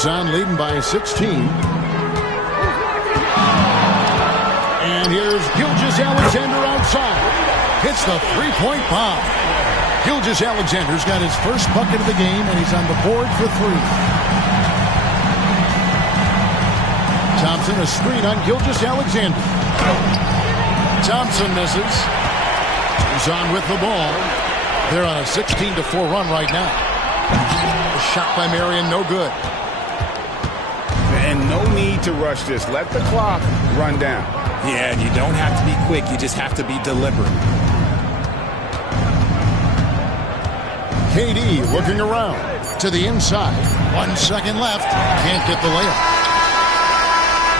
Tucson leading by 16. And here's Gilgeous-Alexander outside. Hits the three-point bomb. Gilgeous-Alexander's got his first bucket of the game, and he's on the board for three. Thompson, a screen on Gilgeous-Alexander. Thompson misses. Tucson with the ball. They're on a 16-4 run right now. A shot by Marion, no good. And no need to rush this. Let the clock run down. Yeah, and you don't have to be quick. You just have to be deliberate. KD looking around to the inside. 1 second left. Can't get the layup.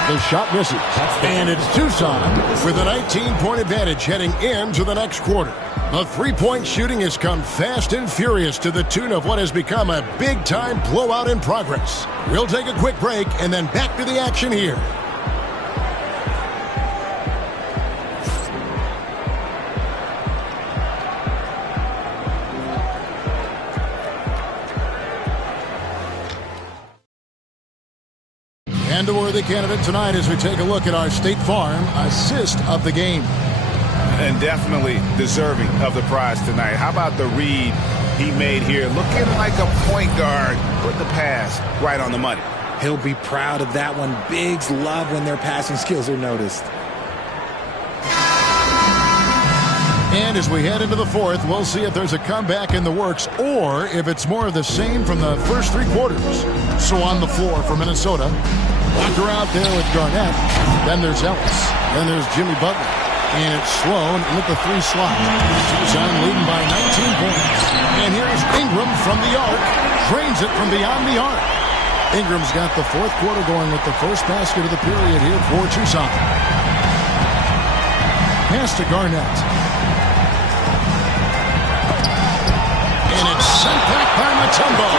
The shot misses. And it's Tucson with a 19-point advantage heading into the next quarter. The three-point shooting has come fast and furious to the tune of what has become a big-time blowout in progress. We'll take a quick break and then back to the action here. And a worthy candidate tonight as we take a look at our State Farm assist of the game. And definitely deserving of the prize tonight. How about the read he made here? Looking like a point guard. Put the pass right on the money. He'll be proud of that one. Bigs love when their passing skills are noticed. And as we head into the fourth, we'll see if there's a comeback in the works or if it's more of the same from the first three quarters. So on the floor for Minnesota, Walker out there with Garnett. Then there's Ellis. Then there's Jimmy Butler. And it's Sloan with the three slot. Tucson leading by 19 points. And here's Ingram from the arc. Drains it from beyond the arc. Ingram's got the fourth quarter going with the first basket of the period here for Tucson. Pass to Garnett. And it's sent back by Mutombo.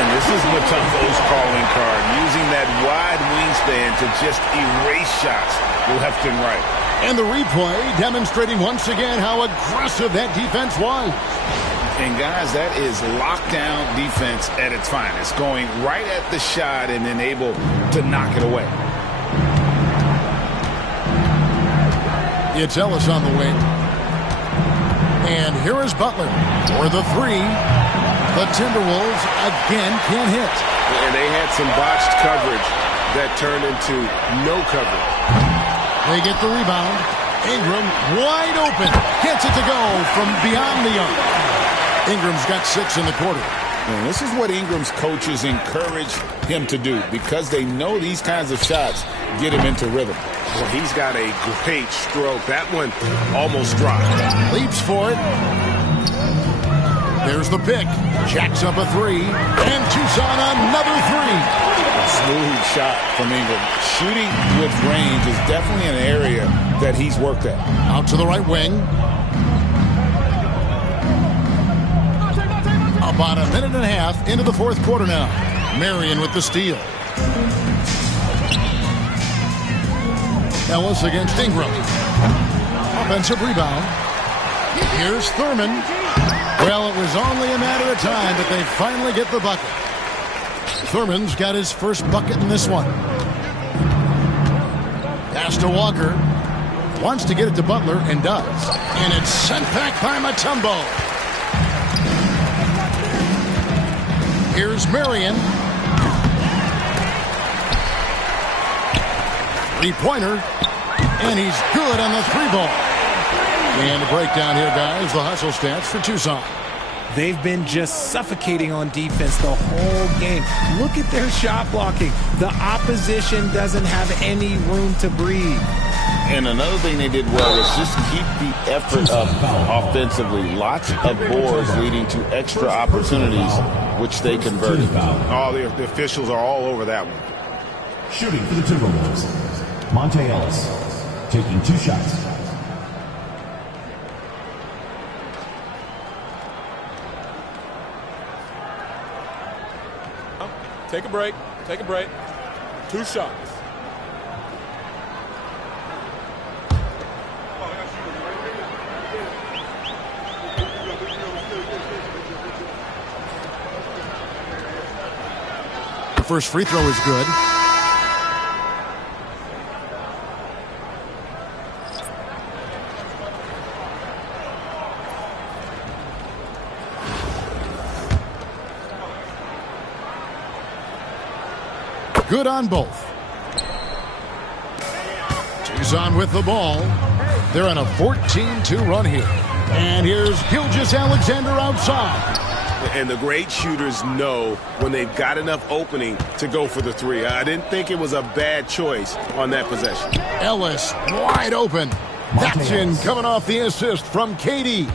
And this is Mutombo's calling card. Using that wide wingspan to just erase shots left and right. And the replay demonstrating once again how aggressive that defense was. And guys, that is lockdown defense at its finest. Going right at the shot and then able to knock it away. It's Ellis on the wing. And here is Butler for the three. The Timberwolves again can't hit. And they had some botched coverage that turned into no coverage. They get the rebound. Ingram wide open. Gets it to go from beyond the arc. Ingram's got 6 in the quarter. And this is what Ingram's coaches encourage him to do because they know these kinds of shots get him into rhythm. Well, he's got a great stroke. That one almost dropped. Leaps for it. There's the pick. Jacks up a three. And Tucson another three. A smooth shot from Ingram. Shooting with range is definitely an area that he's worked at. Out to the right wing. About a minute and a half into the fourth quarter now. Marion with the steal. Ellis against Ingram. Offensive rebound. Here's Thurman. Well, it was only a matter of time, but they finally get the bucket. Thurman's got his first bucket in this one. Pass to Walker. Wants to get it to Butler and does. And it's sent back by Mutombo. Here's Marion. Three-pointer. And he's good on the three ball. And the breakdown here, guys, the hustle stats for Tucson. They've been just suffocating on defense the whole game. Look at their shot blocking. The opposition doesn't have any room to breathe. And another thing they did well was just keep the effort up offensively. Lots of boards leading to extra opportunities, which they converted. Oh, the officials are all over that one. Shooting for the Timberwolves, Monte Ellis taking 2 shots. Take a break. Take a break. 2 shots. First free throw is good. Good on both. Tucson with the ball. They're on a 14-2 run here. And here's Gilgeous-Alexander outside. And the great shooters know when they've got enough opening to go for the three. I didn't think it was a bad choice on that possession. Ellis wide open. That's in, coming off the assist from KD.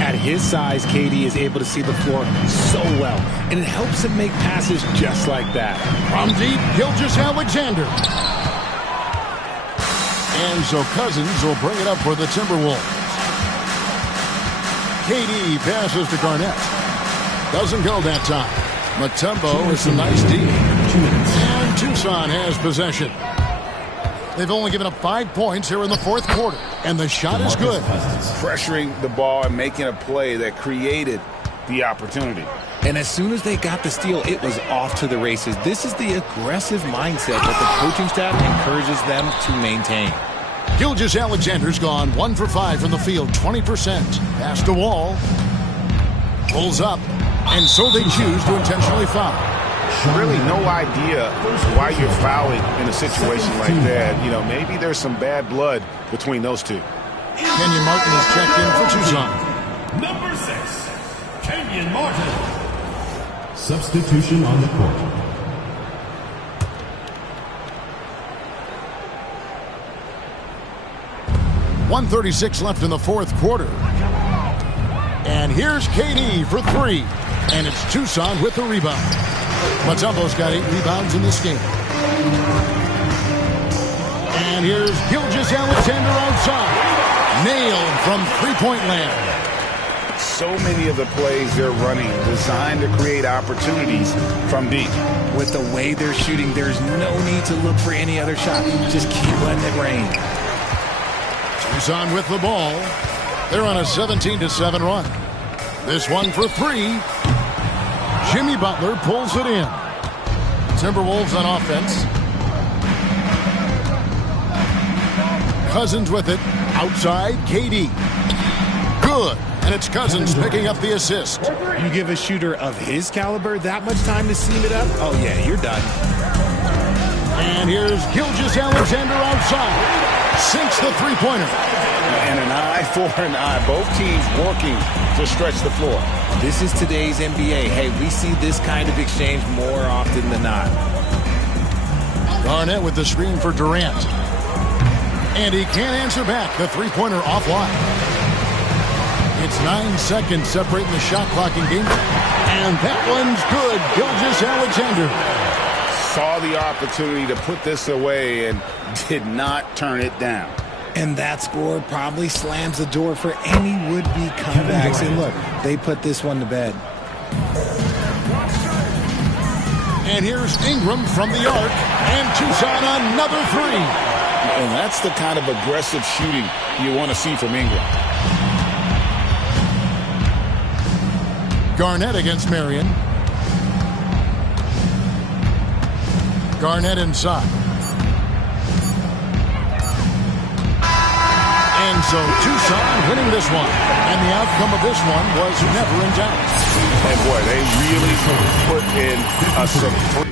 At his size, KD is able to see the floor so well, and it helps him make passes just like that. From deep, Gilgeous-Alexander. And so Cousins will bring it up for the Timberwolves. KD passes to Garnett. Doesn't go that time. Mutombo is a nice deep. And Tucson has possession. They've only given up 5 points here in the fourth quarter. And the shot is good. Pressuring the ball and making a play that created the opportunity. And as soon as they got the steal, it was off to the races. This is the aggressive mindset that the coaching staff encourages them to maintain. Gilgeous-Alexander's gone 1 for 5 from the field, 20%. Pass to Wall. Pulls up. And so they choose to intentionally foul. Really no idea why you're fouling in a situation like that. You know, maybe there's some bad blood between those two. Kenyon Martin is checked in for Tucson. Number 6, Kenyon Martin. Substitution on the court. .136 left in the fourth quarter. And here's KD for 3. And it's Tucson with the rebound. Mutombo's got 8 rebounds in this game. And here's Gilgeous-Alexander outside. Nailed from three-point land. So many of the plays they're running designed to create opportunities from deep. With the way they're shooting, there's no need to look for any other shot. Just keep letting it rain. Tucson with the ball. They're on a 17-7 run. This one for 3. Jimmy Butler pulls it in. Timberwolves on offense. Cousins with it. Outside, KD. Good. And it's Cousins picking up the assist. You give a shooter of his caliber that much time to seam it up? Oh, yeah, you're done. And here's Gilgeous-Alexander outside. Sinks the three-pointer. And an eye for an eye. Both teams working to stretch the floor. This is today's NBA. Hey, we see this kind of exchange more often than not. Garnett with the screen for Durant. And he can't answer back. The three-pointer offline. It's 9 seconds separating the shot clock in game. And that one's good. Gilgeous-Alexander. Saw the opportunity to put this away and did not turn it down. And that score probably slams the door for any would-be comebacks. And look, they put this one to bed. And here's Ingram from the arc. And Tucson another 3. And that's the kind of aggressive shooting you want to see from Ingram. Garnett against Marion. Garnett inside. And so Tucson winning this one. And the outcome of this one was never in doubt. And boy, they really put in a supreme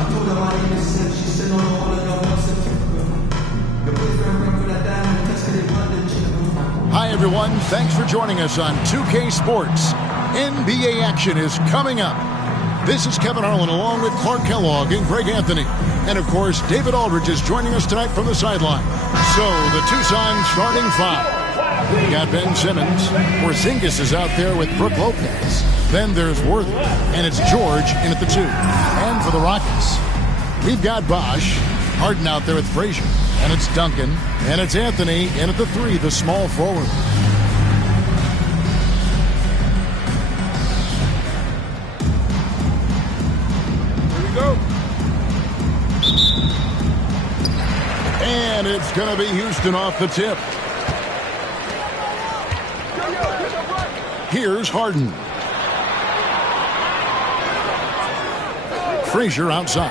Atau everyone. Thanks for joining us on 2K Sports. NBA action is coming up. This is Kevin Harlan along with Clark Kellogg and Greg Anthony. And, of course, David Aldridge is joining us tonight from the sideline. So, the Tucson starting five. We got Ben Simmons. Porzingis is out there with Brook Lopez. Then there's Worthy. And it's George in at the 2. And for the Rockets, we've got Bosch. Harden out there with Frazier. And it's Duncan. And it's Anthony in at the 3, the small forward. And it's going to be Houston off the tip. Here's Harden. Frazier outside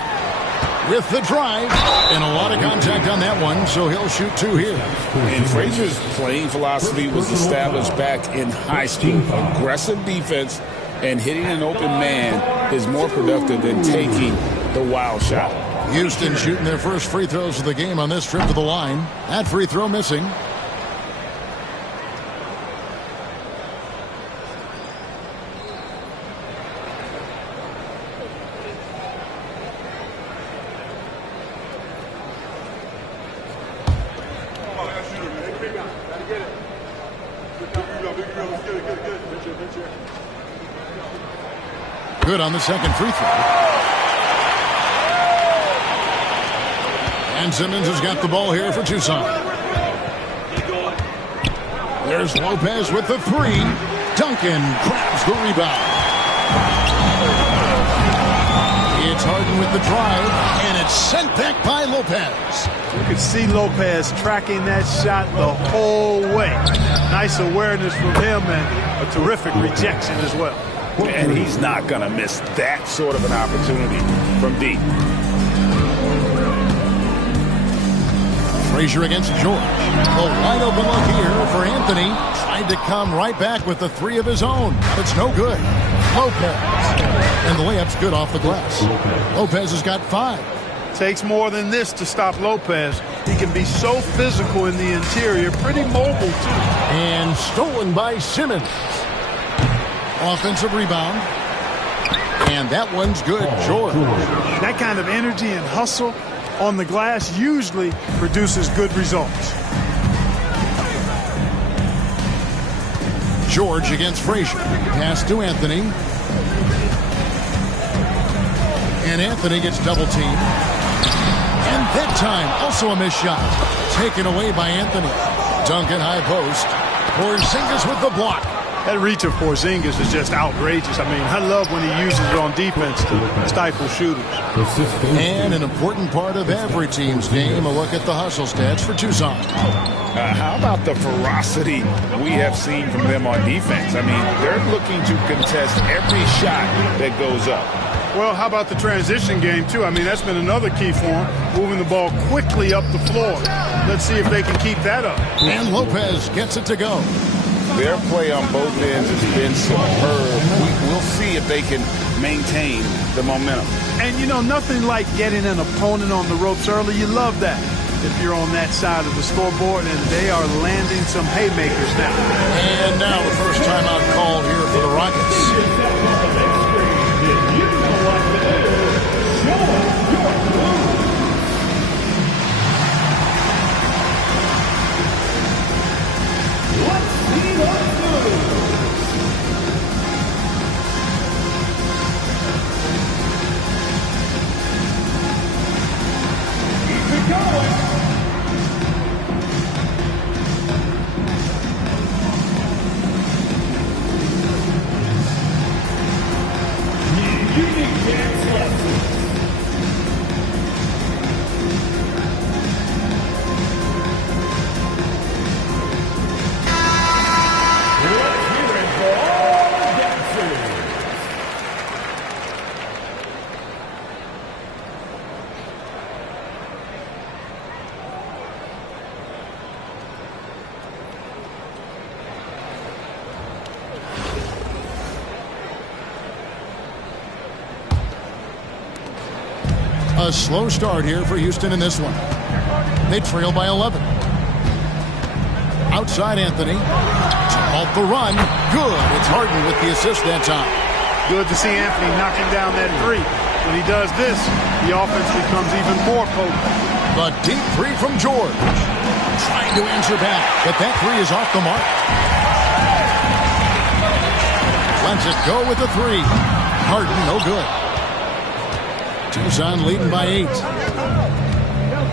with the drive. And a lot of contact on that one, so he'll shoot 2 here. And Frazier's playing philosophy was established back in high school. Aggressive defense and hitting an open man is more productive than taking the wild shot. Houston shooting their first free throws of the game on this trip to the line. That free throw missing. Good on the second free throw. And Simmons has got the ball here for Tucson. There's Lopez with the 3. Duncan grabs the rebound. It's Harden with the drive, and it's sent back by Lopez. You could see Lopez tracking that shot the whole way. Nice awareness from him and a terrific rejection as well. And he's not going to miss that sort of an opportunity from deep. Frazier against George. A wide open look here for Anthony. Tried to come right back with the 3 of his own, but it's no good. Lopez. And the layup's good off the glass. Lopez has got 5. Takes more than this to stop Lopez. He can be so physical in the interior, pretty mobile too. And stolen by Simmons. Offensive rebound. And that one's good, George. That kind of energy and hustle on the glass usually produces good results. George against Frazier. Pass to Anthony. And Anthony gets double teamed. And that time, also a missed shot. Taken away by Anthony. Duncan high post. Porzingis with the block. That reach of Porzingis is just outrageous. I mean, I love when he uses it on defense to stifle shooters. And an important part of every team's game, a look at the hustle stats for Tucson. How about the ferocity we have seen from them on defense? I mean, they're looking to contest every shot that goes up. Well, how about the transition game, too? I mean, that's been another key for them, moving the ball quickly up the floor. Let's see if they can keep that up. And Lopez gets it to go. Their play on both ends has been superb. We'll see if they can maintain the momentum. And, you know, nothing like getting an opponent on the ropes early. You love that if you're on that side of the scoreboard, and they are landing some haymakers now. And now the first timeout call here for the Rockets. A slow start here for Houston in this one. They trail by 11. Outside Anthony. Off the run. Good. It's Harden with the assist that time. Good to see Anthony knocking down that three. When he does this, the offense becomes even more potent. The deep three from George. Trying to answer back, but that three is off the mark. Lets it go with the three. Harden, no good. Tucson leading by 8.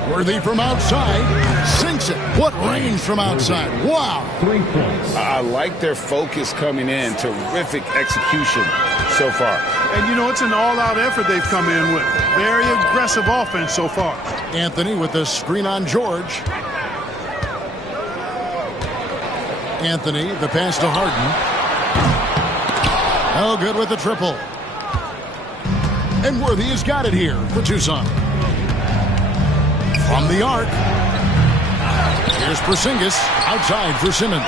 Worthy from outside. Sinks it. What range from outside. Wow. 3 points. I like their focus coming in. Terrific execution so far. And, you know, it's an all-out effort they've come in with. Very aggressive offense so far. Anthony with the screen on George. Anthony, the pass to Harden. Oh, good with the triple. And Worthy has got it here for Tucson. From the arc. Here's Porzingis. Outside for Simmons.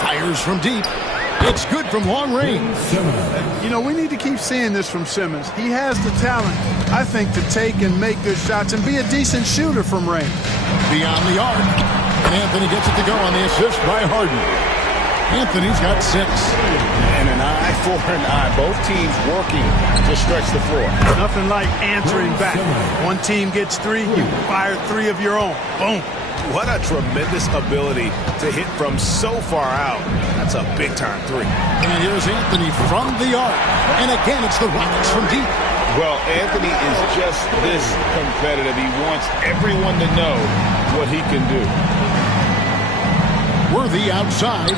Fires from deep. It's good from long range. You know, we need to keep seeing this from Simmons. He has the talent, I think, to take and make good shots and be a decent shooter from range. Beyond the arc. And Anthony gets it to go on the assist by Harden. Anthony's got 6. And an eye for an eye. Both teams working to stretch the floor. Nothing like answering back. One team gets 3, you fire 3 of your own. Boom. What a tremendous ability to hit from so far out. That's a big-time 3. And here's Anthony from the arc. And again, it's the Rockets from deep. Well, Anthony is just this competitive. He wants everyone to know what he can do. Worthy outside.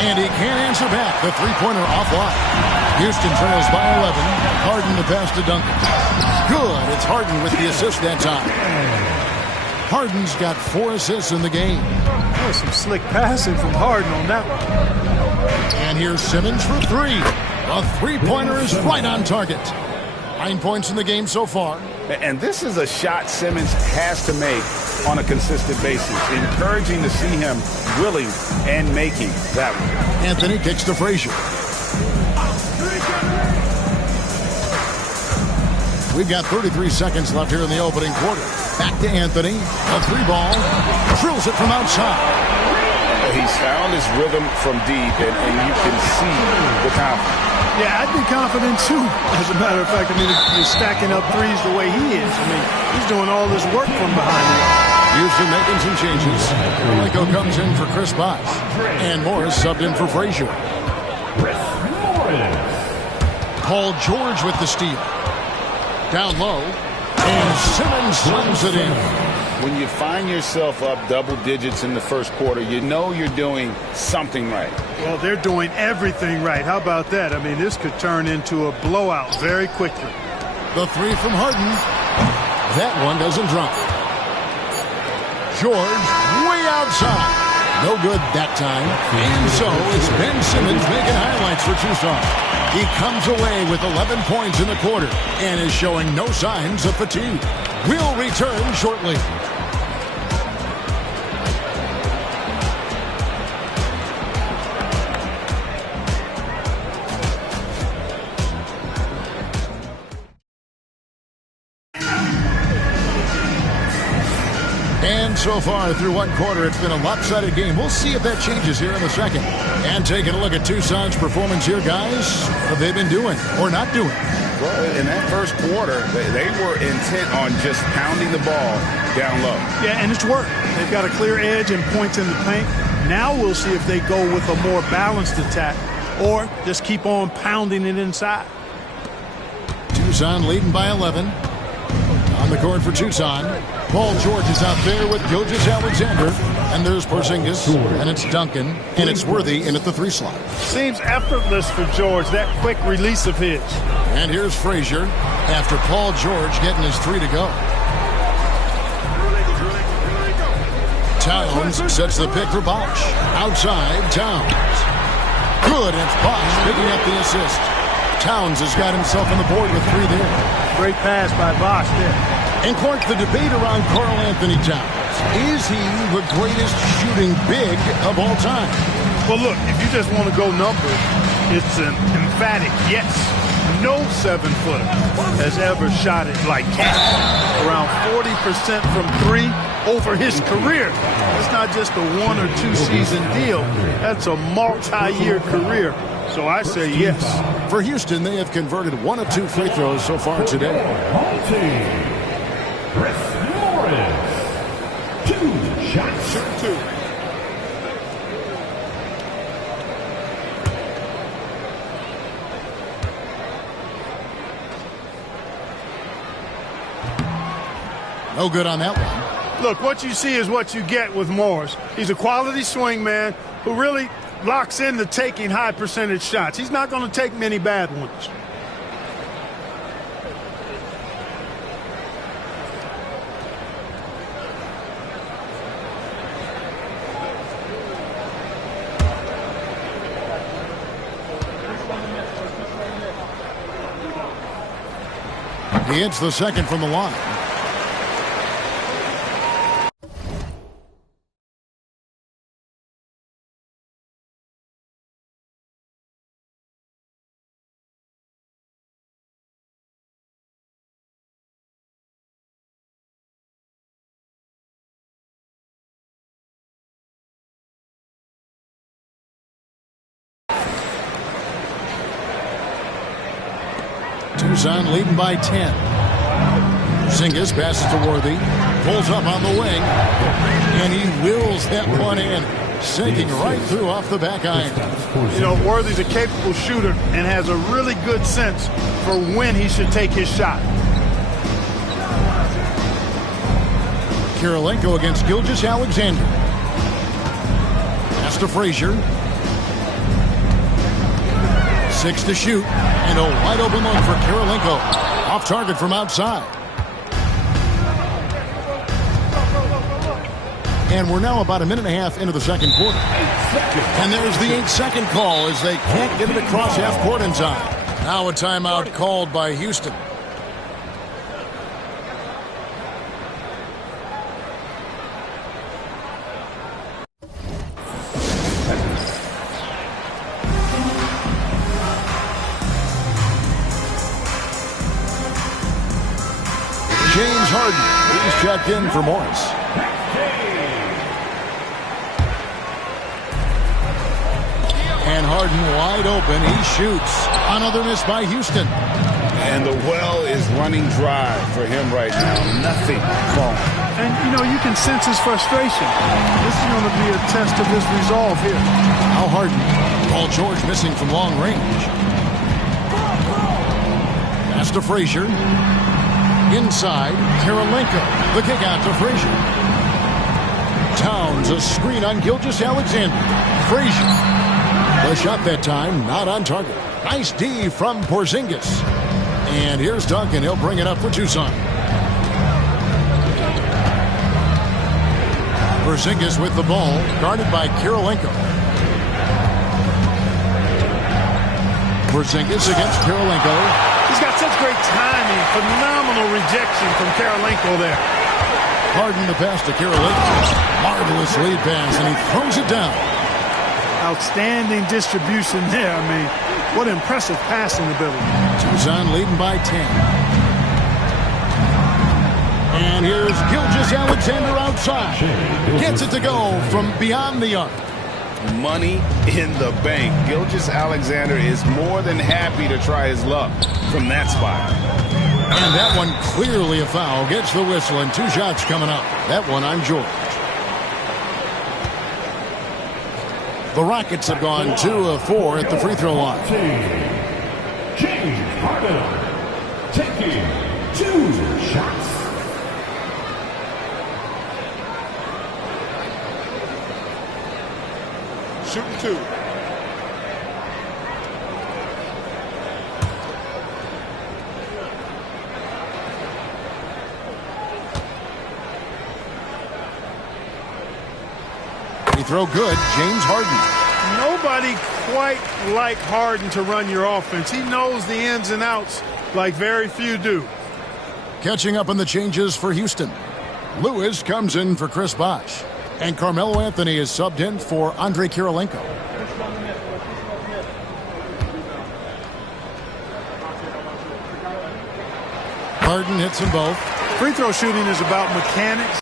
And he can't answer back. The three-pointer offline. Houston trails by 11. Harden the pass to Duncan. Good. It's Harden with the assist that time. Harden's got 4 assists in the game. That was some slick passing from Harden on that one. And here's Simmons for 3. A three-pointer is right on target. 9 points in the game so far. And this is a shot Simmons has to make on a consistent basis. Encouraging to see him willing and making that one. Anthony kicks to Frazier. We've got 33 seconds left here in the opening quarter. Back to Anthony. A 3-ball. Drills it from outside. He's found his rhythm from deep, and you can see the confidence. Yeah, I'd be confident, too. As a matter of fact, I mean, you're stacking up threes the way he is. I mean, he's doing all this work from behind the arc. Houston making some changes. Rico comes in for Chris Bosh. And Morris subbed in for Frazier. Paul George with the steal. Down low. And Simmons slams it in. When you find yourself up double digits in the first quarter, you know you're doing something right. Well, they're doing everything right. How about that? I mean, this could turn into a blowout very quickly. The 3 from Harden. That one doesn't drop. George way outside. No good that time. And so it's Ben Simmons making highlights for Tucson. He comes away with 11 points in the quarter and is showing no signs of fatigue. We'll return shortly. And so far through one quarter, it's been a lopsided game. We'll see if that changes here in the second. And taking a look at Tucson's performance here, guys. What they've been doing or not doing. Well, in that first quarter, they were intent on just pounding the ball down low. Yeah, and it's worked. They've got a clear edge and points in the paint. Now we'll see if they go with a more balanced attack or just keep on pounding it inside. Tucson leading by 11. On the court for Tucson. Paul George is out there with Gilgeous-Alexander. And there's Porzingis. And it's Duncan. And it's Worthy in at the 3 slot. Seems effortless for George, that quick release of his. And here's Frazier after Paul George getting his 3 to go. Towns sets the pick for Bosh. Outside, Towns. Good, it's Bosh picking up the assist. Towns has got himself on the board with 3 there. Great pass by Bosh there. And Clark, the debate around Karl Anthony Towns. Is he the greatest shooting big of all time? Well, look, if you just want to go numbers, it's an emphatic yes. no 7-footer has ever shot it like Cat. Around 40% from 3 over his career. That's not just a 1 or 2 season deal. That's a multi-year career. So I say yes. For Houston, they have converted 1 of 2 free throws so far today. Chris Morris. 2 shots. Shoot 2. No good on that one. Look, what you see is what you get with Morris. He's a quality swing man who really locks into taking high percentage shots. He's not going to take many bad ones. He hits the second from the line. Tucson leading by 10. Zingis passes to Worthy. Pulls up on the wing. And he wills that one in. Sinking right through off the back iron. You know, Worthy's a capable shooter and has a really good sense for when he should take his shot. Kirilenko against Gilgeous-Alexander. Pass to Frazier. 6 to shoot. And a wide open look for Kirilenko. Off target from outside. And we're now about a minute and a half into the second quarter. And there's the 8-second call as they can't get it across half court in time. Now a timeout called by Houston. James Harden, he's checked in for Morris. And Harden wide open. He shoots. Another miss by Houston. And the well is running dry for him right now. Nothing falling. And, you know, you can sense his frustration. This is going to be a test of his resolve here. Now Harden. Paul George missing from long range. Pass to Frazier. Inside, Kirilenko. The kick out to Frazier. Towns, a screen on Gilgeous-Alexander. Frazier. The shot that time, not on target. Nice D from Porzingis. And here's Duncan. He'll bring it up for Tucson. Porzingis with the ball, guarded by Kirilenko. Porzingis against Kirilenko. He's got such great timing. Phenomenal rejection from Kirilenko there. Harden the pass to Kirilenko. Marvelous lead pass, and he throws it down. Outstanding distribution there. I mean, what impressive passing ability. Tucson leading by 10. And here's Gilgeous-Alexander outside. Gets it to go from beyond the arc. Money in the bank. Gilgeous-Alexander is more than happy to try his luck from that spot. And that one clearly a foul. Gets the whistle, and 2 shots coming up. That one on George. The Rockets have gone 2 of 4 at the free throw line. James Harden taking 2 shots. Shooting 2. Throw good, James Harden. Nobody quite like Harden to run your offense. He knows the ins and outs like very few do. Catching up on the changes for Houston. Lewis comes in for Chris Bosh. And Carmelo Anthony is subbed in for Andre Kirilenko. Harden hits them both. Free throw shooting is about mechanics.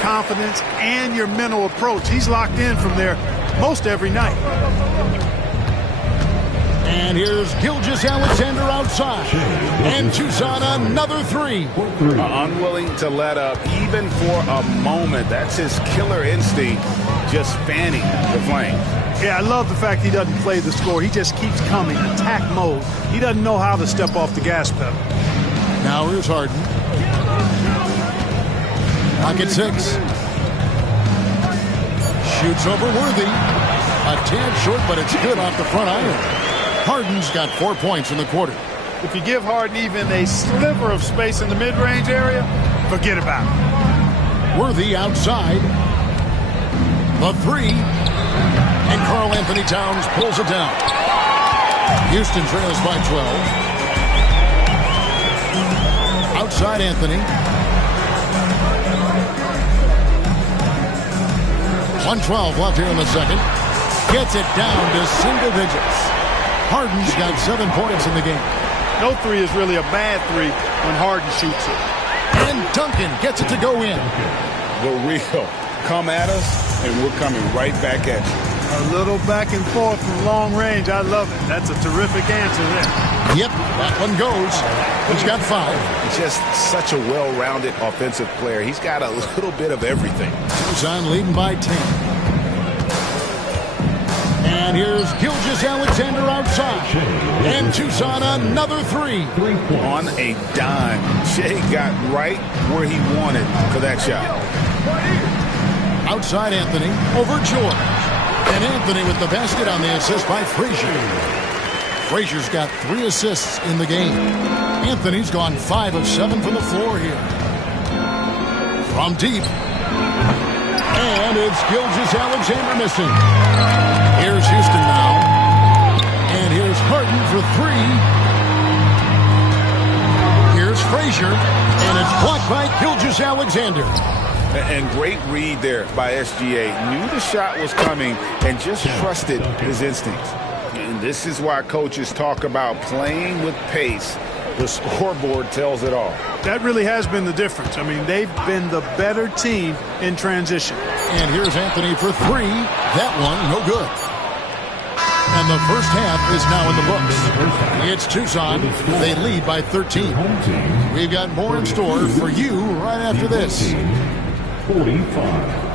Confidence and your mental approach. He's locked in from there most every night. And here's Gilgeous-Alexander outside. And Tucson another three. Unwilling to let up even for a moment. That's his killer instinct, just fanning the flames. Yeah, I love the fact he doesn't play the score. He just keeps coming, attack mode. He doesn't know how to step off the gas pedal. Now here's Harden. Pocket 6. Shoots over Worthy. A tad short, but it's good off the front iron. Harden's got 4 points in the quarter. If you give Harden even a sliver of space in the mid-range area, forget about it. Worthy outside. The three. And Karl Anthony Towns pulls it down. Houston trails by 12. Outside Anthony. 1:12 left here in the second. Gets it down to single digits. Harden's got 7 points in the game. No three is really a bad three when Harden shoots it. And Duncan gets it to go in. The real. Come at us, and we're coming right back at you. A little back and forth from long range. I love it. That's a terrific answer there. Yep, that one goes. He's got 5. Just such a well-rounded offensive player. He's got a little bit of everything. Tucson leading by 10. And here's Gilgeous-Alexander outside. And Tucson another three. On a dime. Shea got right where he wanted for that shot. Outside Anthony over George. And Anthony with the basket on the assist by Frazier. Frazier's got 3 assists in the game. Anthony's gone 5 of 7 from the floor here. From deep. And it's Gilgeous-Alexander missing. Here's Houston now. And here's Harden for 3. Here's Frazier. And it's blocked by Gilgeous-Alexander. And great read there by SGA. Knew the shot was coming and just trusted his instincts. And this is why coaches talk about playing with pace. The scoreboard tells it all. That really has been the difference. I mean, they've been the better team in transition. And here's Anthony for 3. That one, no good. And the first half is now in the books. It's Tucson. They lead by 13. We've got more in store for you right after this. 45.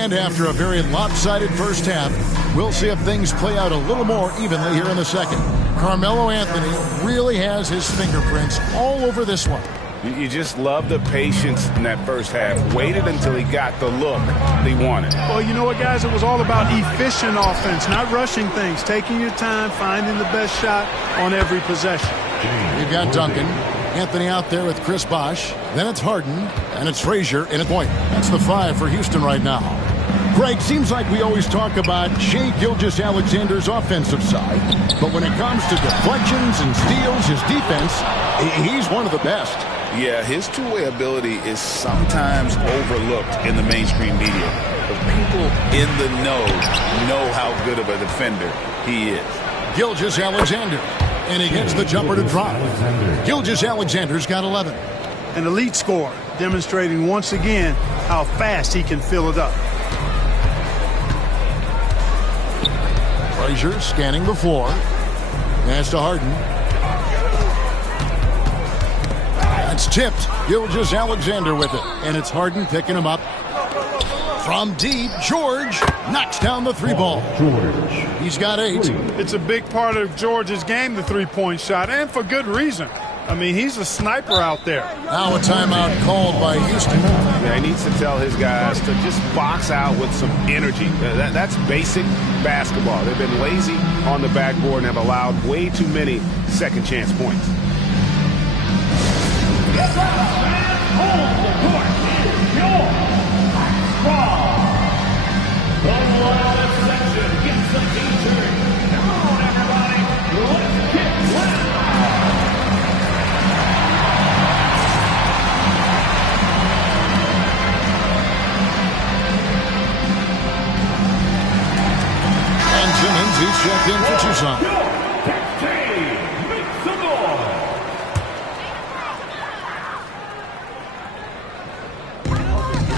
And after a very lopsided first half, we'll see if things play out a little more evenly here in the second. Carmelo Anthony really has his fingerprints all over this one. You just love the patience in that first half. Waited until he got the look he wanted. Well, you know what, guys? It was all about efficient offense, not rushing things, taking your time, finding the best shot on every possession. You've got Duncan. Anthony out there with Chris Bosh. Then it's Harden, and it's Frazier in a point. That's the 5 for Houston right now. Greg, seems like we always talk about Shai Gilgeous-Alexander's offensive side, but when it comes to deflections and steals, his defense, he's one of the best. Yeah, his two-way ability is sometimes overlooked in the mainstream media. But people in the know how good of a defender he is. Gilgeous-Alexander. And he gets the jumper to drop. Gilgeous-Alexander's got 11. An elite scorer, demonstrating once again how fast he can fill it up. Frazier scanning the floor. Pass to Harden. That's tipped. Gilgeous-Alexander with it. And it's Harden picking him up. From deep, George knocks down the 3-ball. He's got 8. It's a big part of George's game, the three-point shot, and for good reason. I mean, he's a sniper out there. Now a timeout called by Houston. Yeah, he needs to tell his guys to just box out with some energy. That's basic basketball. They've been lazy on the backboard and have allowed way too many second-chance points. He's checked in for Tucson.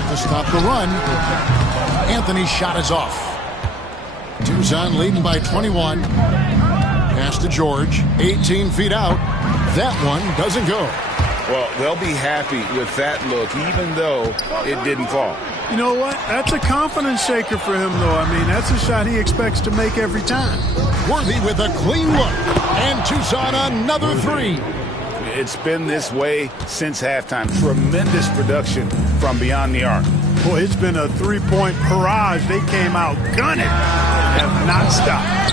To stop the run, Anthony's shot is off. Tucson leading by 21. Pass to George, 18 feet out. That one doesn't go. Well, they'll be happy with that look, even though it didn't fall. You know what? That's a confidence shaker for him, though. I mean, that's a shot he expects to make every time. Worthy with a clean look. And Tucson another 3. It's been this way since halftime. Tremendous production from beyond the arc. Boy, it's been a three-point barrage. They came out gunning and have not stopped.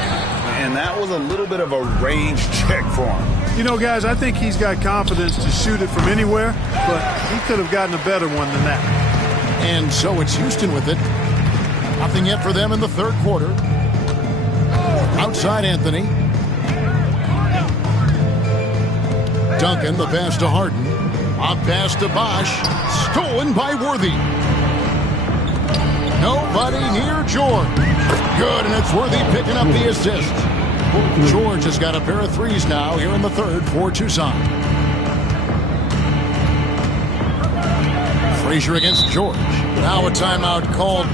And that was a little bit of a range check for him. You know, guys, I think he's got confidence to shoot it from anywhere, but he could have gotten a better one than that. And so it's Houston with it. Nothing yet for them in the third quarter. Outside Anthony. Duncan, the pass to Harden. A pass to Bosh. Stolen by Worthy. Nobody near George. Good, and it's Worthy picking up the assist. George has got a pair of threes now here in the third for Tucson. Frazier against George. Now a timeout called.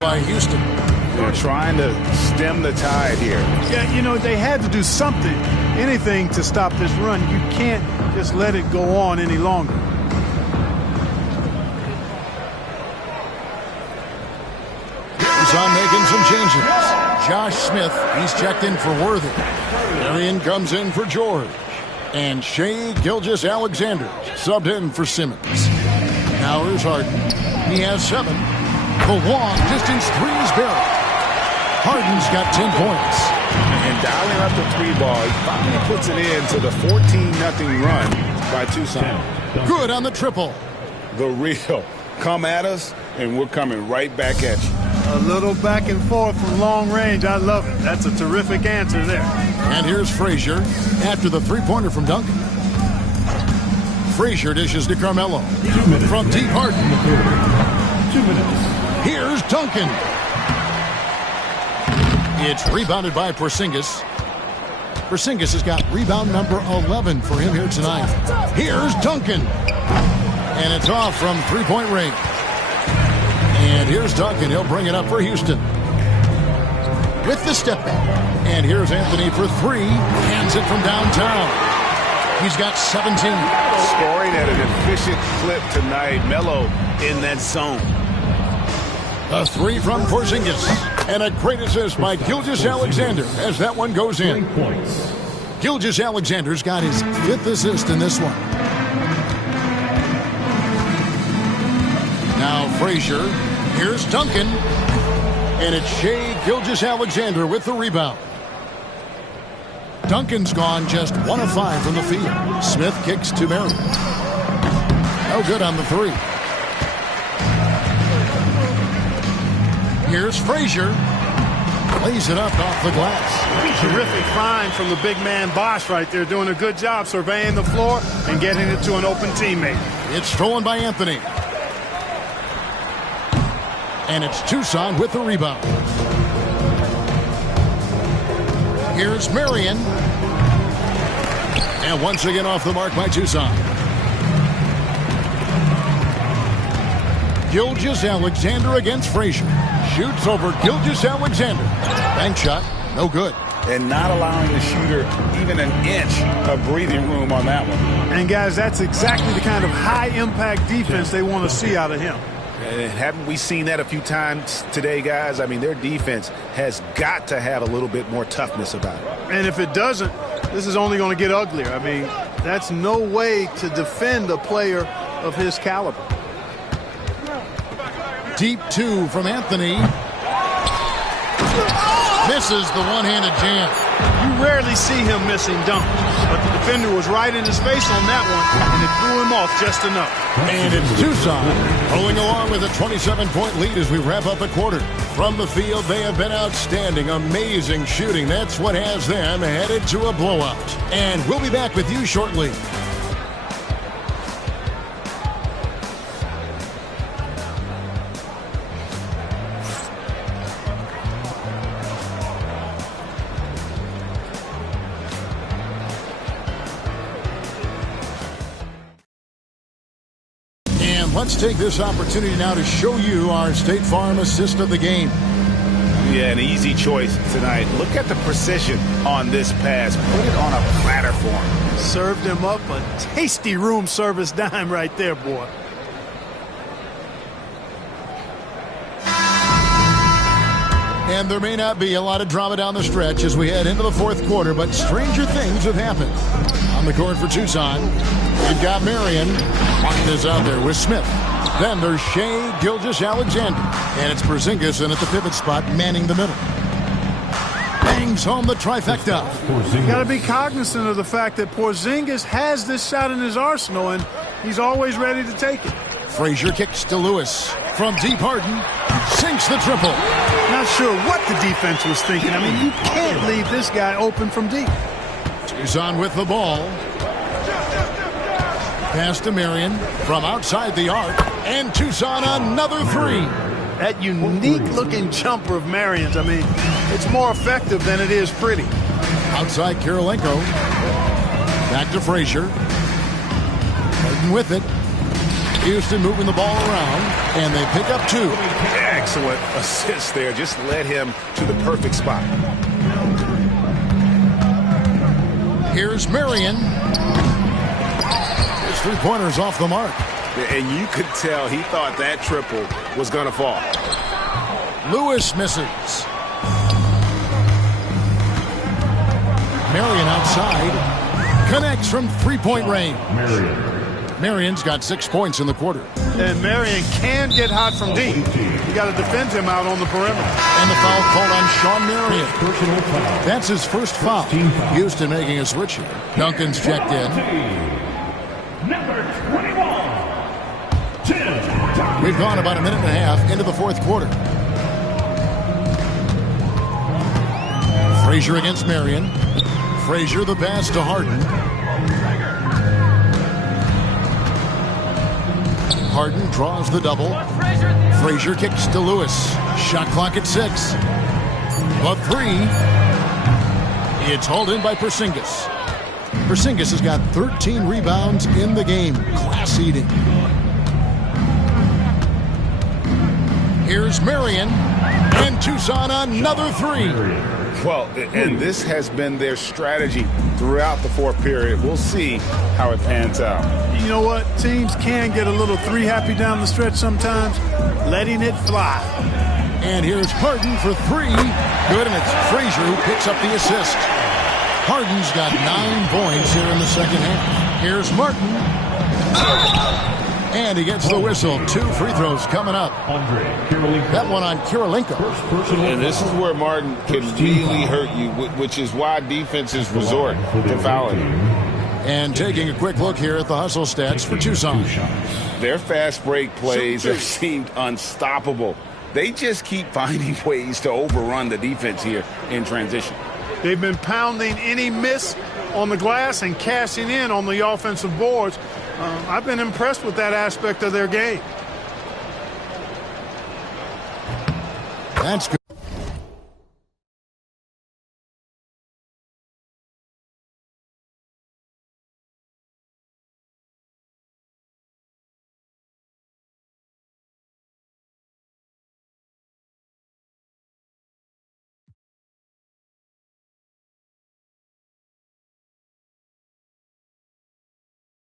By Houston. They're trying to stem the tide here. Yeah, you know, they had to do something, anything to stop this run. You can't just let it go on any longer. On making some changes. Josh Smith, he's checked in for Worthy. Marion comes in for George. And Shai Gilgeous-Alexander subbed in for Simmons. Now here's Harden. He has 7. The long distance 3 is buried. Harden's got 10 points. And dialing up the 3-ball, he finally puts it into the 14-0 run by Tucson. Good on the triple. The real. Come at us, and we're coming right back at you. A little back and forth from long range. I love it. That's a terrific answer there. And here's Frazier after the three-pointer from Duncan. Frazier dishes to Carmelo. From deep Harden. 2 minutes. Here's Duncan. It's rebounded by Porzingis. Porzingis has got rebound number 11 for him here tonight. Here's Duncan. And it's off from three-point range. And here's Duncan. He'll bring it up for Houston. With the step back. And here's Anthony for 3. Hands it from downtown. He's got 17. Scoring at an efficient clip tonight. Melo in that zone. A three from Porzingis. And a great assist by Gilgeous-Alexander as that one goes in. Gilgeous-Alexander's got his 5th assist in this one. Now Frazier. Here's Duncan. And it's Shai Gilgeous-Alexander with the rebound. Duncan's gone just 1 of 5 from the field. Smith kicks to Marion. No good on the 3. Here's Frazier. Lays it up off the glass. Terrific find from the big man Bosch right there, doing a good job surveying the floor and getting it to an open teammate. It's stolen by Anthony. And it's Tucson with the rebound. Here's Marion. And once again off the mark by Tucson. Gilgeous-Alexander against Frazier. Shoots over Gilgeous-Alexander. Bank shot, no good. And not allowing the shooter even an inch of breathing room on that one. And guys, that's exactly the kind of high-impact defense they want to see out of him. And haven't we seen that a few times today, guys? I mean, their defense has got to have a little bit more toughness about it. And if it doesn't, this is only going to get uglier. I mean, that's no way to defend a player of his caliber. Deep 2 from Anthony. Misses the one-handed jam. You rarely see him missing dunks, but the defender was right in his face on that one, and it threw him off just enough. And it's Tucson pulling along with a 27-point lead as we wrap up the quarter. From the field, they have been outstanding. Amazing shooting. That's what has them headed to a blowout. And we'll be back with you shortly. Let's take this opportunity now to show you our State Farm assist of the game. Yeah, an easy choice tonight. Look at the precision on this pass. Put it on a platter for him. Served him up a tasty room service dime right there, boy. And there may not be a lot of drama down the stretch as we head into the 4th quarter, but stranger things have happened. On the court for Tucson, we've got Marion. Martin is out there with Smith. Then there's Shai Gilgeous-Alexander. And it's Porzingis in at the pivot spot, manning the middle. Bangs home the trifecta. You got to be cognizant of the fact that Porzingis has this shot in his arsenal, and he's always ready to take it. Frazier kicks to Lewis. From deep, Harden sinks the triple. Not sure what the defense was thinking. I mean, you can't leave this guy open from deep. Tucson with the ball. Pass to Marion from outside the arc. And Tucson another 3. That unique-looking jumper of Marion's, I mean, it's more effective than it is pretty. Outside Kirilenko. Back to Frazier. Harden with it. Houston moving the ball around, and they pick up 2. Excellent assist there. Just led him to the perfect spot. Here's Marion. His 3-pointer's off the mark. And you could tell he thought that triple was going to fall. Lewis misses. Marion outside. Connects from 3-point range. Marion's got 6 points in the quarter. And Marion can get hot from deep. You got to defend him out on the perimeter. And the foul called on Sean Marion. That's his first foul. Houston making a switch here. Duncan's checked in. Number 21. We've gone about a minute and a half into the 4th quarter. Frazier against Marion. Frazier the pass to Harden. Harden draws the double. Frazier kicks to Lewis. Shot clock at 6. But 3. It's hauled in by Porzingis. Porzingis has got 13 rebounds in the game. Class eating. Here's Marion. And Tucson another 3. Well, and this has been their strategy throughout the fourth period. We'll see how it pans out. You know what? Teams can get a little three happy down the stretch sometimes, letting it fly. And here's Harden for three. Good, and it's Frazier who picks up the assist. Harden's got 9 points here in the second half. Here's Martin. And he gets the whistle. 2 free throws coming up. That one on Kirilenko. And this is where Martin can really hurt you, which is why defenses resort to fouling. And taking a quick look here at the hustle stats for Tucson. Their fast break plays have seemed unstoppable. They just keep finding ways to overrun the defense here in transition. They've been pounding any miss on the glass and cashing in on the offensive boards. I've been impressed with that aspect of their game. That's good.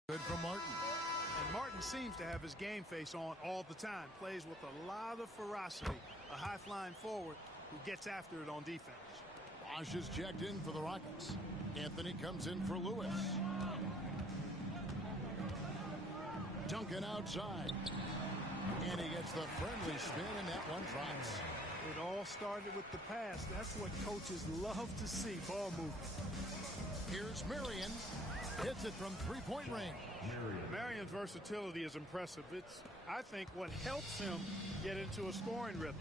Good from Martin. And Martin seems to have his game face on all the time. Plays with a lot of ferocity. A high-flying forward who gets after it on defense. Bosch is checked in for the Rockets. Anthony comes in for Lewis. Duncan outside. And he gets the friendly spin, and that one drops. It all started with the pass. That's what coaches love to see, ball movement. Here's Marion. Hits it from three-point range. Marion's versatility is impressive. It's, I think, what helps him get into a scoring rhythm.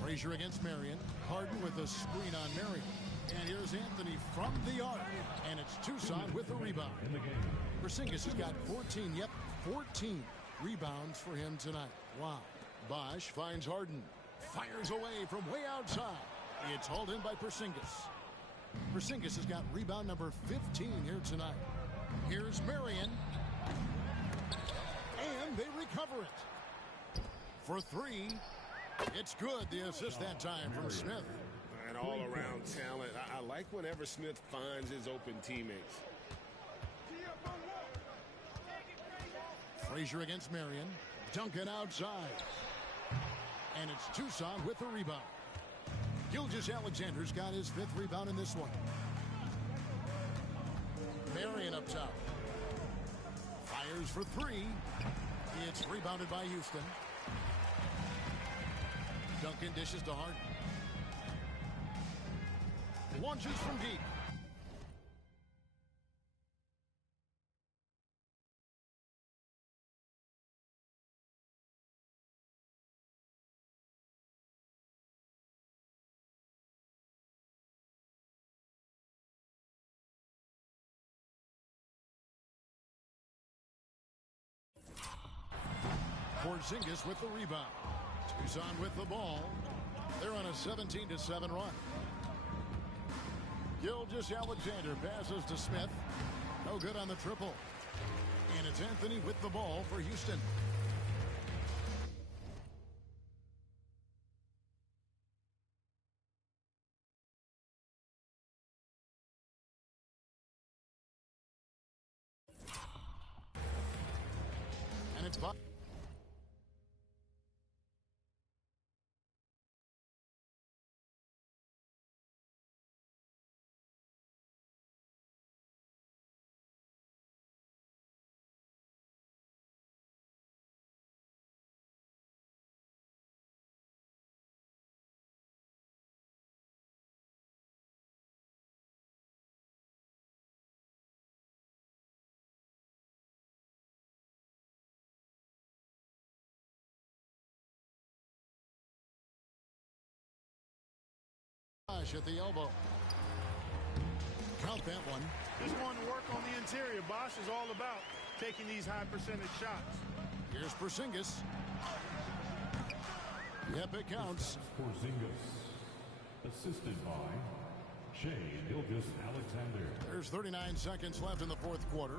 Frazier against Marion. Harden with a screen on Marion. And here's Anthony from the arc. And it's Tucson with the rebound. Porzingis has got 14. Yep, 14 rebounds for him tonight. Wow. Bosch finds Harden. Fires away from way outside. It's hauled in by Porzingis. Porzingis has got rebound number 15 here tonight. Here's Marion. And they recover it. For three. It's good. The assist that time from Smith. And all-around talent. I like whenever Smith finds his open teammates. Frazier against Marion. Duncan outside. And it's Tucson with the rebound. Gilgeous-Alexander's got his 5th rebound in this one. Marion up top. Fires for three. It's rebounded by Houston. Duncan dishes to Harden. Launches from deep. Porzingis with the rebound. Tucson with the ball. They're on a 17-7 run. Gilgeous-Alexander passes to Smith. No good on the triple. And it's Anthony with the ball for Houston. And it's Bob. At the elbow. Count that one. Just wanting to work on the interior. Bosch is all about taking these high percentage shots. Here's Porzingis. Yep, it counts. Porzingis, assisted by Gilgeous-Alexander. There's 39 seconds left in the 4th quarter.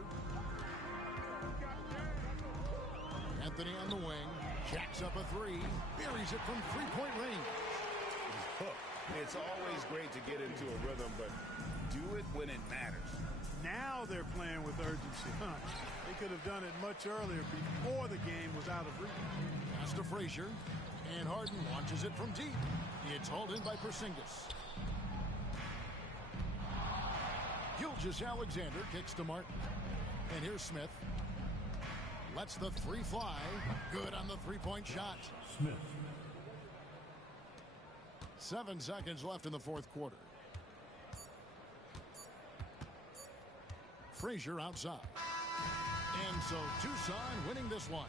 Anthony on the wing. Jacks up a three. Buries it from three-point range. It's always great to get into a rhythm, but do it when it matters. Now they're playing with urgency. They could have done it much earlier before the game was out of reach. Pass to Frazier. And Harden launches it from deep. It's hauled in by Porzingis. Gilgeous-Alexander kicks to Martin. And here's Smith. Lets the three fly. Good on the three-point shot. Smith. 7 seconds left in the fourth quarter. Frazier outside. And so Tucson winning this one.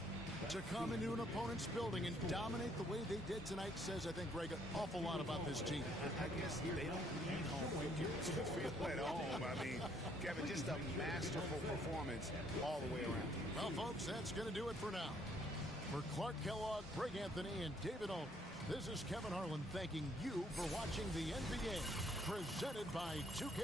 To come into an opponent's building and dominate the way they did tonight says, I think, Greg, an awful lot about this team. I guess they don't need home field to feel at home. I mean, Kevin, just a masterful performance all the way around. Well, folks, that's going to do it for now. For Clark Kellogg, Greg Anthony, and David Alden, this is Kevin Harlan thanking you for watching the NBA, presented by 2K.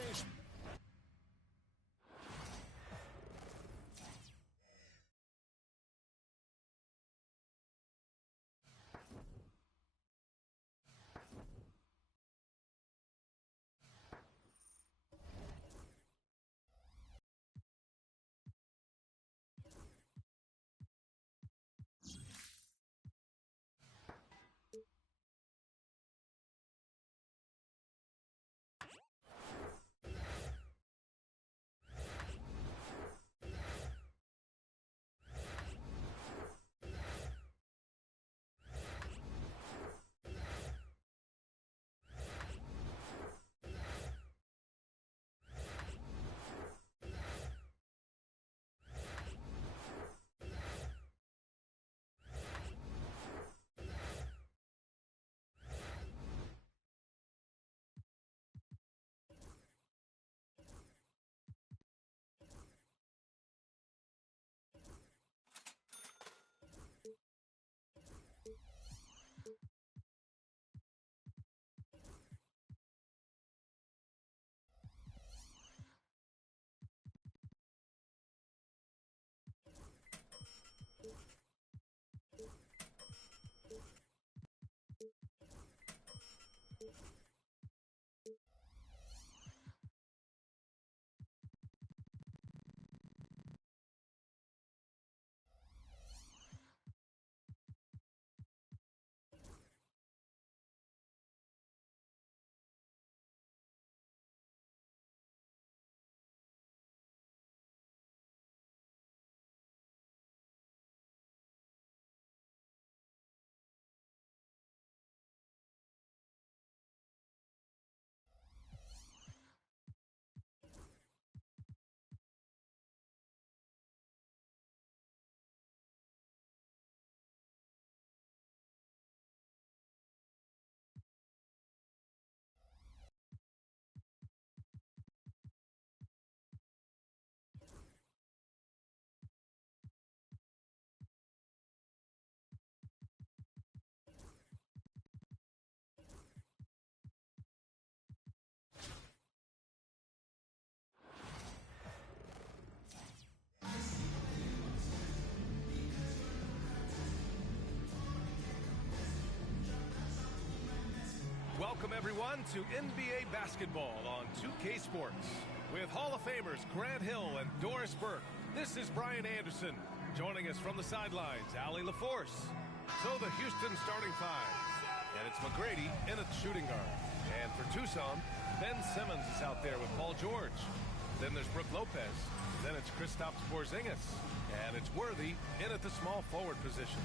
Welcome, everyone, to NBA basketball on 2K Sports. With Hall of Famers Grant Hill and Doris Burke, this is Brian Anderson. Joining us from the sidelines, Allie LaForce. So the Houston starting five. And it's McGrady in at shooting guard. And for Tucson, Ben Simmons is out there with Paul George. Then there's Brook Lopez. Then it's Kristaps Porzingis. And it's Worthy in at the small forward position.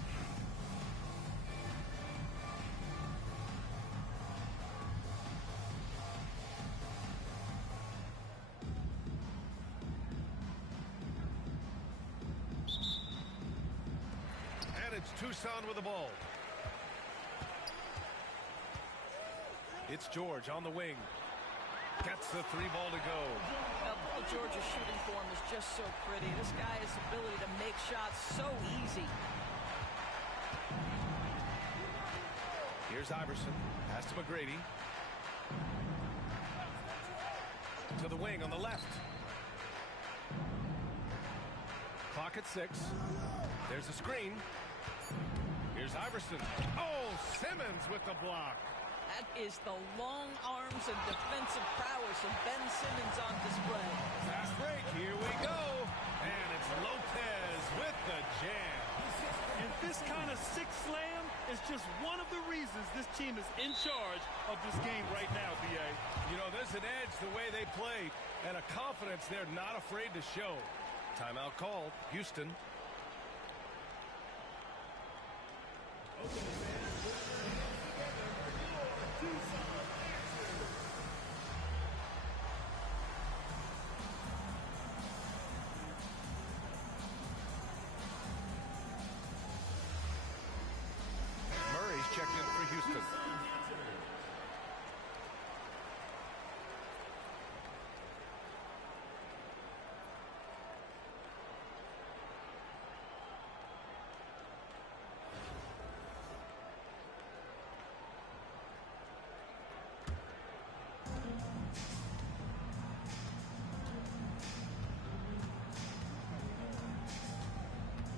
It's Tucson with the ball. It's George on the wing. Gets the three ball to go. Well, Paul George's shooting form is just so pretty. This guy has the ability to make shots so easy. Here's Iverson. Pass to McGrady. To the wing on the left. Clock at 6. There's a screen. Here's Iverson. Oh, Simmons with the block. That is the long arms and defensive prowess of Ben Simmons on display. Fast break. Here we go. And it's Lopez with the jam. And this kind of six slam is just one of the reasons this team is in charge of this game right now, B.A. You know, there's an edge the way they play and a confidence they're not afraid to show. Timeout called. Houston. Murray's checked in for Houston.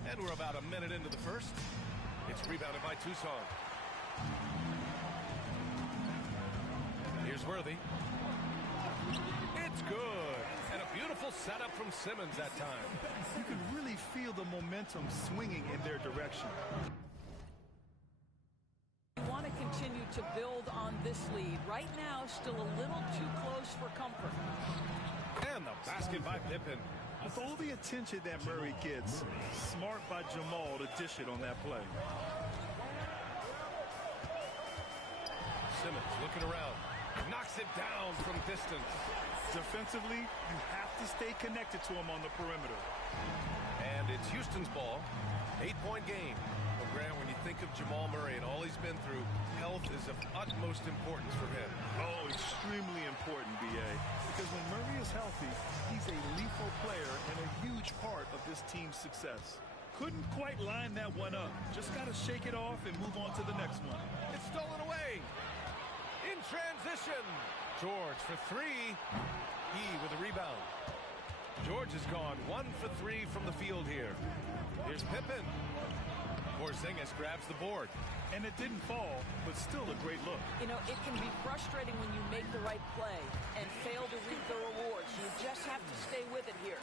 And we're about a minute into the first. It's rebounded by Tucson. Here's Worthy. It's good. And a beautiful setup from Simmons that time. You can really feel the momentum swinging in their direction. You want to continue to build on this lead. Right now, still a little too close for comfort. And the basket by Pippen. With all the attention that Murray gets, smart by Jamal to dish it on that play. Simmons looking around. Knocks it down from distance. Defensively, you have to stay connected to him on the perimeter. And it's Houston's ball. 8-point game. Well, Grant, when you think of Jamal Murray and all he's been through, health is of utmost importance for him. Oh, extremely important, B.A. Because when Murray is healthy, he's a lethal player and a huge part of this team's success. Couldn't quite line that one up. Just got to shake it off and move on to the next one. It's stolen away. In transition. George for three. He with a rebound. George has gone 1 for 3 from the field here. Here's Pippen. Porzingis grabs the board. And it didn't fall, but still a great look. You know, it can be frustrating when you make the right play and fail to reap the rewards. You just have to stay with it here.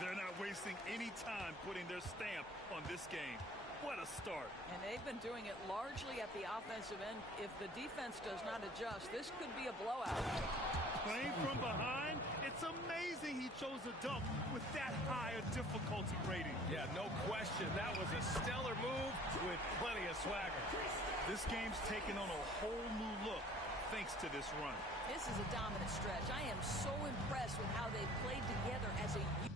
They're not wasting any time putting their stamp on this game. What a start. And they've been doing it largely at the offensive end. If the defense does not adjust, this could be a blowout. Playing from behind, it's amazing he chose a dunk with that high a difficulty rating. Yeah, no question. That was a stellar move with plenty of swagger. This game's taken on a whole new look thanks to this run. This is a dominant stretch. I am so impressed with how they've played together as a unit.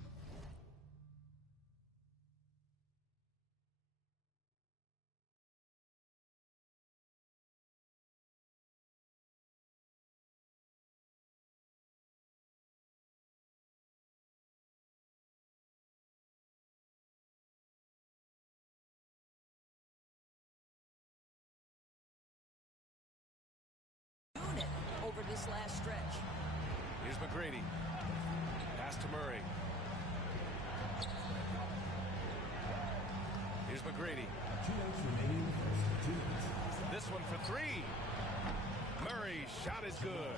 Over this last stretch. Here's McGrady. Pass to Murray. Here's McGrady. This one for three. Murray's shot is good.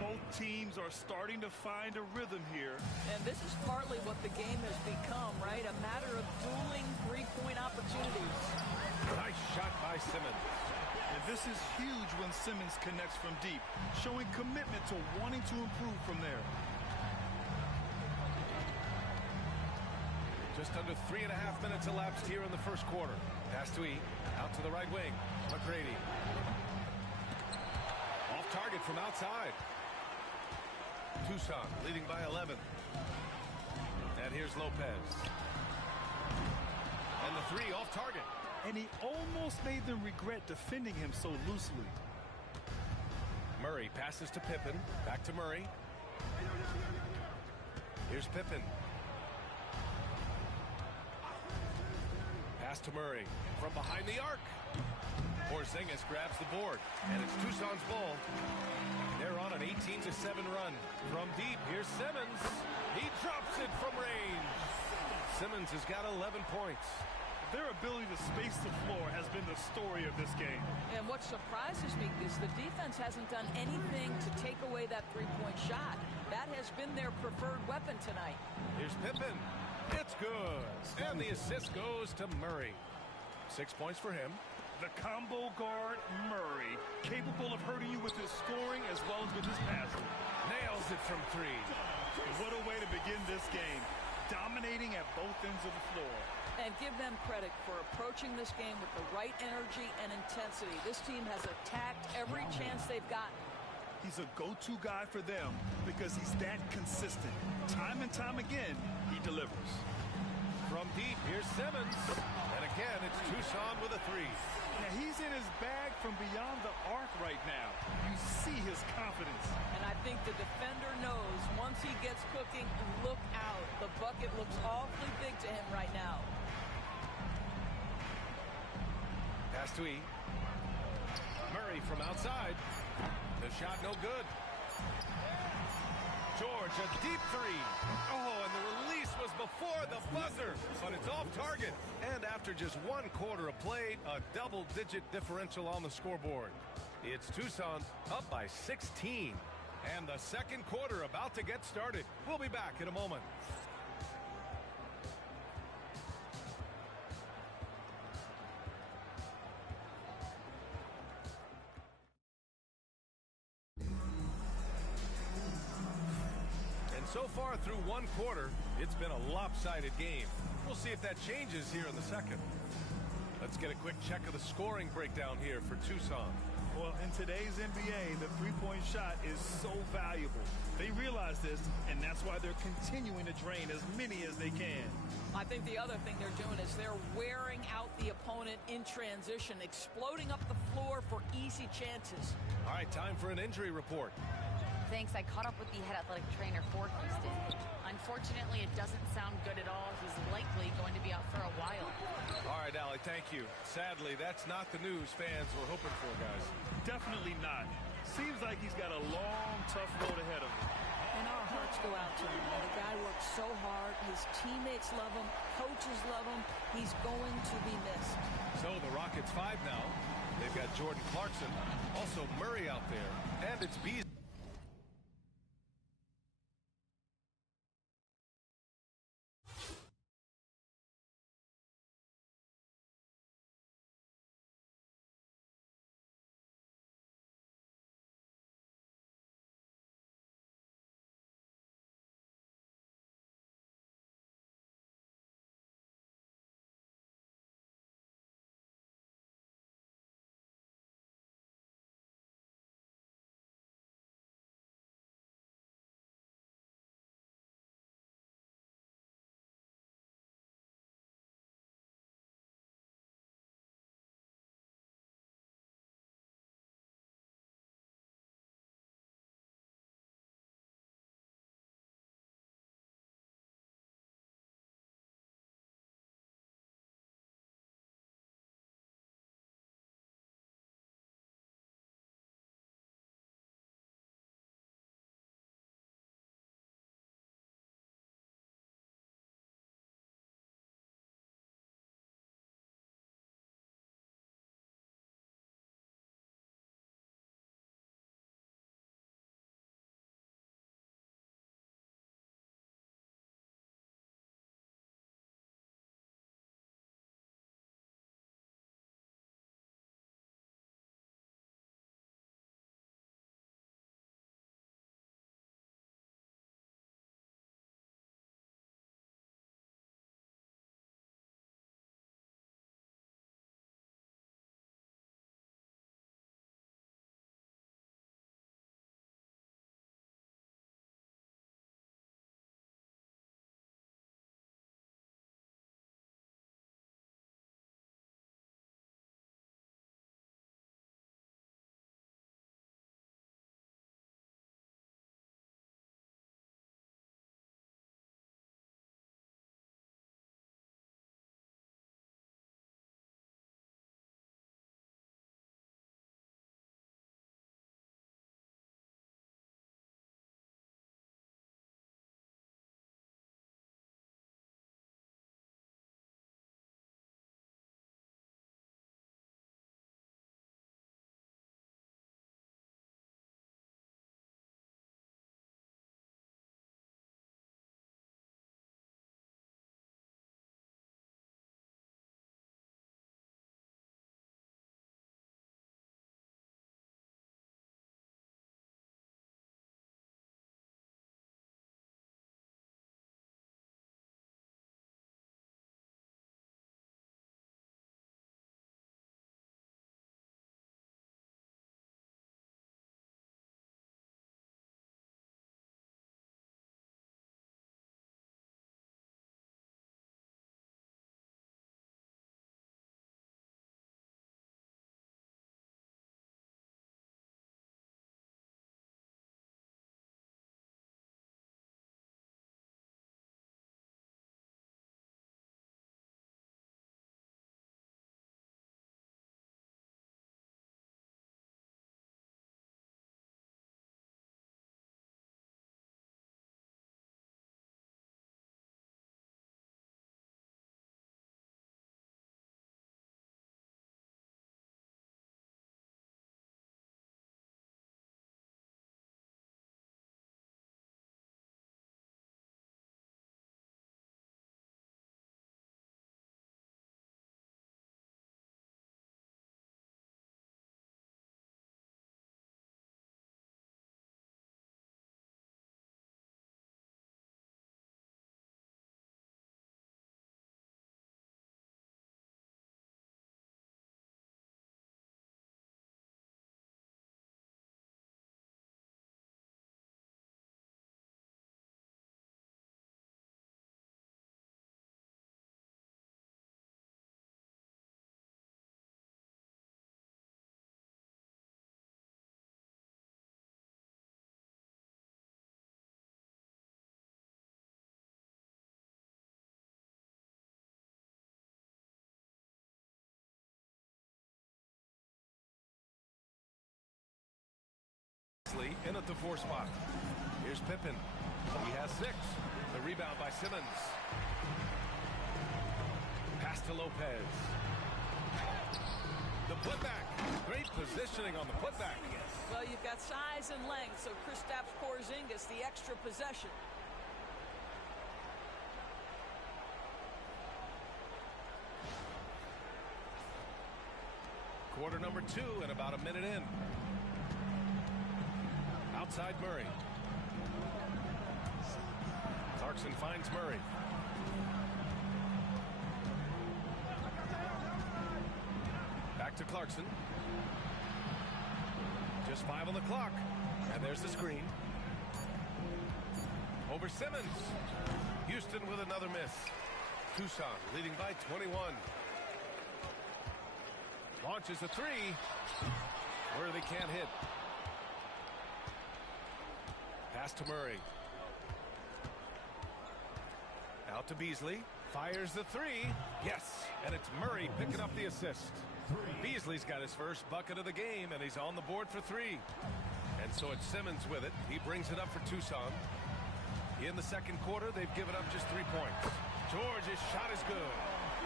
Both teams are starting to find a rhythm here. And this is partly what the game has become, right? A matter of dueling three-point opportunities. Nice shot by Simmons. And this is huge when Simmons connects from deep, showing commitment to wanting to improve from there. Just under 3.5 minutes elapsed here in the first quarter. Pass to E. Out to the right wing. McGrady. Off target from outside. Tucson leading by 11. And here's Lopez. And the three off target. And he almost made them regret defending him so loosely. Murray passes to Pippen. Back to Murray. Here's Pippen. Pass to Murray. From behind the arc. Porzingis grabs the board. And it's Tucson's ball. They're on an 18-7 run. From deep, here's Simmons. He drops it from range. Simmons has got 11 points. Their ability to space the floor has been the story of this game. And what surprises me is the defense hasn't done anything to take away that three-point shot. That has been their preferred weapon tonight. Here's Pippen. It's good. And the assist goes to Murray. 6 points for him. The combo guard, Murray, capable of hurting you with his scoring as well as with his passing. Nails it from three. What a way to begin this game. Dominating at both ends of the floor. And give them credit for approaching this game with the right energy and intensity. This team has attacked every chance they've gotten. He's a go-to guy for them because he's that consistent. Time and time again, he delivers. From deep, here's Simmons. And again, it's Tucson with a three. Now, he's in his bag from beyond the arc right now. You see his confidence. And I think the defender knows once he gets cooking, look out. The bucket looks awfully big to him right now. Pass to E. Murray from outside. The shot no good. George, a deep three. Oh, and the release was before the buzzer, but it's off target. And after just 1 quarter of play, a double-digit differential on the scoreboard. It's Tucson up by 16. And the second quarter about to get started. We'll be back in a moment. So far through 1 quarter, it's been a lopsided game. We'll see if that changes here in the second. Let's get a quick check of the scoring breakdown here for Tucson. Well, in today's NBA, the three-point shot is so valuable. They realize this, and that's why they're continuing to drain as many as they can. I think the other thing they're doing is they're wearing out the opponent in transition, exploding up the floor for easy chances. All right, time for an injury report. Thanks. I caught up with the head athletic trainer for Houston. Unfortunately, it doesn't sound good at all. He's likely going to be out for a while. All right, Allie, thank you. Sadly, that's not the news fans were hoping for, guys. Definitely not. Seems like he's got a long, tough road ahead of him. And our hearts go out to him. The guy works so hard. His teammates love him. Coaches love him. He's going to be missed. So the Rockets 5 now. They've got Jordan Clarkson, also Murray out there, and it's Beasley. Beasley in at the 4 spot. Here's Pippen. He has 6. The rebound by Simmons. Pass to Lopez. The putback. Great positioning on the putback. Well, you've got size and length, so Kristaps Porzingis, the extra possession. Quarter number 2 and about a minute in. Outside Murray. Clarkson finds Murray. Back to Clarkson. Just 5 on the clock. And there's the screen. Over Simmons. Houston with another miss. Tucson leading by 21. Launches a 3. Where they can't hit. Pass to Murray. Out to Beasley. Fires the 3. Yes. And it's Murray picking up the assist. Beasley's got his first bucket of the game, and he's on the board for 3. And so it's Simmons with it. He brings it up for Tucson. In the second quarter, they've given up just 3 points. George's shot is good.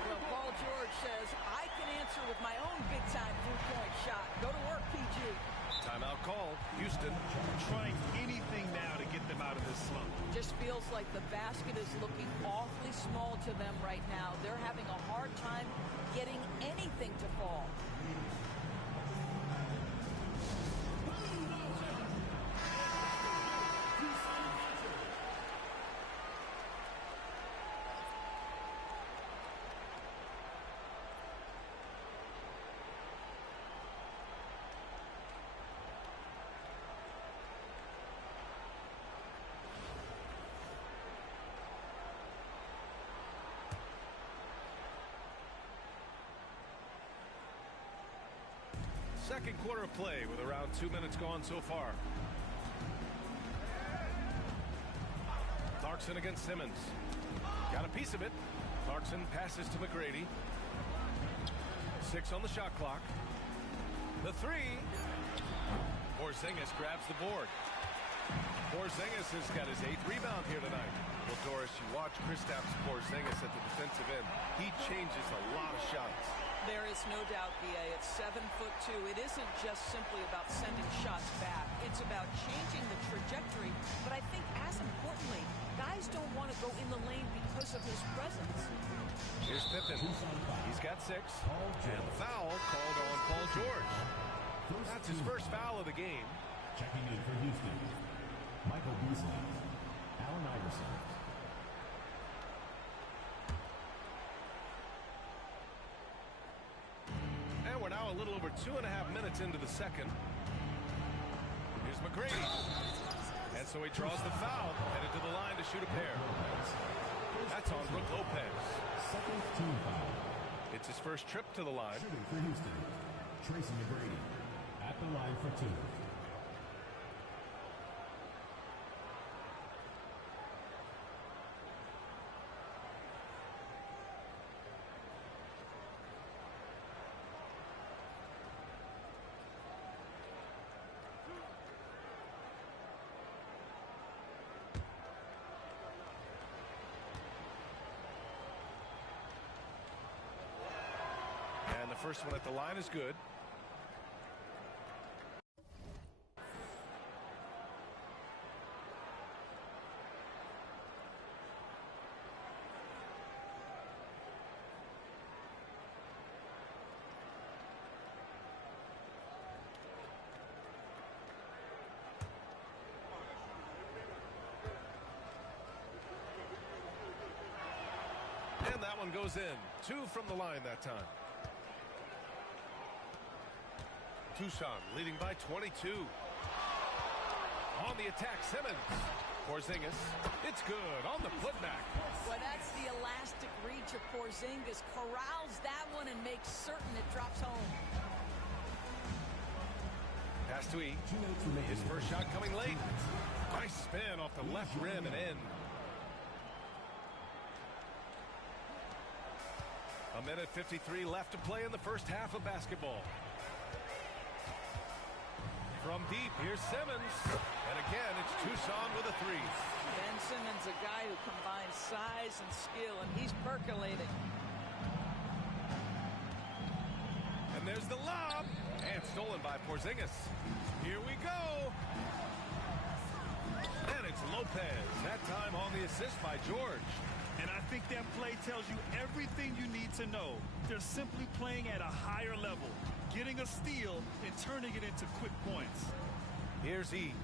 Well, Paul George says, I can answer with my own big-time 3-point shot. Go to work, PG. Timeout called. Houston trying anything now to get them out of this slump. Just feels like the basket is looking awfully small to them right now. They're having a hard time getting anything to fall. Second quarter of play with around 2 minutes gone so far. Clarkson against Simmons. Got a piece of it. Clarkson passes to McGrady. 6 on the shot clock. The 3. Porzingis grabs the board. Porzingis has got his 8th rebound here tonight. Well, Doris, you watch Kristaps Porzingis at the defensive end. He changes a lot of shots. There is no doubt, B.A. It's 7'2". It isn't just simply about sending shots back. It's about changing the trajectory. But I think as importantly, guys don't want to go in the lane because of his presence. Here's Pippen. He's got 6. And the foul called on Paul George. That's his first foul of the game. Checking in for Houston, Michael Beasley, Allen Iverson. And we're now a little over 2.5 minutes into the second. Here's McGrady. And so he draws the foul, headed to the line to shoot a pair. That's on Brook Lopez. Second team foul. It's his first trip to the line. Shooting for Houston, Tracy McGrady at the line for 2. And the first one at the line is good. And that one goes in. 2 from the line that time. Tucson leading by 22. On the attack, Simmons. Porzingis. It's good on the putback. Well, that's the elastic reach of Porzingis. Corrals that one and makes certain it drops home. Pass to E. His first shot coming late. Nice spin off the left rim and in. A minute 53 left to play in the first half of basketball. from deep. Here's Simmons. And again, it's Tucson with a three. Ben Simmons, a guy who combines size and skill, and he's percolating. And there's the lob. And stolen by Porzingis. Here we go. And it's Lopez. That time on the assist by George. And I think that play tells you everything you need to know. They're simply playing at a higher level, getting a steal and turning it into quick points. Here's E.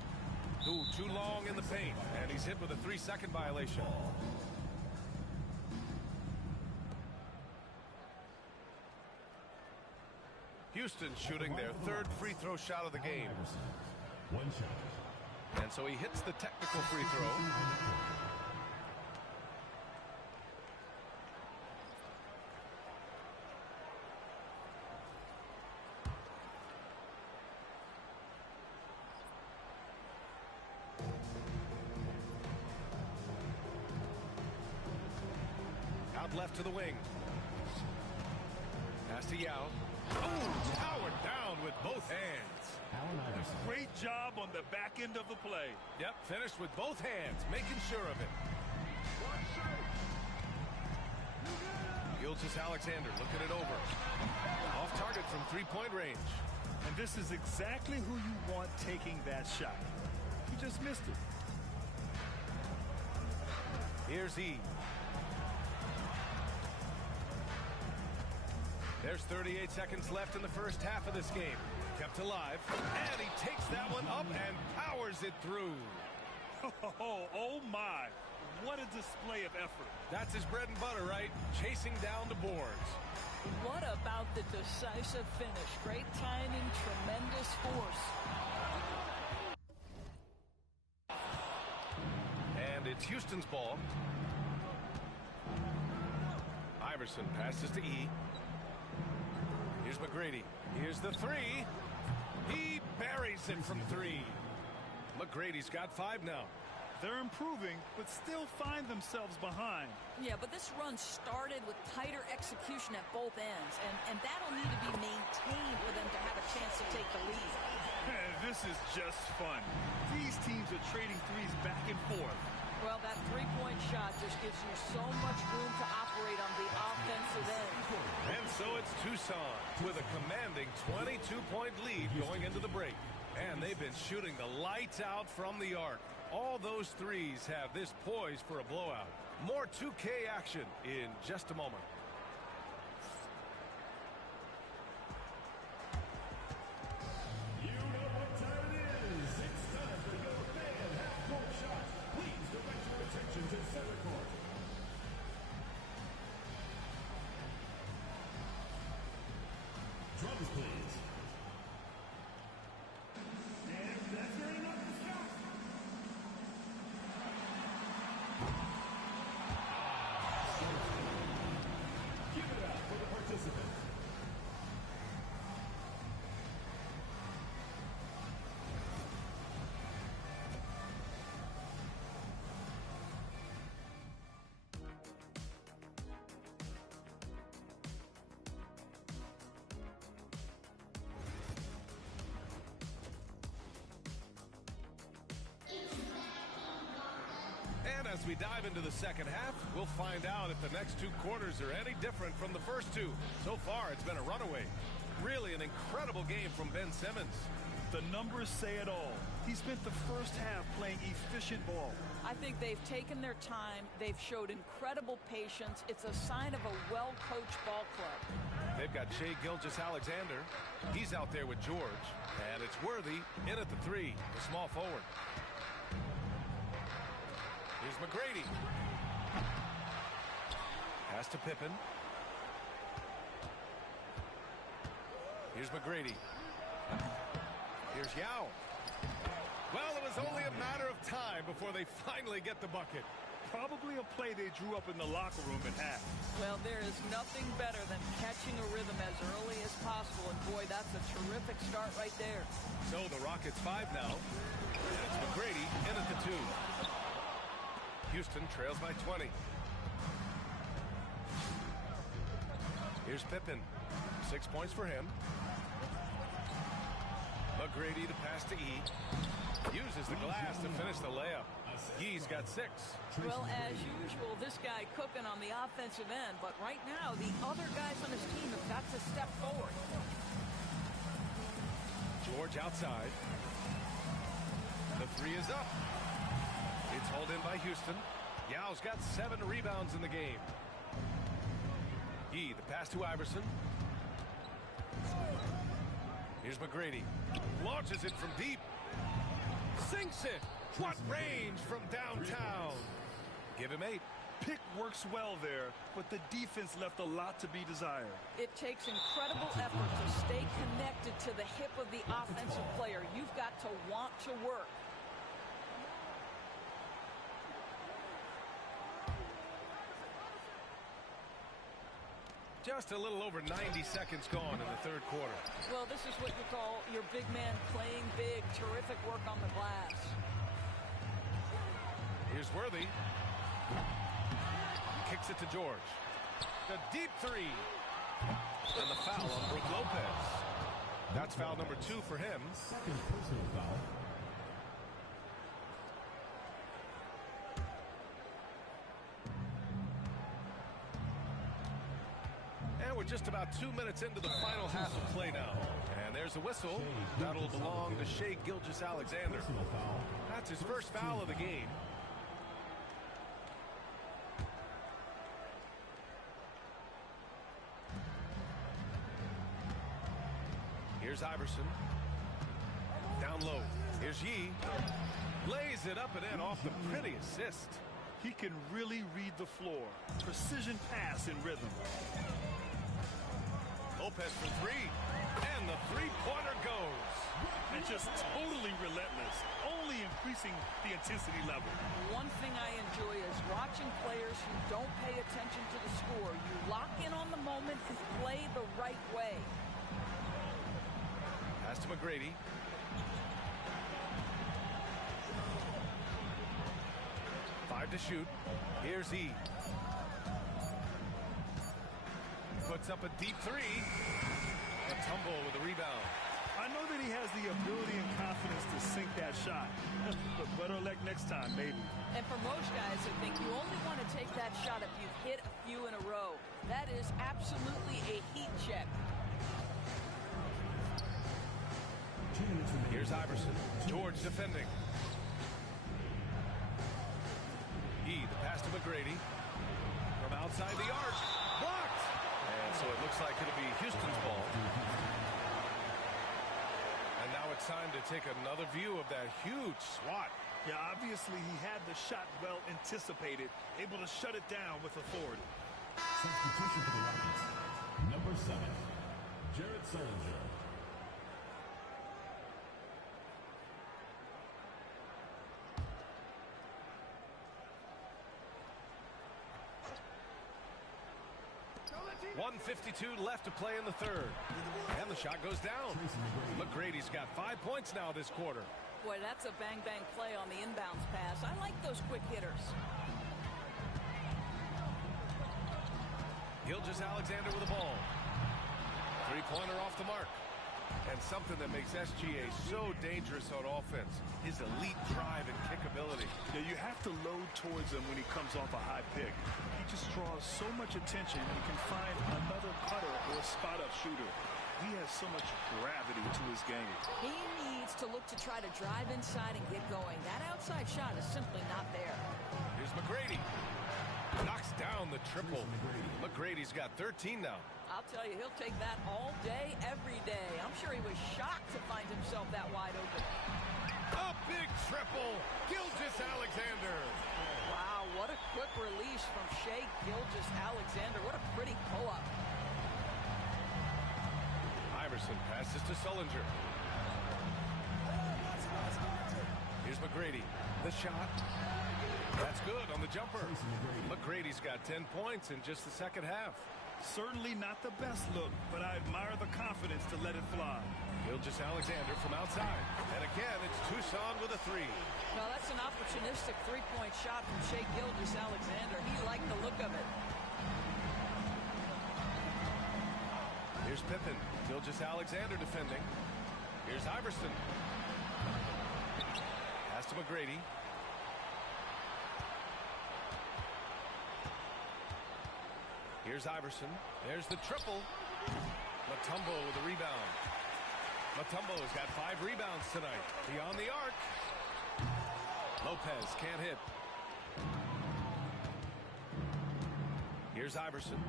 Ooh, too long in the paint. And he's hit with a 3-second violation. Houston shooting their third free throw shot of the game. One shot. And so he hits the technical free throw. Out left to the wing. Pass to Yao. Oh, powered down with both hands. Great job on the back end of the play. Yep, finished with both hands, making sure of it. Gilgeous-Alexander looking it over. Off target from three-point range. And this is exactly who you want taking that shot. He just missed it. Here's E. There's 38 seconds left in the first half of this game. Kept alive, and he takes that one up and powers it through. Oh my, what a display of effort. That's his bread and butter, right? Chasing down the boards. What about the decisive finish? Great timing, tremendous force. And it's Houston's ball. Iverson passes to E. Here's McGrady. Here's the three. He buries it from three. McGrady's got 5 now. They're improving, but still find themselves behind. Yeah, but this run started with tighter execution at both ends, and that'll need to be maintained for them to have a chance to take the lead. This is just fun. These teams are trading threes back and forth. Well, that three-point shot just gives you so much room to operate on the offensive end. And so it's Tucson with a commanding 22-point lead going into the break. And they've been shooting the lights out from the arc. All those threes have this poised for a blowout. More 2K action in just a moment. You know what time it is. It's time for your fan half-court shot. Please direct your attention to center court. Drums, please. And that's very much the shot. Give it up for the participants. And as we dive into the second half, we'll find out if the next 2 quarters are any different from the first 2. So far, it's been a runaway. Really an incredible game from Ben Simmons. The numbers say it all. He spent the first half playing efficient ball. I think they've taken their time. They've showed incredible patience. It's a sign of a well-coached ball club. They've got Shai Gilgeous-Alexander. He's out there with George. And it's Worthy in at the 3, the small forward. Here's McGrady. Pass to Pippen. Here's McGrady. Here's Yao. Well, it was only a matter of time before they finally get the bucket. Probably a play they drew up in the locker room at half. Well, there is nothing better than catching a rhythm as early as possible, and boy, that's a terrific start right there. So the Rockets 5 now. And it's McGrady in at the 2. Houston trails by 20. Here's Pippen. 6 points for him. McGrady the pass to E. Uses the glass to finish the layup. E's got 6. Well, as usual, this guy cooking on the offensive end, but right now the other guys on his team have got to step forward. George outside. The 3 is up. It's hauled in by Houston. Yao's got 7 rebounds in the game. E, the pass to Iverson. Here's McGrady. Launches it from deep. Sinks it. What range from downtown. Give him 8. Pick works well there, but the defense left a lot to be desired. It takes incredible effort to stay connected to the hip of the offensive player. You've got to want to work. Just a little over 90 seconds gone in the third quarter. Well, this is what you call your big man playing big. Terrific work on the glass. Here's Worthy. Kicks it to George. The deep 3. And the foul on Brook Lopez. That's foul number 2 for him. Second personal foul. And we're just about 2 minutes into the final half of play now. And there's a whistle. That'll belong to Shai Gilgeous-Alexander. That's his first foul of the game. Here's Iverson. Down low. Here's Yi. Lays it up and in off the pretty assist. He can really read the floor. Precision pass in rhythm. Lopez for 3. And the three-pointer goes. And just totally relentless. Only increasing the intensity level. One thing I enjoy is watching players who don't pay attention to the score. You lock in on the moment and play the right way. Pass to McGrady. Five to shoot. Here's E. Puts up a deep 3. A tumble with a rebound. I know that he has the ability and confidence to sink that shot. But better luck next time, maybe. And for most guys, I think you only want to take that shot if you've hit a few in a row. That is absolutely a heat check. Here's Iverson. George defending. E, the pass to McGrady. From outside the arc. Blocked! And so it looks like it'll be Houston's ball. And now it's time to take another view of that huge swat. Yeah, obviously he had the shot well anticipated, able to shut it down with authority. Substitution for the Rockets. Number 7, Jared Sullinger. .152 left to play in the third. And the shot goes down. McGrady's got 5 points now this quarter. Boy, that's a bang-bang play on the inbounds pass. I like those quick hitters. Gilgeous-Alexander with the ball. Three-pointer off the mark. And something that makes SGA so dangerous on offense, his elite drive and kickability. Yeah, you have to load towards him when he comes off a high pick. He just draws so much attention and can find another cutter or a spot-up shooter. He has so much gravity to his game. He needs to look to try to drive inside and get going. That outside shot is simply not there. Here's McGrady. Knocks down the triple. McGrady's got 13 now. I'll tell you, he'll take that all day, every day. I'm sure he was shocked to find himself that wide open. A big triple. Gilgeous-Alexander. Wow, what a quick release from Shai Gilgeous-Alexander. What a pretty pull-up. Iverson passes to Sullinger. Here's McGrady. The shot. That's good on the jumper. McGrady's got 10 points in just the second half. Certainly not the best look, but I admire the confidence to let it fly. Gilgeous-Alexander from outside. And again, it's Tucson with a 3. Well, that's an opportunistic three-point shot from Shai Gilgeous-Alexander. He liked the look of it. Here's Pippen. Gilgeous-Alexander defending. Here's Iverson. Pass to McGrady. Here's Iverson. There's the triple. Mutombo with a rebound. Mutombo's got 5 rebounds tonight. Beyond the arc. Lopez can't hit. Here's Iverson.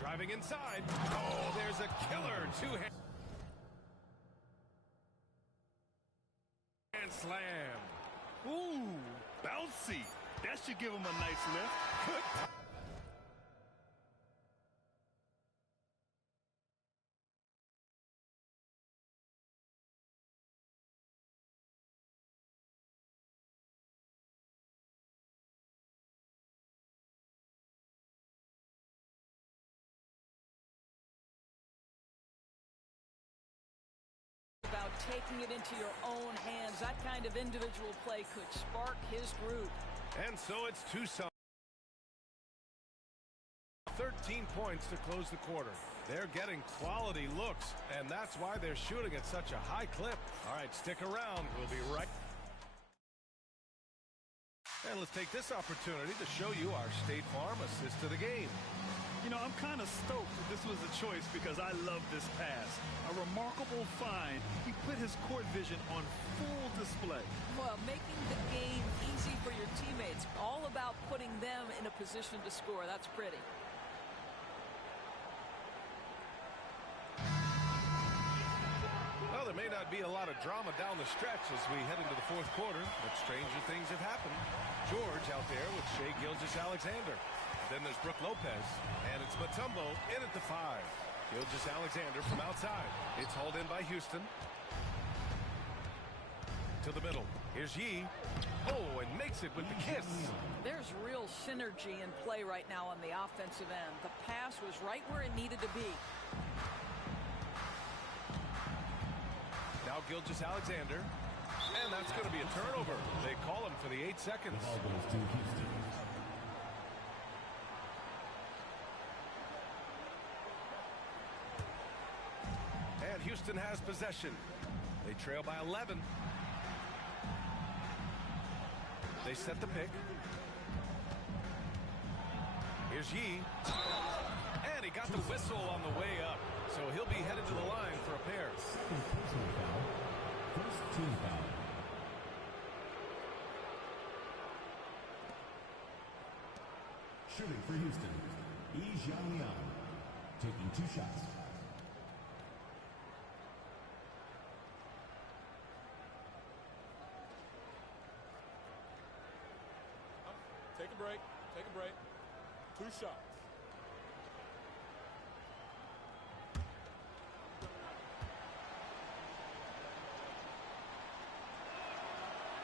Driving inside. Oh, there's a killer two-hand slam. Ooh, bouncy. That should give him a nice lift. Good. About taking it into your own hands. That kind of individual play could spark his group. And so it's Tucson. 13 points to close the quarter. They're getting quality looks, and that's why they're shooting at such a high clip. All right, stick around. We'll be right. And let's take this opportunity to show you our State Farm assist to the game. You know, I'm kind of stoked that this was a choice because I love this pass. A remarkable find. He put his court vision on full display. Well, making the game easy for your teammates. All about putting them in a position to score. That's pretty. Well, there may not be a lot of drama down the stretch as we head into the fourth quarter, but stranger things have happened. George out there with Shai Gilgeous-Alexander. Then there's Brook Lopez, and it's Mutombo in at the 5. Gilgeous-Alexander from outside. It's hauled in by Houston. To the middle. Here's Yee. Oh, and makes it with the kiss. There's real synergy in play right now on the offensive end. The pass was right where it needed to be. Now Gilgeous-Alexander. And that's going to be a turnover. They call him for the 8 seconds. Ball goes to Houston. And Houston has possession. They trail by 11. They set the pick. Here's Yee. And he got the whistle on the way up. So he'll be headed to the line for a pair. Second personal foul. First team foul. Shooting for Houston, Liang, taking 2 shots. Take a break. Take a break. 2 shots.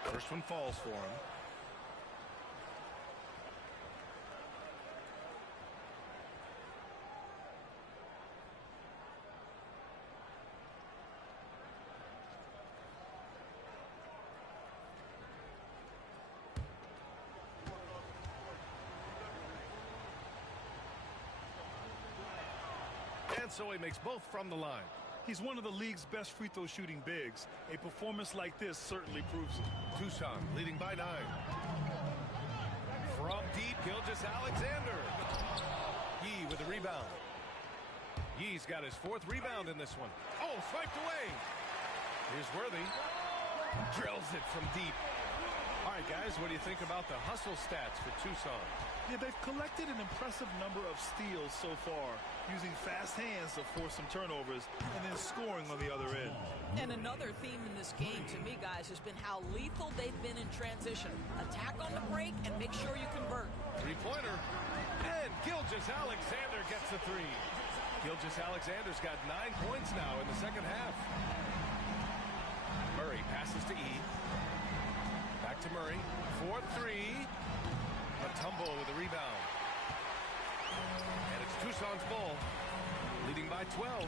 First one falls for him. And so he makes both from the line. He's one of the league's best free throw shooting bigs. A performance like this certainly proves it. Tucson leading by 9. From deep, Gilgeous-Alexander. Yee with the rebound. Yee's got his 4th rebound in this one. Oh, swiped away. Here's Worthy. Drills it from deep. All right, guys, what do you think about the hustle stats for Tucson? Yeah, they've collected an impressive number of steals so far, using fast hands to force some turnovers and then scoring on the other end. And another theme in this game to me, guys, has been how lethal they've been in transition. Attack on the break and make sure you convert. 3-pointer. And Gilgeous-Alexander gets the 3. Gilgeous-Alexander's got 9 points now in the second half. Murray passes to E. Back to Murray. 4-3. Mutombo with the rebound. And it's Tucson's ball, leading by 12.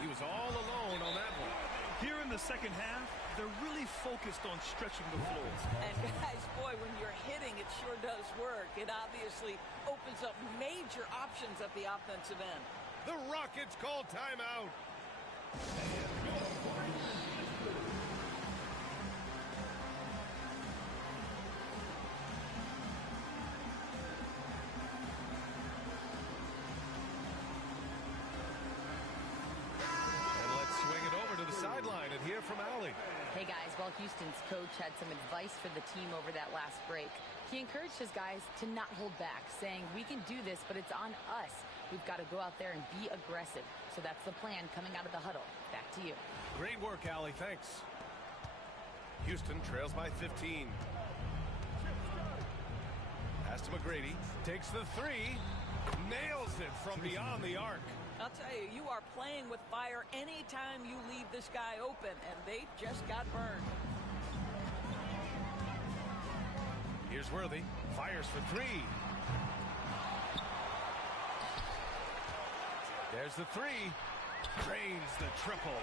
He was all alone on that one. Here in the second half, they're really focused on stretching the floor. And guys, boy, when you're hitting, it sure does work. It obviously opens up major options at the offensive end. The Rockets call timeout. Sideline and hear from Allie. Hey guys, well, Houston's coach had some advice for the team over that last break. He encouraged his guys to not hold back, saying we can do this, but it's on us. We've got to go out there and be aggressive. So that's the plan coming out of the huddle. Back to you. Great work, Allie. Thanks. Houston trails by 15. Pass to McGrady. Takes the three. Nails it from beyond the arc. I'll tell you, you are playing with fire anytime you leave this guy open, and they just got burned. Here's Worthy. Fires for three. There's the three. Drains the triple.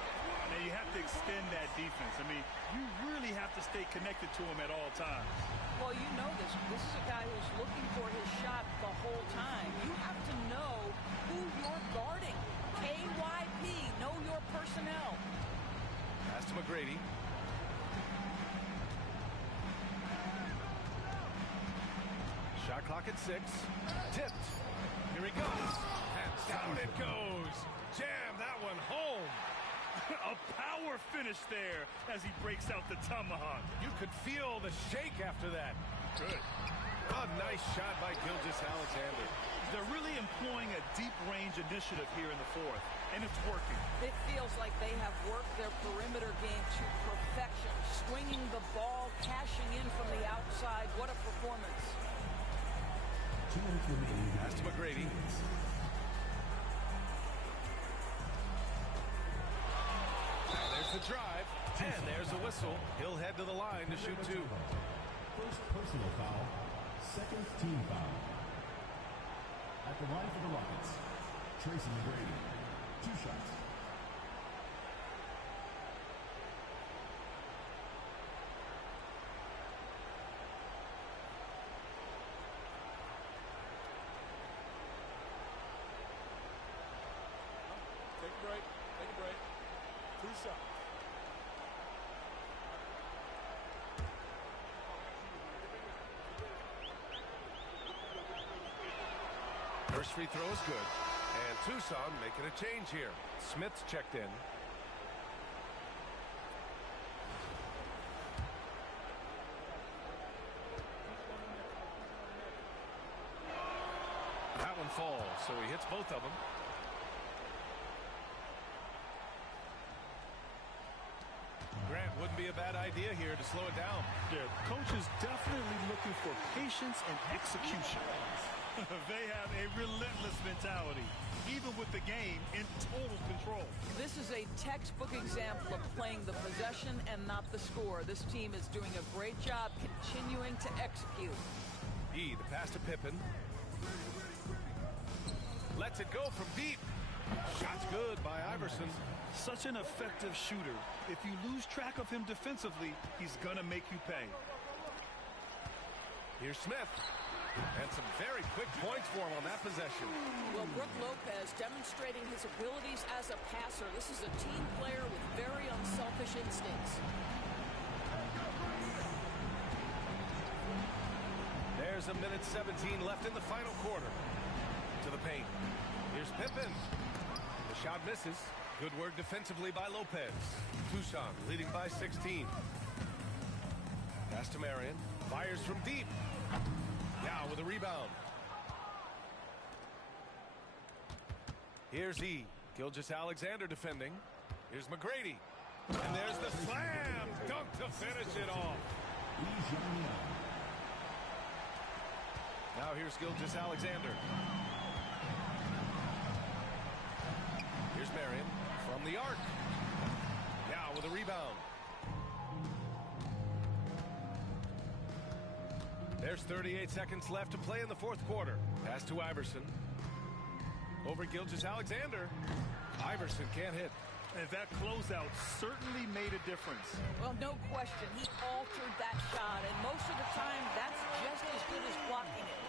Now you have to extend that defense. I mean, you really have to stay connected to him at all times. Well, you know this. This is a guy who's looking for his shot the whole time. You have to know who you're guarding. KYP, know your personnel. Pass to McGrady. Shot clock at 6. Tipped. Here he goes. And down it goes. Jam that one home. A power finish there as he breaks out the tomahawk. You could feel the shake after that. Good. A nice shot by Gilgeous-Alexander. They're really employing a deep range initiative here in the fourth, and it's working. It feels like they have worked their perimeter game to perfection. Swinging the ball, cashing in from the outside. What a performance. Pass to McGrady. There's the drive, and there's a whistle. He'll head to the line to shoot two. First personal foul, second team foul. At the line for the Rockets, Tracy McGrady, 2 shots. Take a break. Take a break. 2 shots. First free throw is good. And Tucson making a change here. Smith's checked in. That one falls, so he hits both of them. Grant, wouldn't be a bad idea here to slow it down. Yeah, coach is definitely looking for patience and execution. They have a relentless mentality, even with the game in total control. This is a textbook example of playing the possession and not the score. This team is doing a great job continuing to execute. The pass to Pippen. Lets it go from deep. Shot's good by Iverson. Such an effective shooter. If you lose track of him defensively, he's going to make you pay. Here's Smith. And some very quick points for him on that possession. Well, Brook Lopez demonstrating his abilities as a passer. This is a team player with very unselfish instincts. There's 1:17 left in the final quarter. To the paint. Here's Pippen. The shot misses. Good work defensively by Lopez. Tucson leading by 16. Pass to Marion. Fires from deep. Now with a rebound. Here's E. Gilgeous-Alexander defending. Here's McGrady. And there's the slam dunk to finish it off. Now here's Gilgeous-Alexander. Here's Marion from the arc. Now with a rebound. There's 38 seconds left to play in the fourth quarter. Pass to Iverson. Over Gilgeous-Alexander. Iverson can't hit. And that closeout certainly made a difference. Well, no question. He altered that shot, and most of the time, that's just as good as blocking it.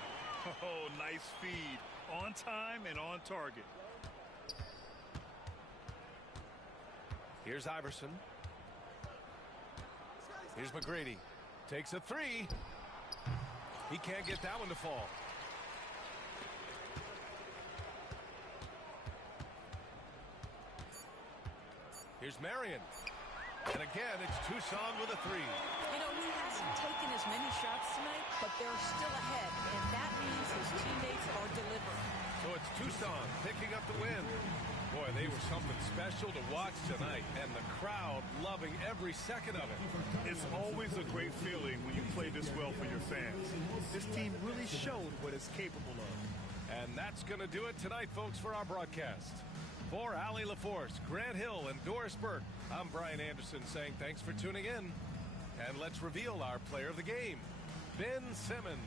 Oh, nice feed. On time and on target. Here's Iverson. Here's McGrady. Takes a three. He can't get that one to fall. Here's Marion. And again, it's Tucson with a three. You know, he hasn't taken as many shots tonight, but they're still ahead, and that means his teammates are delivering. So it's Tucson picking up the win. Boy, they were something special to watch tonight, and the crowd loving every second of it. It's always a great feeling when you play this well for your fans. This team really showed what it's capable of. And that's going to do it tonight, folks, for our broadcast. For Allie LaForce, Grant Hill, and Doris Burke, I'm Brian Anderson saying thanks for tuning in. And let's reveal our player of the game, Ben Simmons.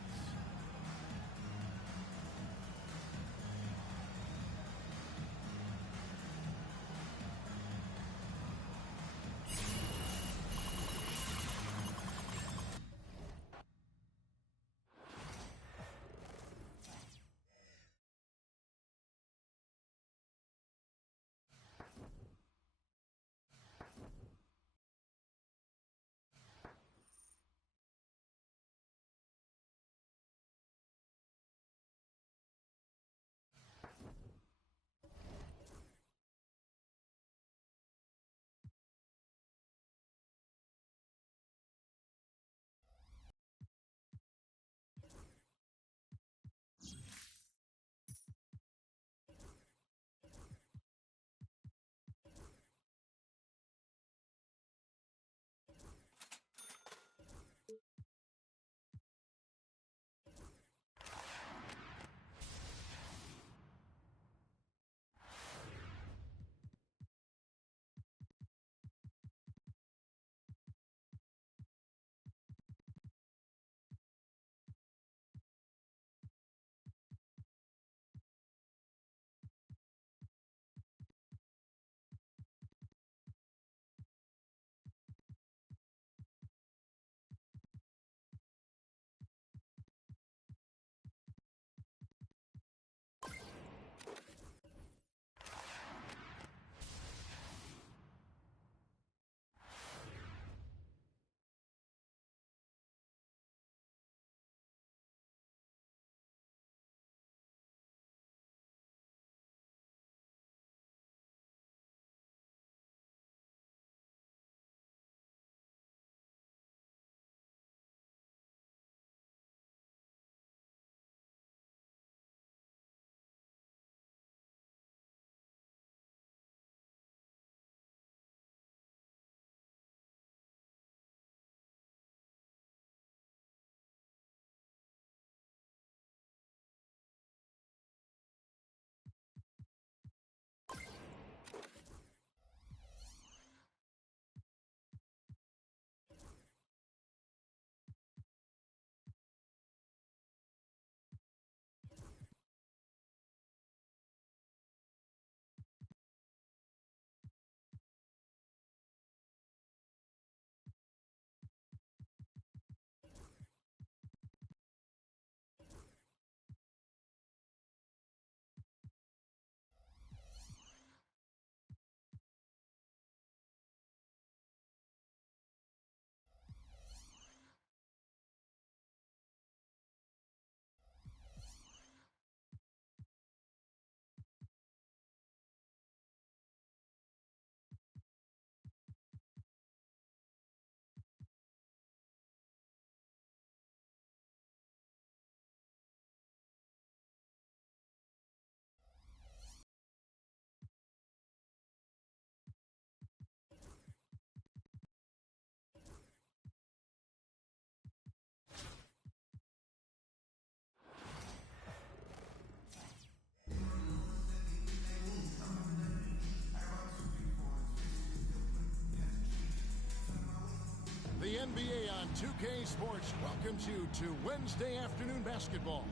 The NBA on 2K Sports welcomes you to Wednesday afternoon basketball.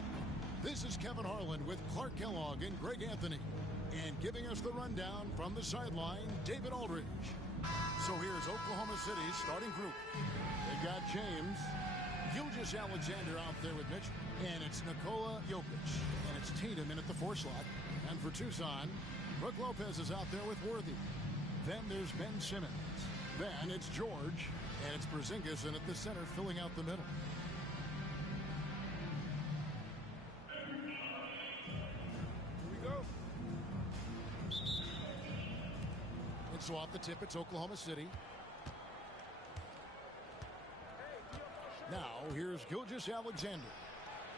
This is Kevin Harlan with Clark Kellogg and Greg Anthony. And giving us the rundown from the sideline, David Aldridge. So here's Oklahoma City's starting group. They've got James, Gilgeous Alexander out there with Mitch, and it's Nikola Jokic, and it's Tatum in at the 4 slot. And for Tucson, Brook Lopez is out there with Worthy. Then there's Ben Simmons. Then it's George, and it's Porzingis in at the center, filling out the middle. So off the tip, it's Oklahoma City. Now, here's Gilgeous-Alexander.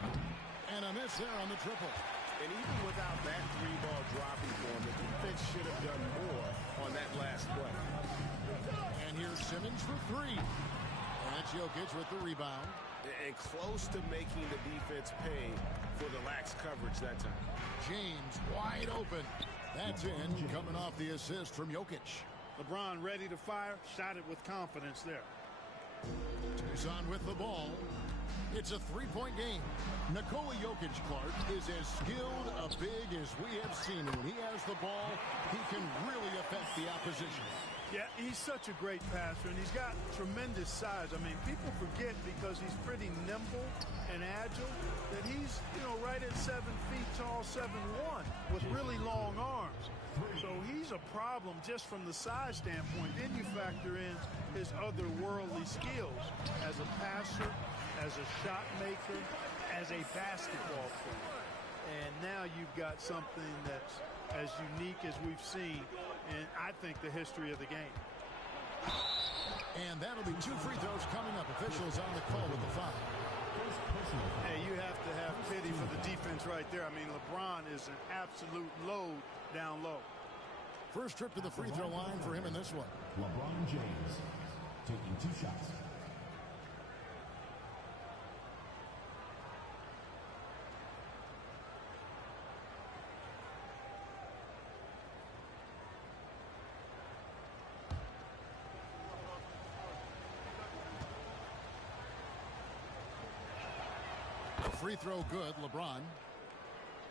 And a miss there on the triple. And even without that three-ball dropping for him, the defense should have done more on that last play. And here's Simmons for three. And that's Jokic with the rebound. And close to making the defense pay for the lax coverage that time. James wide open. That's in, coming off the assist from Jokic. LeBron ready to fire, shot it with confidence there. Tucson with the ball. It's a three-point game. Nikola Jokic, Clark, is as skilled a big as we have seen. When he has the ball, he can really affect the opposition. Yeah, he's such a great passer, and he's got tremendous size. I mean, people forget because he's pretty nimble and agile that he's, right at 7 feet tall, 7'1", with really long arms. So he's a problem just from the size standpoint. Then you factor in his otherworldly skills as a passer, as a shot maker, as a basketball player. And now you've got something that's as unique as we've seen in, I think, the history of the game. And that'll be 2 free throws coming up. Officials on the call with the foul. Hey, you have to have pity for the defense right there. I mean, LeBron is an absolute load down low. First trip to the free throw line for him in this one. LeBron James taking 2 shots. Free throw good, LeBron.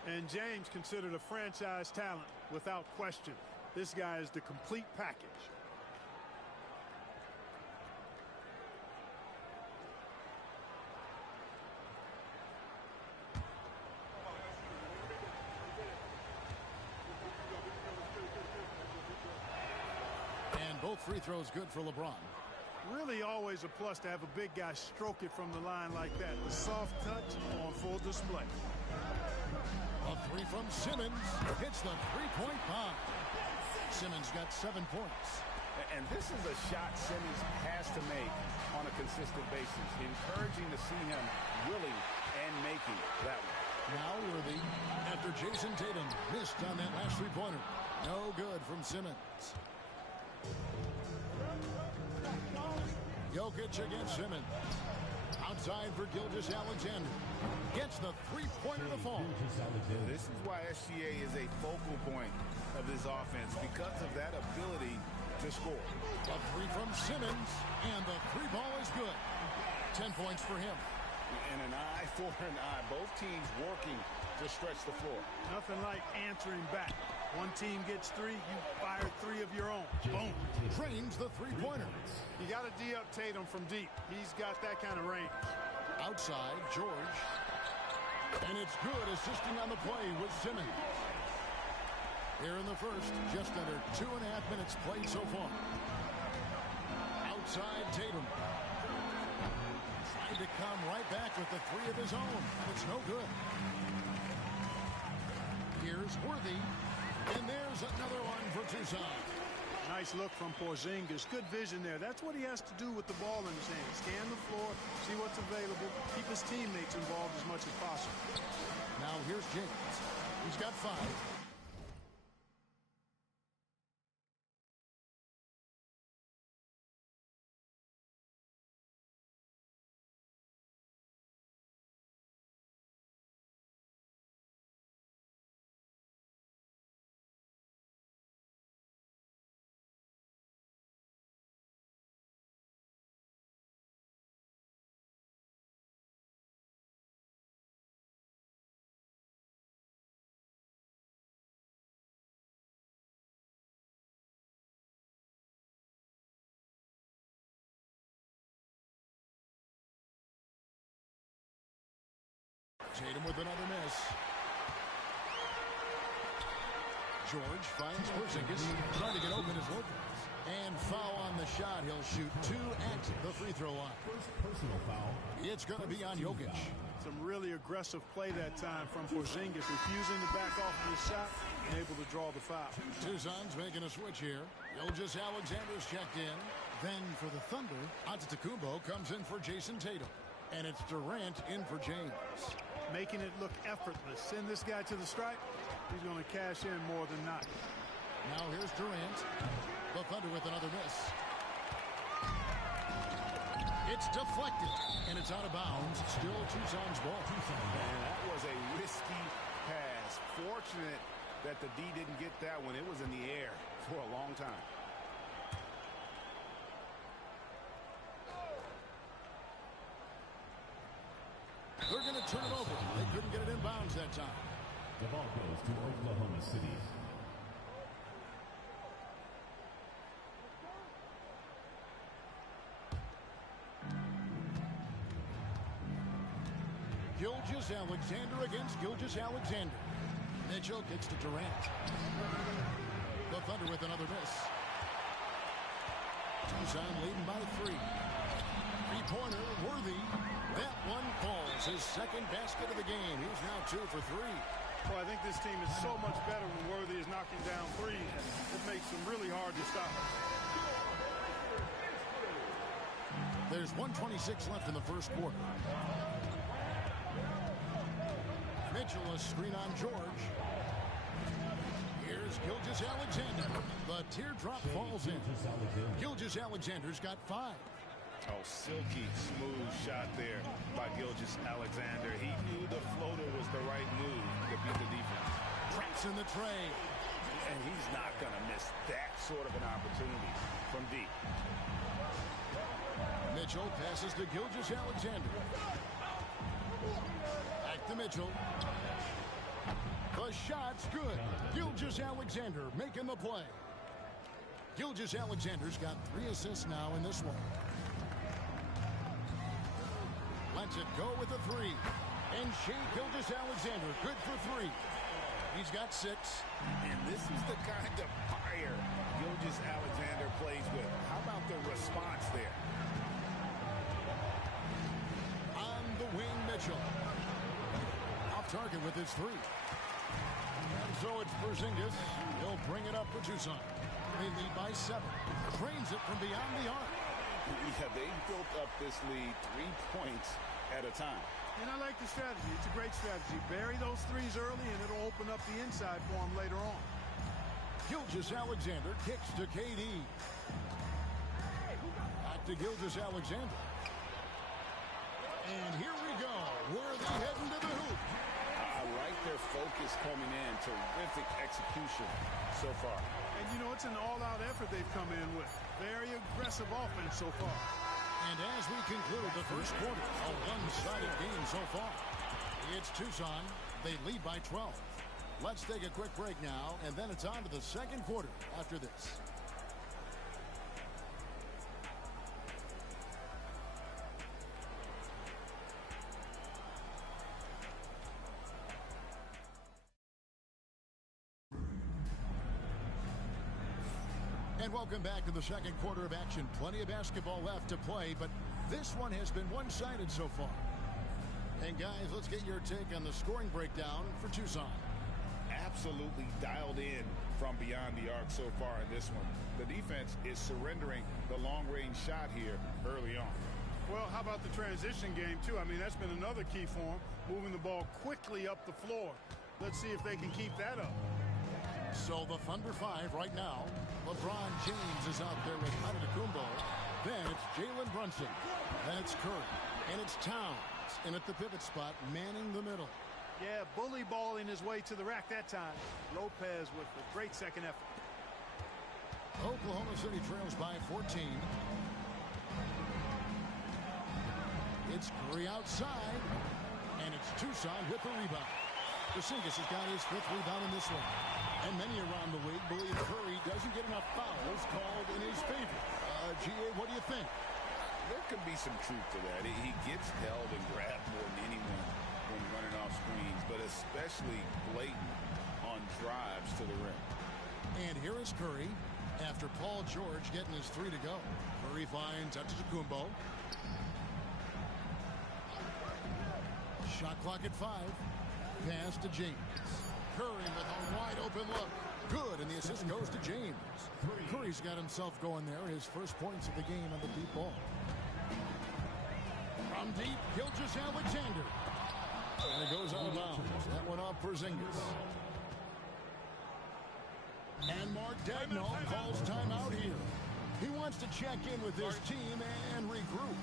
And James considered a franchise talent without question. This guy is the complete package. And both free throws good for LeBron. Really always a plus to have a big guy stroke it from the line like that. The soft touch on full display. A three from Simmons. Hits the three-point bomb. Simmons got 7 points. And this is a shot Simmons has to make on a consistent basis. Encouraging to see him willing and making that one. Now Worthy after Jason Tatum missed on that last three-pointer. No good from Simmons. Jokic against Simmons. Outside for Gilgeous-Alexander. Gets the three-pointer to fall. This is why SGA is a focal point of this offense, because of that ability to score. A three from Simmons, and the three ball is good. 10 points for him. And an eye for an eye. Both teams working to stretch the floor. Nothing like answering back. One team gets 3, you fire 3 of your own. Boom. Drains the three-pointer. You got to D up Tatum from deep. He's got that kind of range. Outside, George. And it's good, assisting on the play with Simmons. Here in the first, just under 2.5 minutes played so far. Outside, Tatum. Tried to come right back with the 3 of his own. It's no good. Here's Worthy. And there's another one for Tucson. Nice look from Porzingis. Good vision there. That's what he has to do with the ball in his hand. Scan the floor, see what's available, keep his teammates involved as much as possible. Now here's James. He's got 5. Tatum with another miss. George finds Porzingis trying to get open as Lopez. And foul on the shot. He'll shoot 2 at the free throw line. First personal foul. It's going to be on Jokic. Some really aggressive play that time from Porzingis, refusing to back off of the shot and able to draw the foul. Tucson's making a switch here. Gilgeous-Alexander's checked in. Then for the Thunder, Antetokounmpo comes in for Jason Tatum. And it's Durant in for James. Making it look effortless. Send this guy to the stripe. He's going to cash in more than not. Now here's Durant. The Thunder with another miss. It's deflected, and it's out of bounds. Still Tucson's ball. And that was a risky pass. Fortunate that the D didn't get that one. It was in the air for a long time. They're going to turn it over. They couldn't get it in bounds that time. The ball goes to Oklahoma City. Gilgeous-Alexander against Gilgeous-Alexander. Mitchell kicks to Durant. The Thunder with another miss. Tucson leading by 3. Three-pointer, Worthy. That one falls. His second basket of the game. He's now 2 for 3. Well, I think this team is so much better when Worthy is knocking down threes. It makes them really hard to stop. There's 1:26 left in the first quarter. Mitchell, a screen on George. Here's Gilgeous-Alexander. The teardrop falls in. Gilgeous-Alexander's got 5. Oh, silky smooth shot there by Gilgeous-Alexander. He knew the floater was the right move to beat the defense. Traps in the tray. And he's not going to miss that sort of an opportunity from deep. Mitchell passes to Gilgeous-Alexander. Back to Mitchell. The shot's good. Gilgeous-Alexander making the play. Gilgeous-Alexander's got 3 assists now in this one. Lets it go with a 3. And Shea Gilgeous-Alexander, good for 3. He's got 6. And this is the kind of fire Gilgeous-Alexander plays with. How about the response there? On the wing, Mitchell. Off target with his 3. And so it's Porzingis. He'll bring it up for Tucson. They lead by 7. Drains it from beyond the arc. Yeah, they built up this lead 3 points at a time. And I like the strategy. It's a great strategy. Bury those threes early, and it'll open up the inside for him later on. Gilgeous-Alexander kicks to KD. Back to Gilgeous-Alexander. And here we go. Worthy heading to the hoop. I like their focus coming in. Terrific execution so far. And, you know, it's an all-out effort they've come in with. Very aggressive offense so far. And as we conclude the first quarter, a one-sided game so far. It's Tucson. They lead by 12. Let's take a quick break now, and then it's on to the second quarter after this. And welcome back to the second quarter of action. Plenty of basketball left to play, but this one has been one-sided so far. And guys, let's get your take on the scoring breakdown for Tucson. Absolutely dialed in from beyond the arc so far in this one. The defense is surrendering the long-range shot here early on. Well, how about the transition game, too? I mean, that's been another key for them, moving the ball quickly up the floor. Let's see if they can keep that up. So the Thunder 5 right now. LeBron James is out there with Antetokounmpo. Then it's Jalen Brunson. Then it's Curry. And it's Towns. And at the pivot spot, manning the middle. Yeah, bully balling his way to the rack that time. Lopez with a great second effort. Oklahoma City trails by 14. It's Curry outside. And it's Tucson with the rebound. Porzingis has got his 5th rebound in this one. And many around the league believe Curry doesn't get enough fouls called in his favor. G.A., what do you think? There could be some truth to that. He gets held and grabbed more than anyone when running off screens, but especially blatant on drives to the rim. And here is Curry. After Paul George getting his 3 to go. Curry finds Antetokounmpo. Shot clock at 5. Pass to James. Curry with a wide open look. Good, and the assist goes to James. Curry's got himself going there. His first points of the game on the deep ball. From deep, Gilgeous-Alexander. And it goes out of bounds. That one off for Porzingis. And Mark Daigneault calls timeout here. He wants to check in with his team and regroup.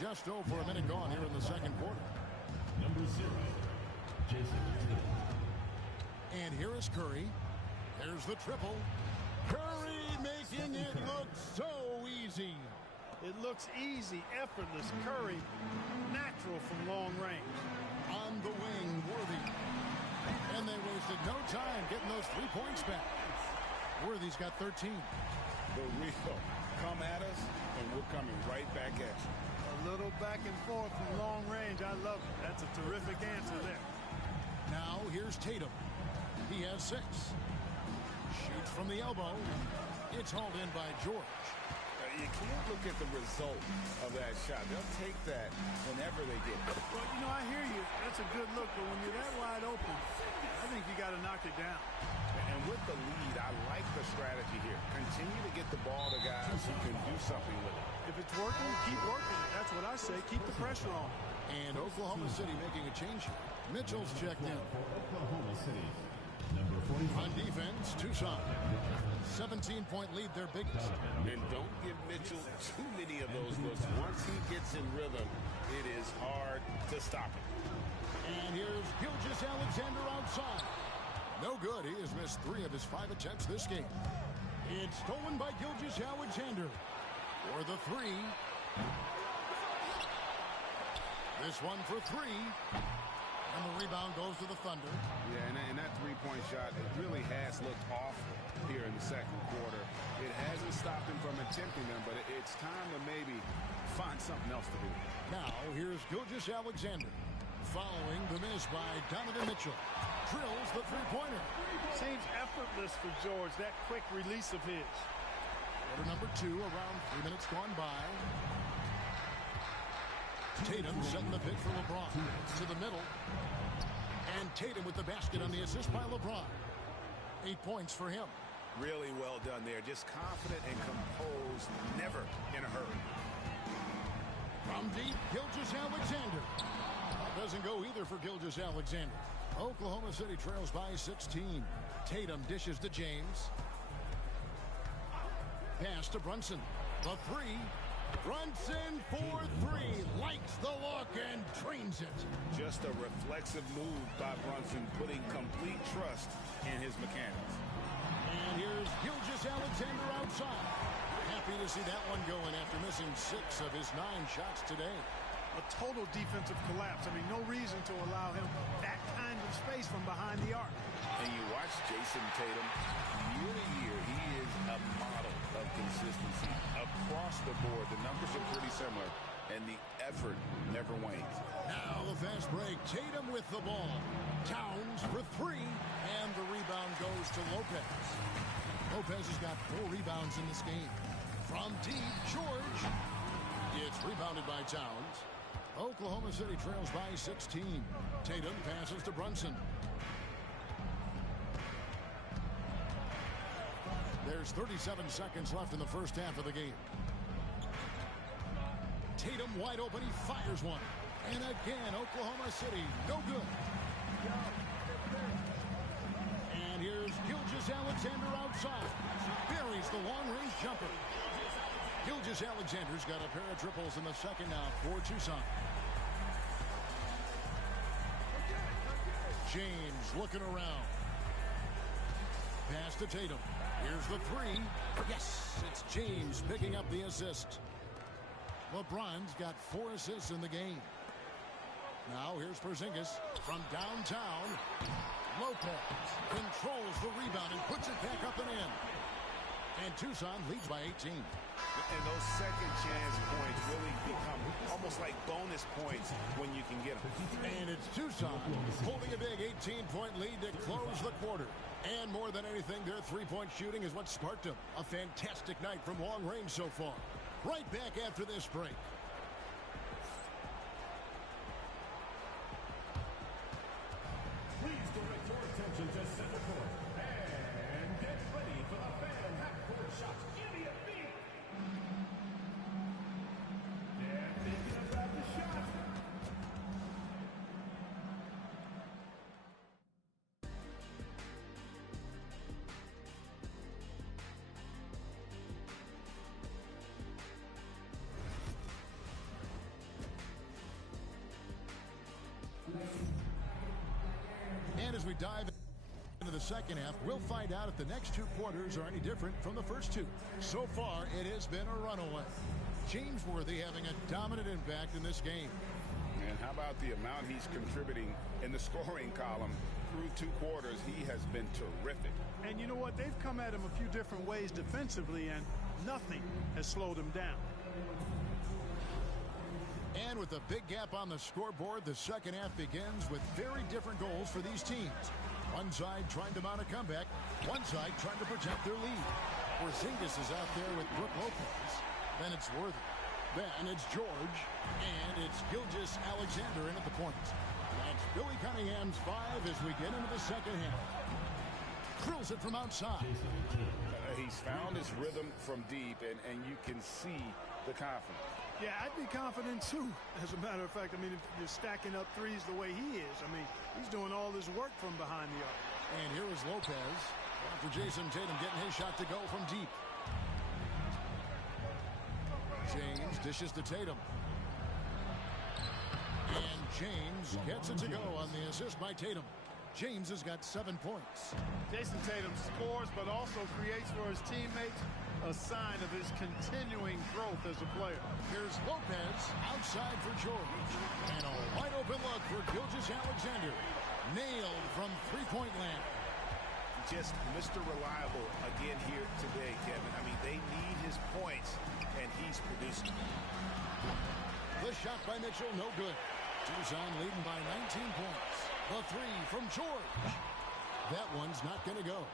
Just over a minute gone here in the second quarter. Number 0, Jason Tatum. And here is Curry. There's the triple. Curry making it look so easy. It looks easy, effortless. Curry, natural from long range. On the wing, Worthy. And they wasted no time getting those 3 points back. Worthy's got 13. The real come at us, and we're coming right back at you. A little back and forth from long range. I love it. That's a terrific answer there. Now here's Tatum. He has 6. Shoots from the elbow. It's hauled in by George. You can't look at the result of that shot. They'll take that whenever they get it. Well, you know, I hear you. That's a good look, but when you're that wide open, I think you got to knock it down. And with the lead, I like the strategy here. Continue to get the ball to guys who can do something with it. If it's working, keep working. That's what I say. Keep the pressure on. And Oklahoma City making a change here. Mitchell's checked in. For Oklahoma City, number 45. On defense, Tucson. 17-point lead, their biggest. And don't give Mitchell too many of those looks. Once he gets in rhythm, it is hard to stop him. And here's Gilgeous-Alexander outside. No good. He has missed 3 of his 5 attempts this game. It's stolen by Gilgeous-Alexander. For the 3. This one for 3. And the rebound goes to the Thunder. Yeah, and that 3-point shot, it really has looked awful here in the second quarter. It hasn't stopped him from attempting them, but it's time to maybe find something else to do. Now, here's Gilgeous-Alexander. Following the miss by Donovan Mitchell. Drills the 3-pointer. Seems effortless for George, that quick release of his. Quarter number 2, around 3 minutes gone by. Tatum setting the pick for LeBron. To the middle. And Tatum with the basket on the assist by LeBron. 8 points for him. Really well done there. Just confident and composed, never in a hurry. From deep, Gilgeous-Alexander. That doesn't go either for Gilgeous-Alexander. Oklahoma City trails by 16. Tatum dishes to James. Pass to Brunson. The 3. Brunson for 3. Likes the look and drains it. Just a reflexive move by Brunson, putting complete trust in his mechanics. And here's Gilgeous-Alexander outside. Happy to see that one going after missing 6 of his 9 shots today. A total defensive collapse. I mean, no reason to allow him that kind of space from behind the arc. And you watch Jason Tatum, year to year, he is a model of consistency. Across the board, the numbers are pretty similar, and the effort never wanes. Now the fast break. Tatum with the ball. Towns for 3, and the rebound goes to Lopez. Lopez has got 4 rebounds in this game. From deep, George. It's rebounded by Towns. Oklahoma City trails by 16. Tatum passes to Brunson. There's 37 seconds left in the first half of the game. Tatum wide open. He fires one. And again, Oklahoma City, no good. And here's Gilgeous-Alexander outside. Buries the long-range jumper. Gilgeous-Alexander's got a pair of triples in the second now for Tucson. James looking around. Pass to Tatum. Here's the 3. Yes, it's James picking up the assist. LeBron's got 4 assists in the game. Now here's Porzingis from downtown. Lopez controls the rebound and puts it back up and in. And Tucson leads by 18. And those second chance points really become almost like bonus points when you can get them. And it's Tucson holding a big 18-point lead to close the quarter. And more than anything, their three-point shooting is what sparked them. A fantastic night from long range so far. Right back after this break. Please direct your attention to center court and get ready for the fan half-court shots. Give me a beat. They're thinking about the shot. And as we dive into the second half, we'll find out if the next two quarters are any different from the first two. So far, it has been a runaway. James Worthy having a dominant impact in this game. And how about the amount he's contributing in the scoring column through two quarters? He has been terrific. And you know what? They've come at him a few different ways defensively, and nothing has slowed him down. And with a big gap on the scoreboard, the second half begins with very different goals for these teams. One side trying to mount a comeback, one side trying to protect their lead. Porzingis is out there with Brook Lopez. Then it's Worthy. Then it's George. And it's Gilgeous-Alexander in at the point. That's Billy Cunningham's 5 as we get into the second half. Drills it from outside. He's found his rhythm from deep, and you can see the confidence. Yeah, I'd be confident too. As a matter of fact, I mean, if you're stacking up threes the way he is, I mean, he's doing all this work from behind the arc. And here is Lopez after Jason Tatum getting his shot to go from deep. James dishes to Tatum. And James gets it to go on the assist by Tatum. James has got 7 points. Jason Tatum scores, but also creates for his teammates a sign of his continuing growth as a player. Here's Lopez outside for George. And a wide open look for Gilgeous-Alexander. Nailed from three-point land. Just Mr. Reliable again here today, Kevin. I mean, they need his points, and he's producing. The shot by Mitchell, no good. Tucson leading by 19 points. The three from George. That one's not going to go.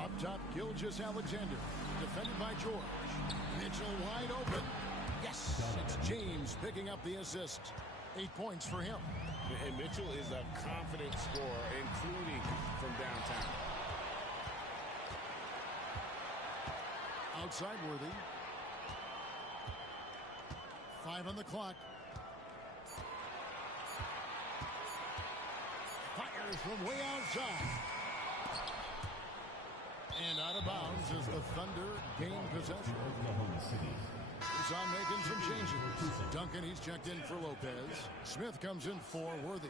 Up top, Gilgeous-Alexander. Defended by George. Mitchell wide open. Yes, it's James picking up the assist. 8 points for him. And Mitchell is a confident scorer, including from downtown. Outside Worthy. 5 on the clock. Fires from way outside. And out of bounds as the Thunder gain possession. Tucson making some changes. Duncan, he's checked in for Lopez. Smith comes in for Worthy.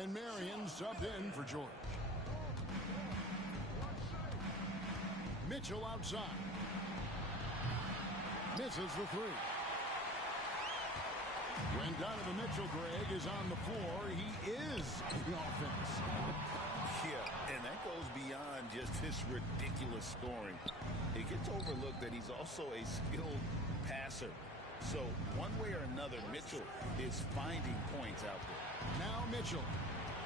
And Marion subbed in for George. Mitchell outside. Misses the three. When Donovan Mitchell, Greg, is on the floor, he is the offense. Yeah, and that goes beyond just his ridiculous scoring. It gets overlooked that he's also a skilled passer. So one way or another, Mitchell is finding points out there. Now Mitchell,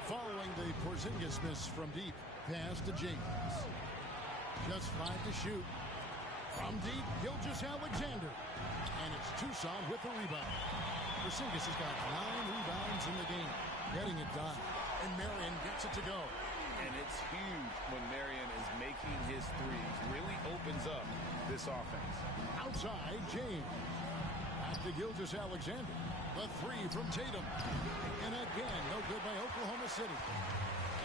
following the Porzingis miss from deep, pass to James. Just 5 to shoot. From deep, Gilgeous-Alexander. And it's Tucson with the rebound. Porzingis has got 9 rebounds in the game, getting it done. And Marion gets it to go. And it's huge when Marion is making his threes. Really opens up this offense. Outside, James. Back to Gilgeous-Alexander. The three from Tatum. And again, no good by Oklahoma City.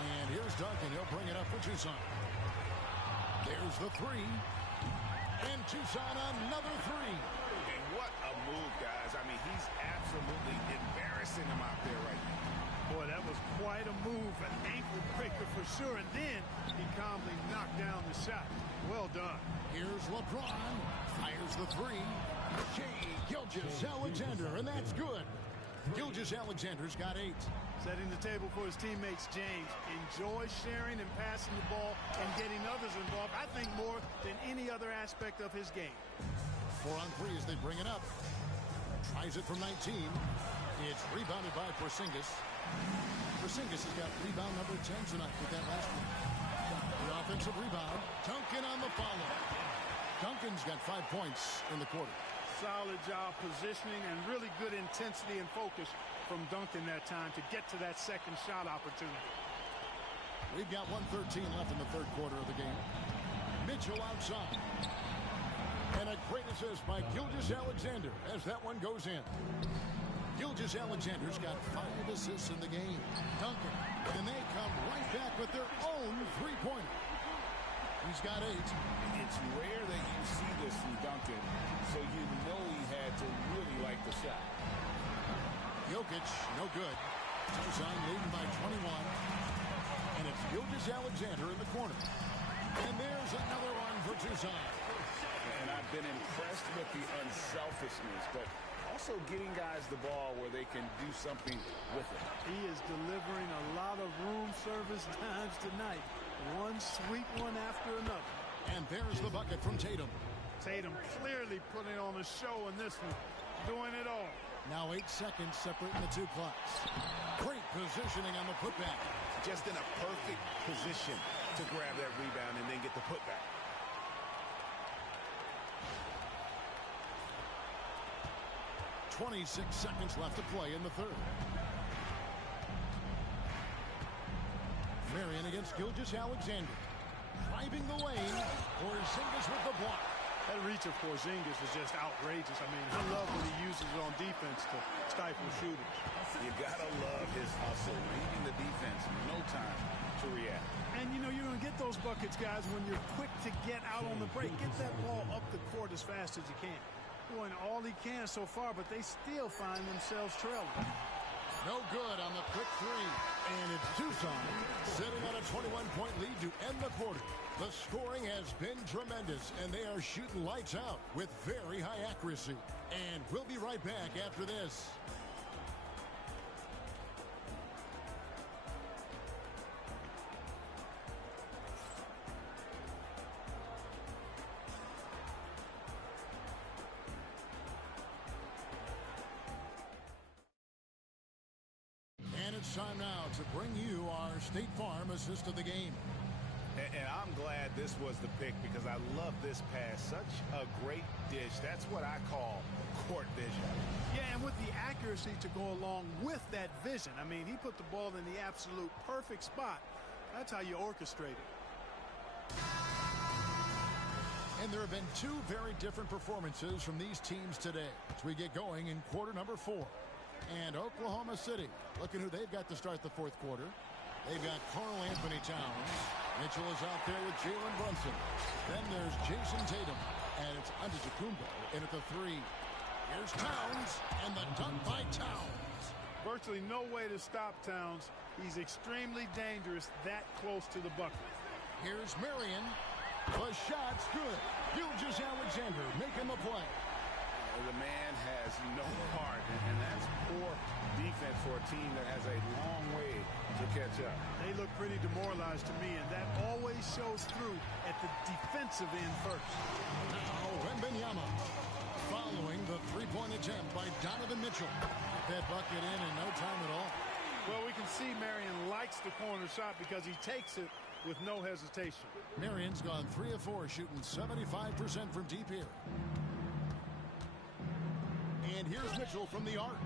And here's Duncan. He'll bring it up for Tucson. There's the three. And Tucson another three. And what a move, guys. I mean, he's absolutely embarrassing him out there right now. Boy, that was quite a move, an ankle breaker for sure. And then he calmly knocked down the shot. Well done. Here's LeBron. Fires the three. Shea Gilgeous-Alexander, and that's good. Gilgeous-Alexander's got 8. Setting the table for his teammates, James. Enjoy sharing and passing the ball and getting others involved, I think, more than any other aspect of his game. 4 on 3 as they bring it up. Tries it from 19. It's rebounded by Porzingis. Porzingis has got rebound number 10 tonight with that last one. The offensive rebound. Duncan on the follow. Duncan's got 5 points in the quarter. Solid job positioning and really good intensity and focus from Duncan that time to get to that second shot opportunity. We've got 1:13 left in the third quarter of the game. Mitchell outside. And a great assist by Gilgeous-Alexander as that one goes in. Gilgeous-Alexander's got 5 assists in the game. Duncan, and they come right back with their own three-pointer. He's got 8. It's rare that you see this from Duncan, so you know he had to really like the shot. Jokic, no good. Tucson leading by 21. And it's Gilgeous-Alexander in the corner. And there's another one for Tucson. And I've been impressed with the unselfishness, but also getting guys the ball where they can do something with it. He is delivering a lot of room service times tonight. One sweet one after another. And there's the bucket from Tatum. Tatum clearly putting on a show in this one. Doing it all. Now 8 seconds separating the 2 clocks. Great positioning on the putback. Just in a perfect position to grab that rebound and then get the putback. .26 seconds left to play in the third. Marion against Gilgeous-Alexander. Driving the lane. Porzingis with the block. That reach of Porzingis is just outrageous. I mean, I love what he uses on defense to stifle shooters. You gotta love his hustle, leading the defense, no time to react. And you know you're going to get those buckets, guys, when you're quick to get out on the break. Get that ball up the court as fast as you can. Doing all he can so far, but they still find themselves trailing. No good on the quick three. And it's Tucson sitting on a 21-point lead to end the quarter. The scoring has been tremendous, and they are shooting lights out with very high accuracy. And we'll be right back after this. And it's time now to bring you our State Farm assist of the game. And I'm glad this was the pick because I love this pass. Such a great dish. That's what I call court vision. Yeah, and with the accuracy to go along with that vision. I mean, he put the ball in the absolute perfect spot. That's how you orchestrate it. And there have been 2 very different performances from these teams today as we get going in quarter number 4. And Oklahoma City, looking who they've got to start the fourth quarter. They've got Karl Anthony Towns. Mitchell is out there with Jalen Brunson. Then there's Jason Tatum. And it's Antetokounmpo in at the 3. Here's Towns, and the dunk by Towns. Virtually no way to stop Towns. He's extremely dangerous that close to the bucket. Here's Marion. The shot's good. Gilgeous-Alexander making the play. The man has no heart, and that's poor defense for a team that has a long way to catch up. They look pretty demoralized to me, and that always shows through at the defensive end first. Now Wembanyama following the three-point attempt by Donovan Mitchell. That bucket in no time at all. Well, we can see Marion likes the corner shot because he takes it with no hesitation. Marion's gone 3 of 4, shooting 75% from deep here. And here's Mitchell from the arc.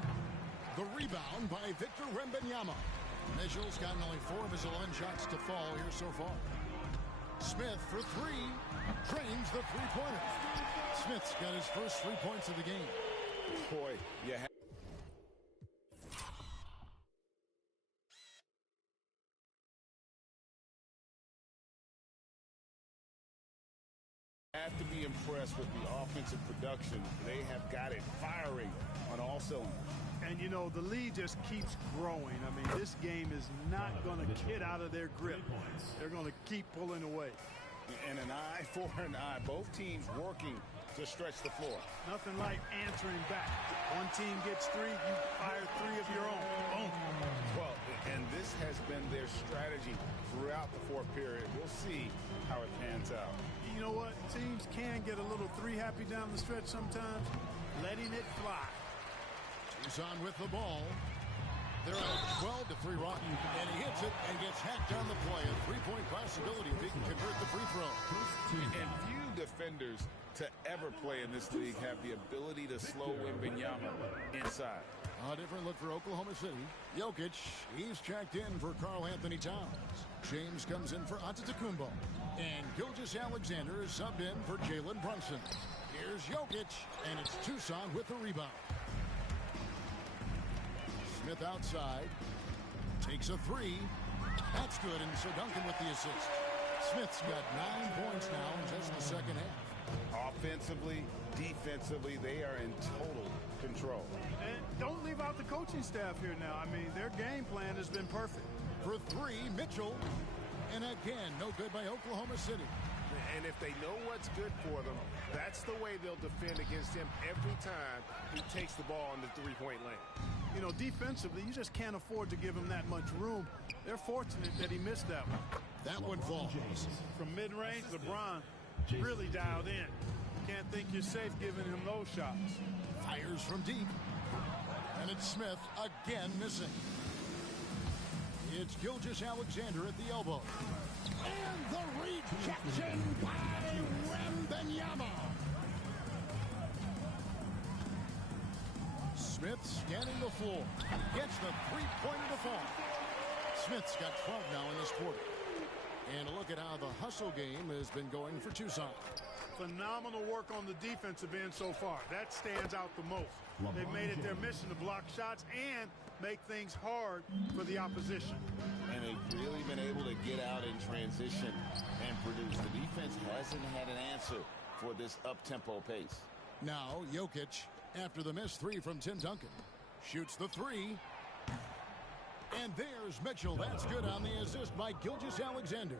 The rebound by Victor Wembanyama. Mitchell's gotten only 4 of his 11 shots to fall here so far. Smith for 3. Drains the three-pointer. Smith's got his first 3 points of the game. Boy, you have to be impressed with the offensive production. They have got it firing on all cylinders. And, you know, the lead just keeps growing. I mean, this game is not going to get out of their grip. They're going to keep pulling away. And an eye for an eye. Both teams working to stretch the floor. Nothing like answering back. One team gets 3, you fire 3 of your own. Boom. Well, and this has been their strategy throughout the fourth period. We'll see how it pans out. You know what? Teams can get a little 3-happy down the stretch sometimes. Letting it fly. Tucson with the ball. They're on a 12-3 run. And he hits it and gets hacked on the play. A 3-point possibility if he can convert the free throw. And few defenders to ever play in this league have the ability to slow Wembanyama inside. A different look for Oklahoma City. Jokic, he's checked in for Karl Anthony Towns. James comes in for Antetokounmpo. And Gilgeous-Alexander is subbed in for Jalen Brunson. Here's Jokic, and it's Tucson with the rebound. Smith outside. Takes a 3. That's good, and so Duncan with the assist. Smith's got 9 points now in just the second half. Offensively, defensively, they are in total control. And don't leave out the coaching staff here now. I mean, their game plan has been perfect. For 3, Mitchell. And again, no good by Oklahoma City. And if they know what's good for them, that's the way they'll defend against him every time he takes the ball in the three-point lane. You know, defensively, you just can't afford to give him that much room. They're fortunate that he missed that one. That one falls. From mid-range, LeBron really dialed in. Can't think you're safe giving him those shots. Fires from deep. And it's Smith again missing. It's Gilgeous-Alexander at the elbow. And the rejection by Wembanyama. Smith scanning the floor. Gets the three-pointer to fall. Smith's got 12 now in this quarter. And a look at how the hustle game has been going for Tucson. Phenomenal work on the defensive end so far. That stands out the most. They've made it their mission to block shots and make things hard for the opposition. And they've really been able to get out in transition and produce. The defense hasn't had an answer for this up-tempo pace. Now, Jokic, after the missed 3 from Tim Duncan, shoots the 3. And there's Mitchell. That's good on the assist by Gilgeous-Alexander.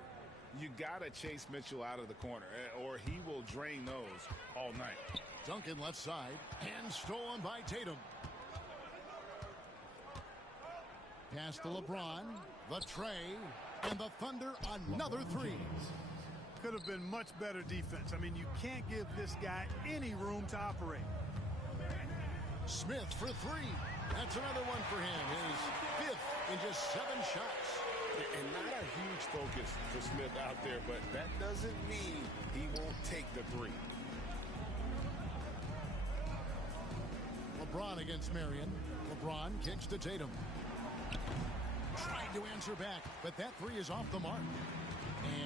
You got to chase Mitchell out of the corner, or he will drain those all night. Duncan left side, and stolen by Tatum. Pass to LeBron, the tray, and the Thunder another 3. Could have been much better defense. I mean, you can't give this guy any room to operate. Smith for 3. That's another one for him. His 5th in just 7 shots. And not a huge focus for Smith out there, but that doesn't mean he won't take the 3. LeBron against Marion. LeBron kicks to Tatum. Trying to answer back, but that 3 is off the mark.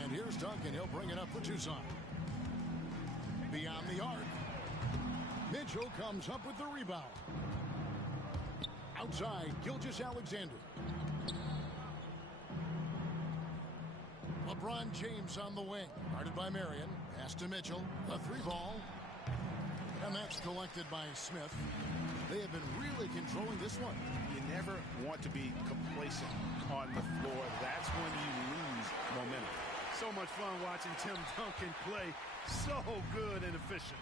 And here's Duncan. He'll bring it up for Tucson. Beyond the arc. Mitchell comes up with the rebound. Outside, Gilgeous-Alexander. LeBron James on the wing. Guarded by Marion. Pass to Mitchell. The 3 ball. And that's collected by Smith. They have been really controlling this one. You never want to be complacent on the floor. That's when you lose momentum. So much fun watching Tim Duncan play. So good and efficient.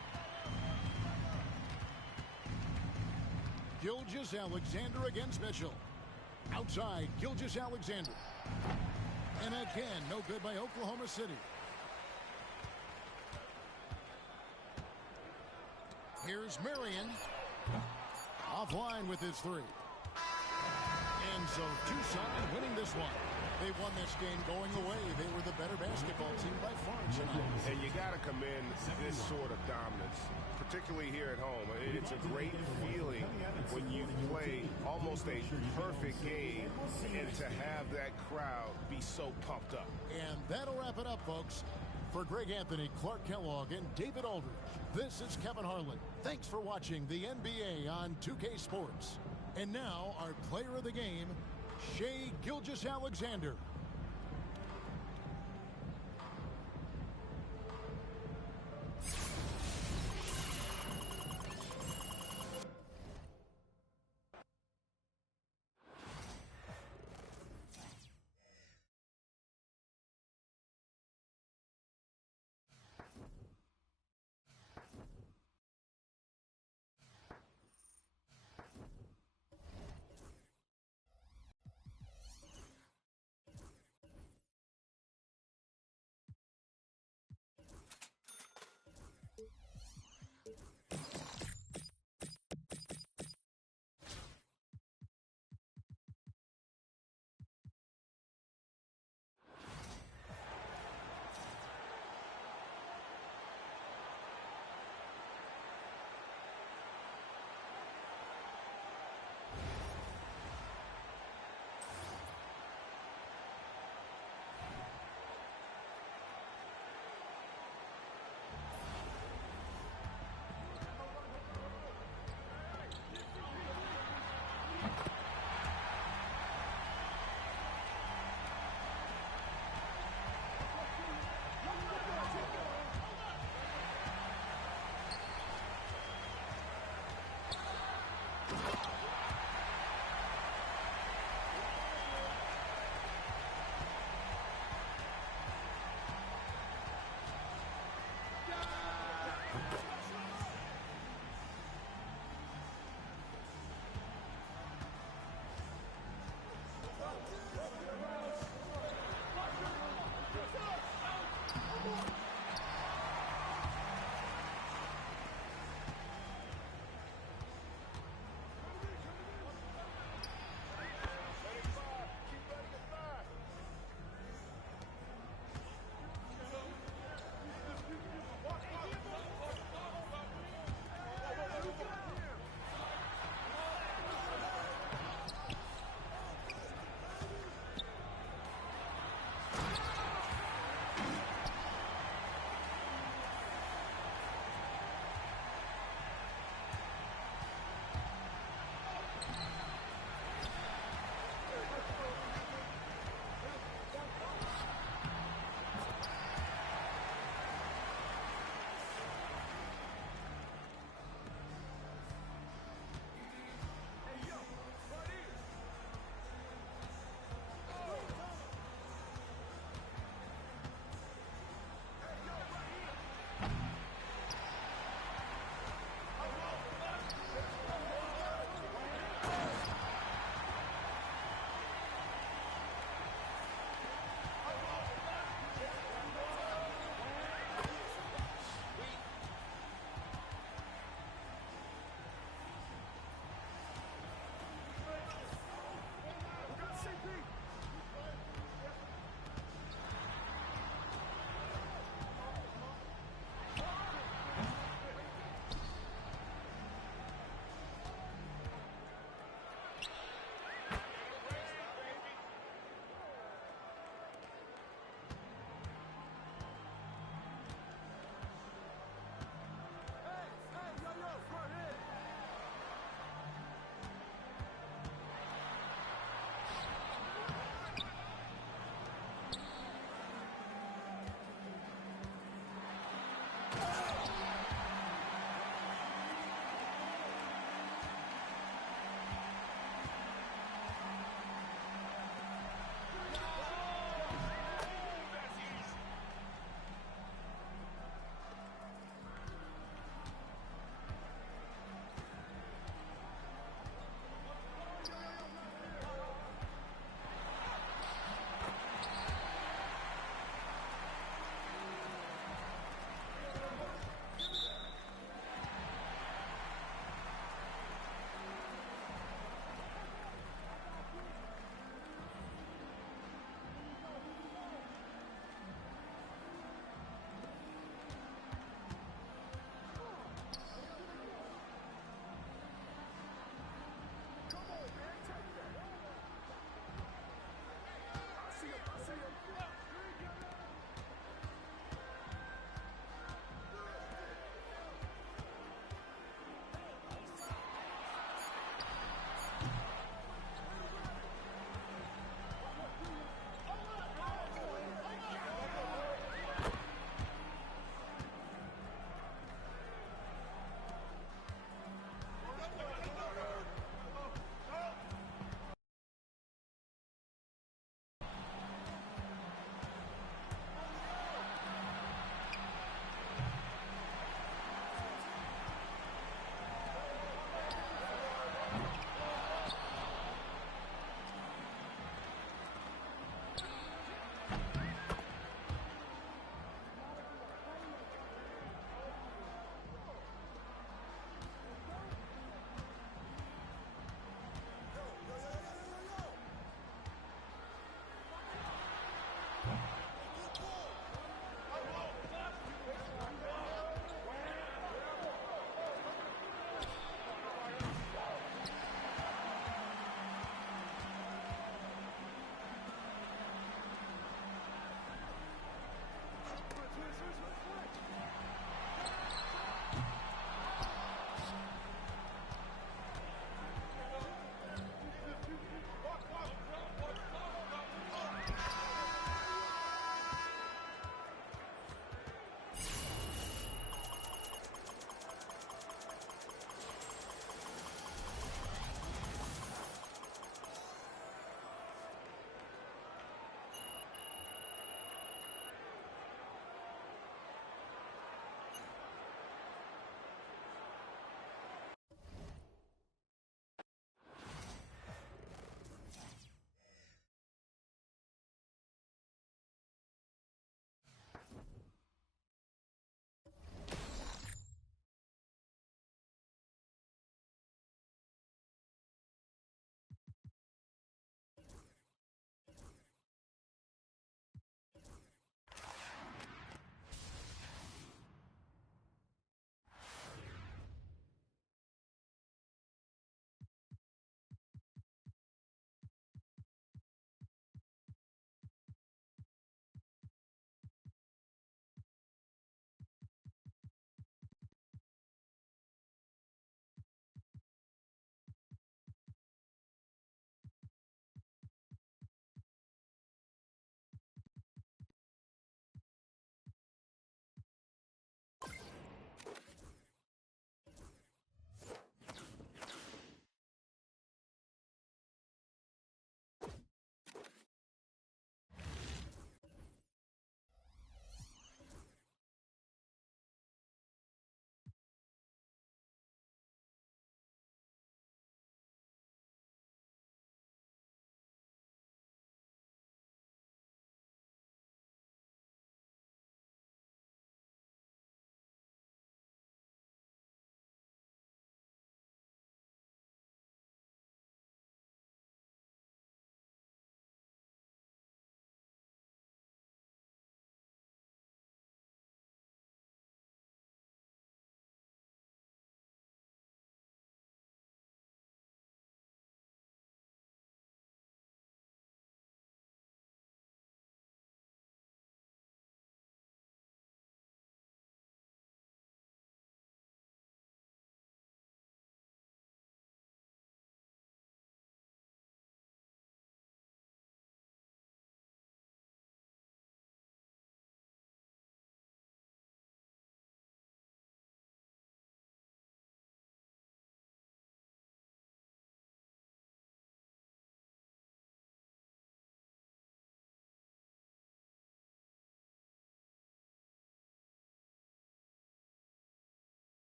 Gilgeous-Alexander against Mitchell. Outside, Gilgeous-Alexander. And again, no good by Oklahoma City. Here's Marion. Offline with his 3. And so Tucson winning this one. They won this game going away. They were the better basketball team by far tonight. And you got to commend this sort of dominance, particularly here at home. It's a great feeling when you play almost a perfect game and to have that crowd be so pumped up. And that'll wrap it up, folks. For Greg Anthony, Clark Kellogg, and David Aldridge, this is Kevin Harlan. Thanks for watching the NBA on 2K Sports. And now, our player of the game, Shai Gilgeous-Alexander.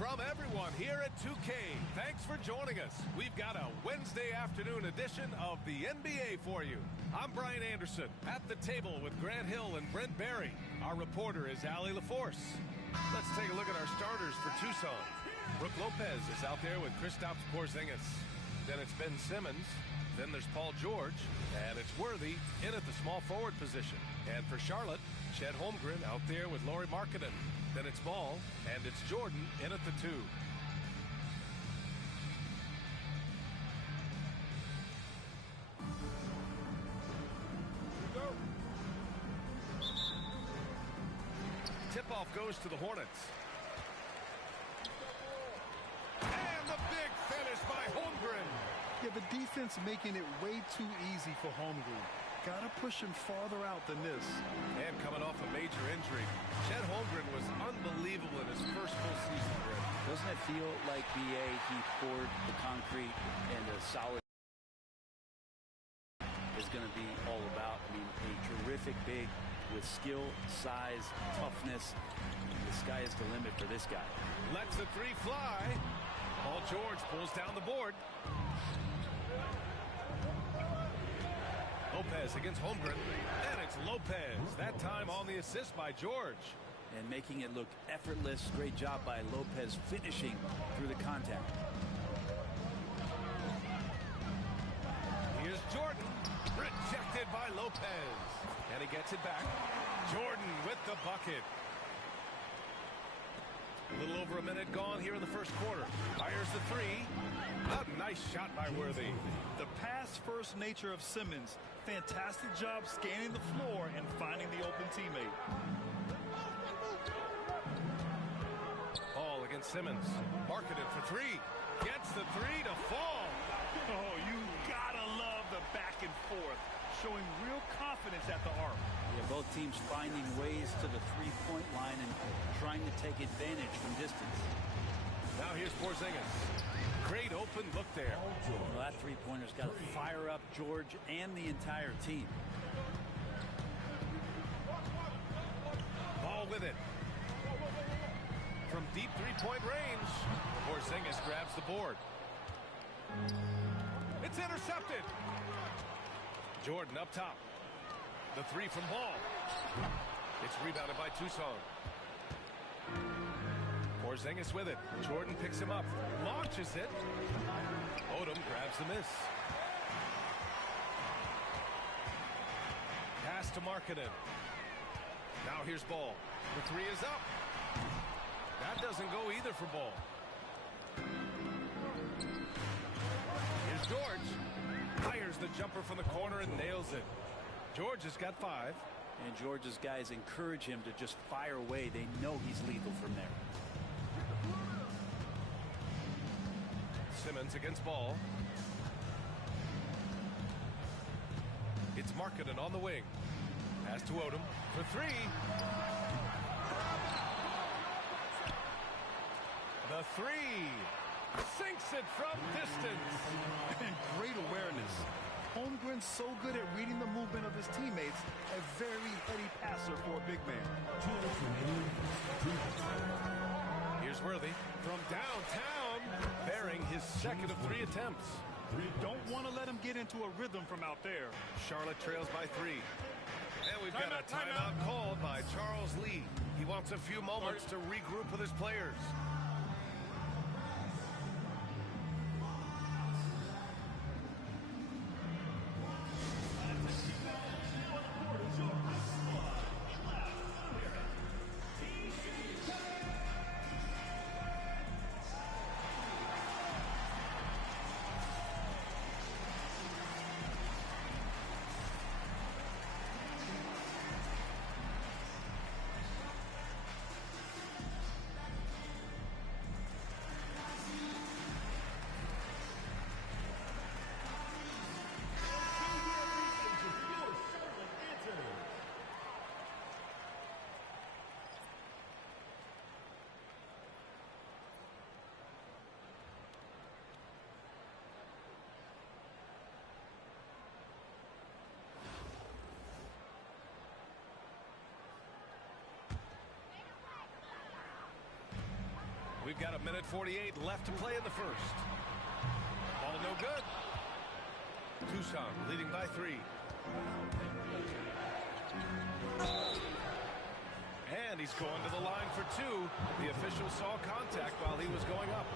From everyone here at 2K, thanks for joining us. We've got a Wednesday afternoon edition of the NBA for you. I'm Brian Anderson, at the table with Grant Hill and Brent Barry. Our reporter is Allie LaForce. Let's take a look at our starters for Tucson. Brooke Lopez is out there with Kristaps Porzingis. Then it's Ben Simmons. Then there's Paul George. And it's Worthy in at the small forward position. And for Charlotte, Chet Holmgren out there with Lauri Markkanen. Then it's Ball, and it's Jordan in at the 2. Go. Tip-off goes to the Hornets. And the big finish by Holmgren. Yeah, the defense making it way too easy for Holmgren. Got to push him farther out than this. And coming off a major injury, Chet Holmgren was unbelievable in his first full season. Doesn't it feel like BA, he poured the concrete and a solid is going to be all about? I mean, a terrific big with skill, size, toughness. The sky is the limit for this guy. Lets the three fly. Paul George pulls down the board. Lopez against Holmgren, and it's Lopez. That time on the assist by George. And making it look effortless. Great job by Lopez finishing through the contact. Here's Jordan. Rejected by Lopez. And he gets it back. Jordan with the bucket. A little over a minute gone here in the first quarter. Fires the three. A nice shot by Worthy. The pass-first nature of Simmons. Fantastic job scanning the floor and finding the open teammate. Ball against Simmons. Marketed for three. Gets the three to fall. Oh, you gotta love the back and forth. Showing real confidence at the arc. Yeah, both teams finding ways to the three-point line and trying to take advantage from distance. Now here's Porzingis. Great open look there. Well, that three-pointer's got to fire up George and the entire team. Ball with it. From deep three-point range, Porzingis grabs the board. It's intercepted. Jordan up top. The three from Ball. It's rebounded by Tucson. Porzingis with it. Jordan picks him up. Launches it. Odom grabs the miss. Pass to Markkanen. Now here's Ball. The three is up. That doesn't go either for Ball. Here's George. Fires the jumper from the corner and nails it. George has got 5. And George's guys encourage him to just fire away. They know he's lethal from there. Simmons against Ball. It's Markkanen on the wing. Pass to Odom for three. The three. Sinks it from distance. And great awareness. Holmgren's so good at reading the movement of his teammates. A very heady passer for a big man. Here's Worthy from downtown, bearing his second of 3 attempts. Don't want to let him get into a rhythm from out there. Charlotte trails by 3. And we've got a timeout called by Charles Lee. He wants a few moments to regroup with his players. We've got 1:48 left to play in the first. Ball no good. Tucson leading by 3. And he's going to the line for 2. The official saw contact while he was going up.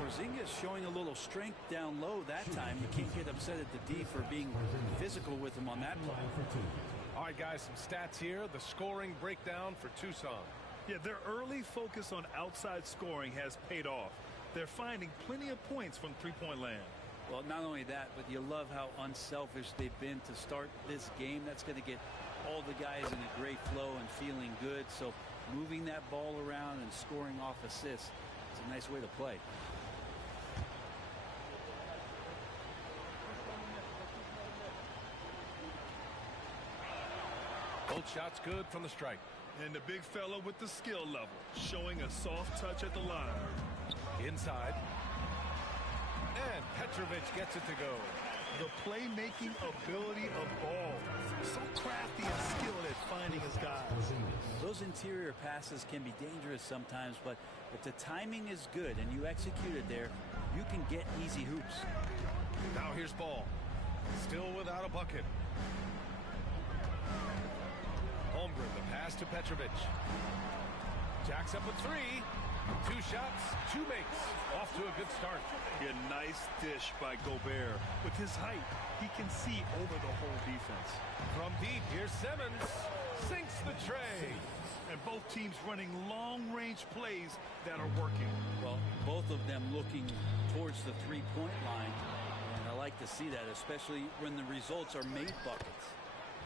Porzingis showing a little strength down low that time. You can't get upset at the D for being physical with him on that play. All right, guys, some stats here. The scoring breakdown for Tucson. Yeah, their early focus on outside scoring has paid off. They're finding plenty of points from three-point land. Well, not only that, but you love how unselfish they've been to start this game. That's going to get all the guys in a great flow and feeling good. So moving that ball around and scoring off assists, it's a nice way to play. Both shots good from the strike. And the big fella with the skill level, showing a soft touch at the line. Inside. And Petrovic gets it to go. The playmaking ability of Ball. So crafty and skilled at finding his guys. Those interior passes can be dangerous sometimes, but if the timing is good and you execute it there, you can get easy hoops. Now here's Ball. Still without a bucket. Holmgren, the pass to Petrovic. Jacks up a three. 2 shots, 2 makes. Off to a good start. A nice dish by Gobert. With his height, he can see over the whole defense. From deep, here's Simmons. Sinks the tray. And both teams running long-range plays that are working. Well, both of them looking towards the three-point line. And I like to see that, especially when the results are made buckets.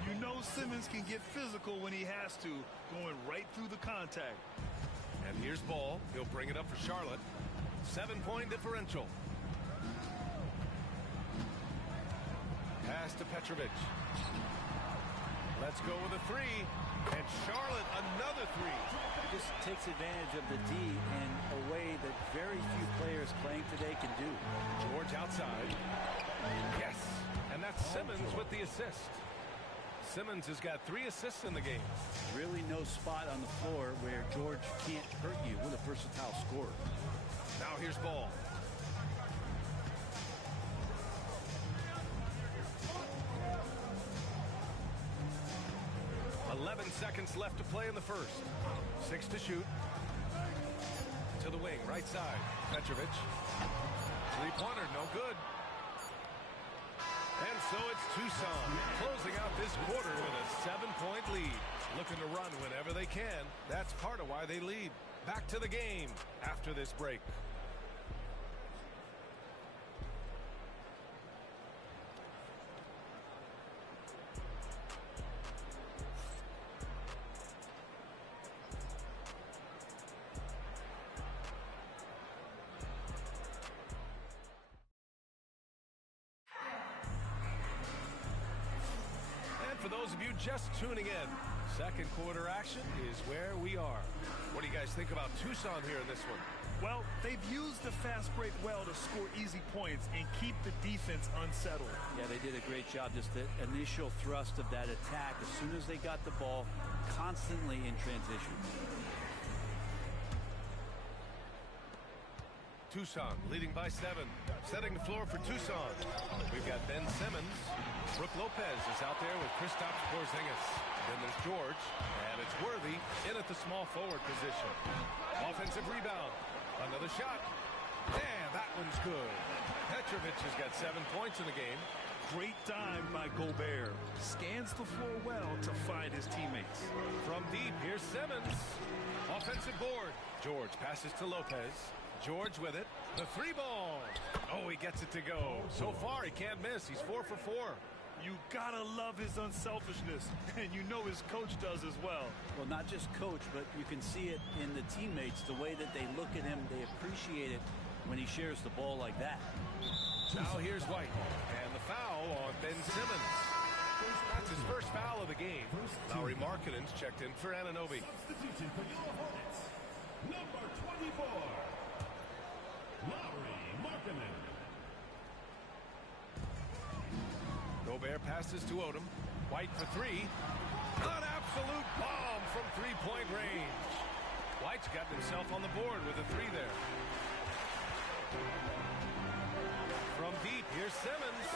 You know Simmons can get physical when he has to, going right through the contact. And here's Ball. He'll bring it up for Charlotte. 7-point differential. Pass to Petrovic. Let's go with a three. And Charlotte, another three. Just takes advantage of the D in a way that very few players playing today can do. George outside. Yes. And that's Simmons with the assist. Simmons has got 3 assists in the game. Really no spot on the floor where George can't hurt you with a versatile scorer. Now here's Ball. Seconds left to play in the first. 6 to shoot. To the wing, right side. Petrovic. Three-pointer, no good. And so it's Tucson closing out this quarter with a 7-point lead. Looking to run whenever they can. That's part of why they lead. Back to the game after this break. For those of you just tuning in, second quarter action is where we are. What do you guys think about Tucson here in this one? Well, they've used the fast break well to score easy points and keep the defense unsettled. Yeah, they did a great job. Just the initial thrust of that attack as soon as they got the ball, constantly in transition. Tucson leading by 7. Setting the floor for Tucson. We've got Ben Simmons. Brook Lopez is out there with Kristaps Porzingis. Then there's George. And it's Worthy in at the small forward position. Offensive rebound. Another shot. And that one's good. Petrovic has got 7 points in the game. Great dime by Gobert. Scans the floor well to find his teammates. From deep, here's Simmons. Offensive board. George passes to Lopez. George with it. The 3-ball. Oh, he gets it to go. So far, he can't miss. He's 4 for 4. You gotta love his unselfishness, and you know his coach does as well. Well, not just coach, but you can see it in the teammates, the way that they look at him. They appreciate it when he shares the ball like that. Now here's White, and the foul on Ben Simmons. That's his first foul of the game. Lauri Markkanen's checked in for Anunoby. Substitution for your opponents, number 24, Lauri Markkanen. Gobert passes to Odom. White for 3. An absolute bomb from three-point range. White's got himself on the board with a 3 there. From deep, here's Simmons.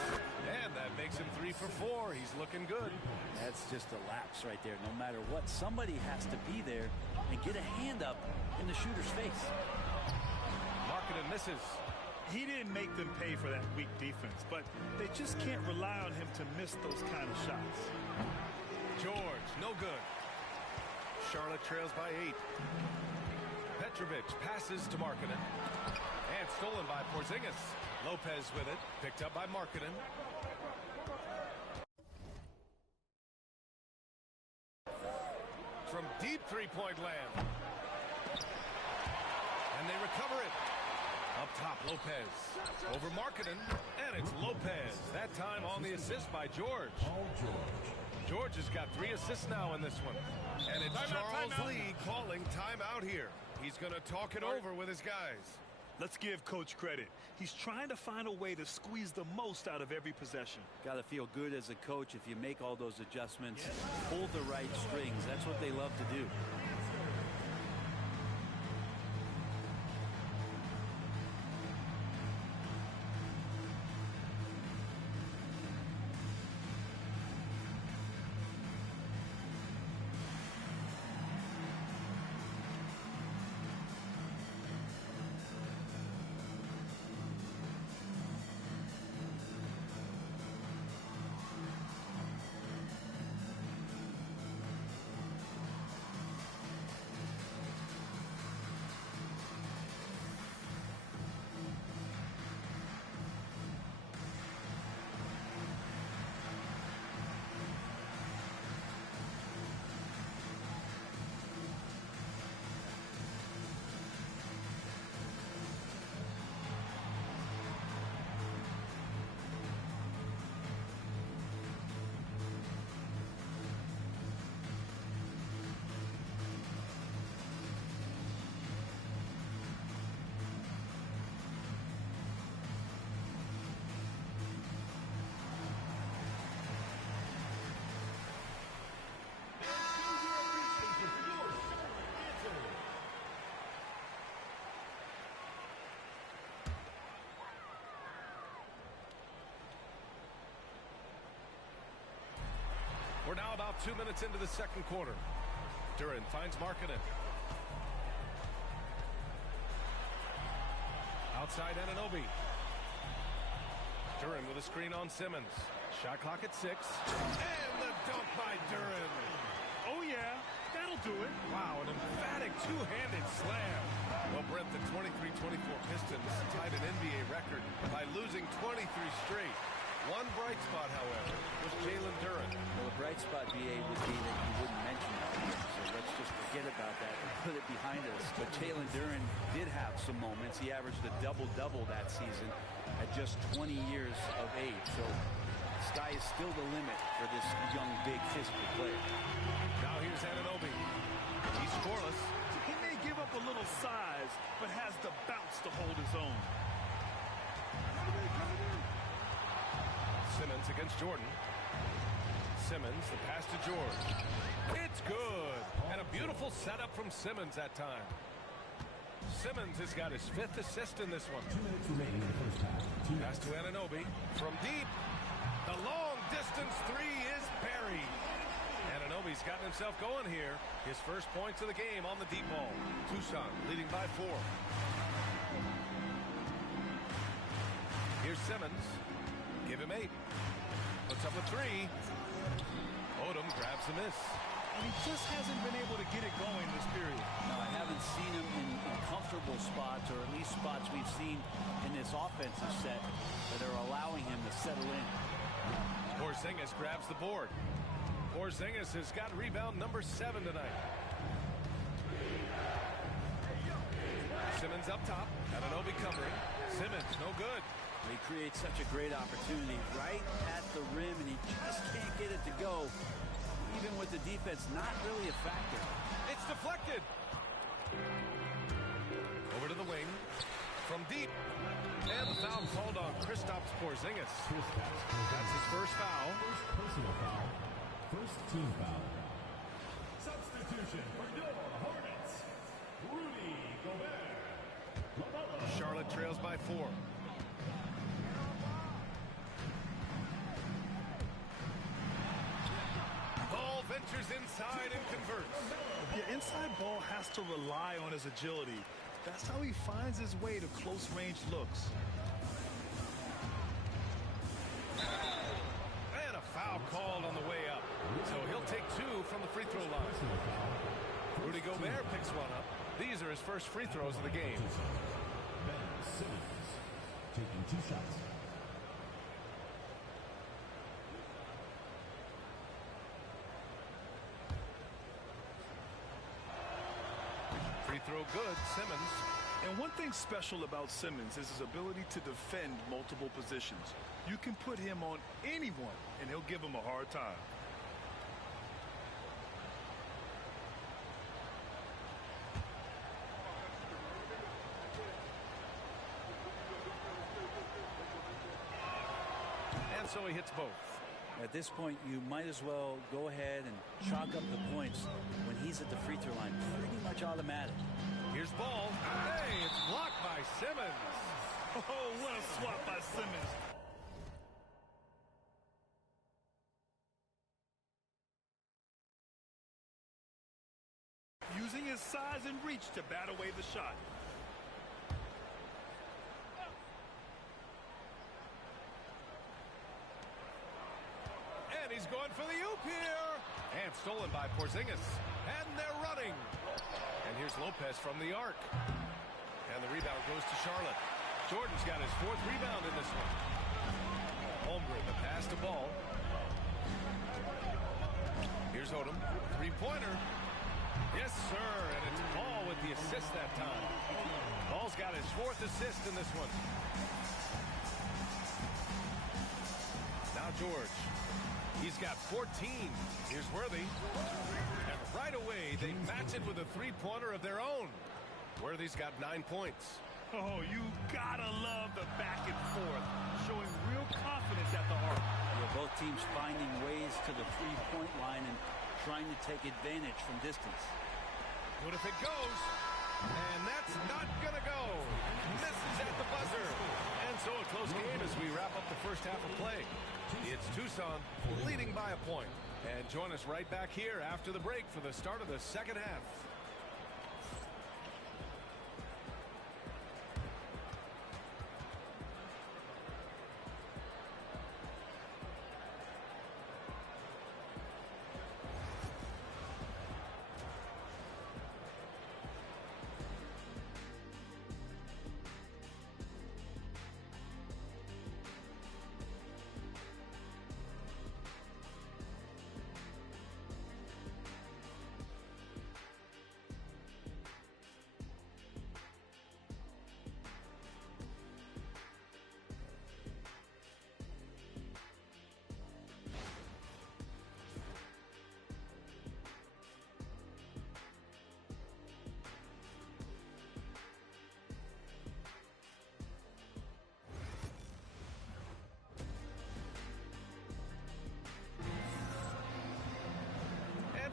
And that makes him 3 for 4. He's looking good. That's just a lapse right there. No matter what, somebody has to be there and get a hand up in the shooter's face. Markkanen misses. He didn't make them pay for that weak defense, but they just can't rely on him to miss those kind of shots. George, no good. Charlotte trails by 8. Petrovic passes to Markkanen. And stolen by Porzingis. Lopez with it, picked up by Markkanen. From deep three-point land. And they recover it. Up top, Lopez. Over Markkanen. And it's Lopez. That time on the assist by George. George has got 3 assists now in this one. And it's Charles Lee calling timeout here. He's going to talk it over with his guys. Let's give Coach credit. He's trying to find a way to squeeze the most out of every possession. Got to feel good as a coach if you make all those adjustments, hold the right strings. That's what they love to do. We're now about 2 minutes into the second quarter. Duran finds Markkanen. Outside Anunoby. Duran with a screen on Simmons. Shot clock at 6. And the dunk by Duran. Oh, yeah. That'll do it. Wow, an emphatic two-handed slam. Well, Brent, the 23-24 Pistons tied an NBA record by losing 23 straight. One bright spot, however, was Jalen Duran. Well, the bright spot, BA, would be that you wouldn't mention that. So let's just forget about that and put it behind us. But Jalen Duran did have some moments. He averaged a double-double that season at just 20 years of age. So the sky is still the limit for this young, big, physical player. Now here's Anunoby. He's scoreless. He may give up a little size, but has the bounce to hold his own. Simmons against Jordan. Simmons, the pass to George. It's good. And a beautiful setup from Simmons that time. Simmons has got his 5th assist in this one. 2 minutes remaining in the first half. Pass to Anunoby. From deep. The long distance 3 is buried. Anunoby's gotten himself going here. His first points of the game on the deep ball. Tucson leading by 4. Here's Simmons. Give him 8. Puts up a 3. Odom grabs the miss. And he just hasn't been able to get it going this period. No, I haven't seen him in comfortable spots, or at least spots we've seen in this offensive set that are allowing him to settle in. Porzingis grabs the board. Porzingis has got rebound number 7 tonight. Simmons up top. Anunoby covering. Simmons, no good. He creates such a great opportunity right at the rim, and he just can't get it to go. Even with the defense not really a factor. It's deflected. Over to the wing. From deep. And the foul called on Kristaps Porzingis. That's his first foul. First personal foul. First team foul. Substitution for your Hornets. Rudy Gobert. Charlotte trails by 4. Ball ventures inside and converts. Yeah, inside ball has to rely on his agility. That's how he finds his way to close-range looks. And a foul called on the way up. So he'll take 2 from the free throw line. Rudy Gobert picks one up. These are his first free throws of the game. Ben Simmons taking 2 shots. Free throw good, Simmons. And one thing special about Simmons is his ability to defend multiple positions. You can put him on anyone, and he'll give him a hard time. and so he hits both. At this point, you might as well go ahead and chalk up the points when he's at the free throw line. Pretty much automatic. Here's ball. Hey, it's blocked by Simmons. Oh, what a swat by Simmons. Using his size and reach to bat away the shot. And he's going for the oop here. And stolen by Porzingis. And they're running. And here's Lopez from the arc. And the rebound goes to Charlotte. Jordan's got his 4th rebound in this one. Holmgren, the pass to Ball. Here's Odom. 3-pointer. Yes, sir. And it's Ball with the assist that time. Ball's got his 4th assist in this one. Now George. He's got 14. Here's Worthy. And right away, they match it with a 3-pointer of their own. Worthy's got 9 points. Oh, you gotta love the back and forth, showing real confidence at the arc. Yeah, both teams finding ways to the 3-point line and trying to take advantage from distance. What if it goes? And that's not gonna go. Misses at the buzzer. And so a close game as we wrap up the first half of play. It's Tucson leading by a point. And join us right back here after the break for the start of the second half.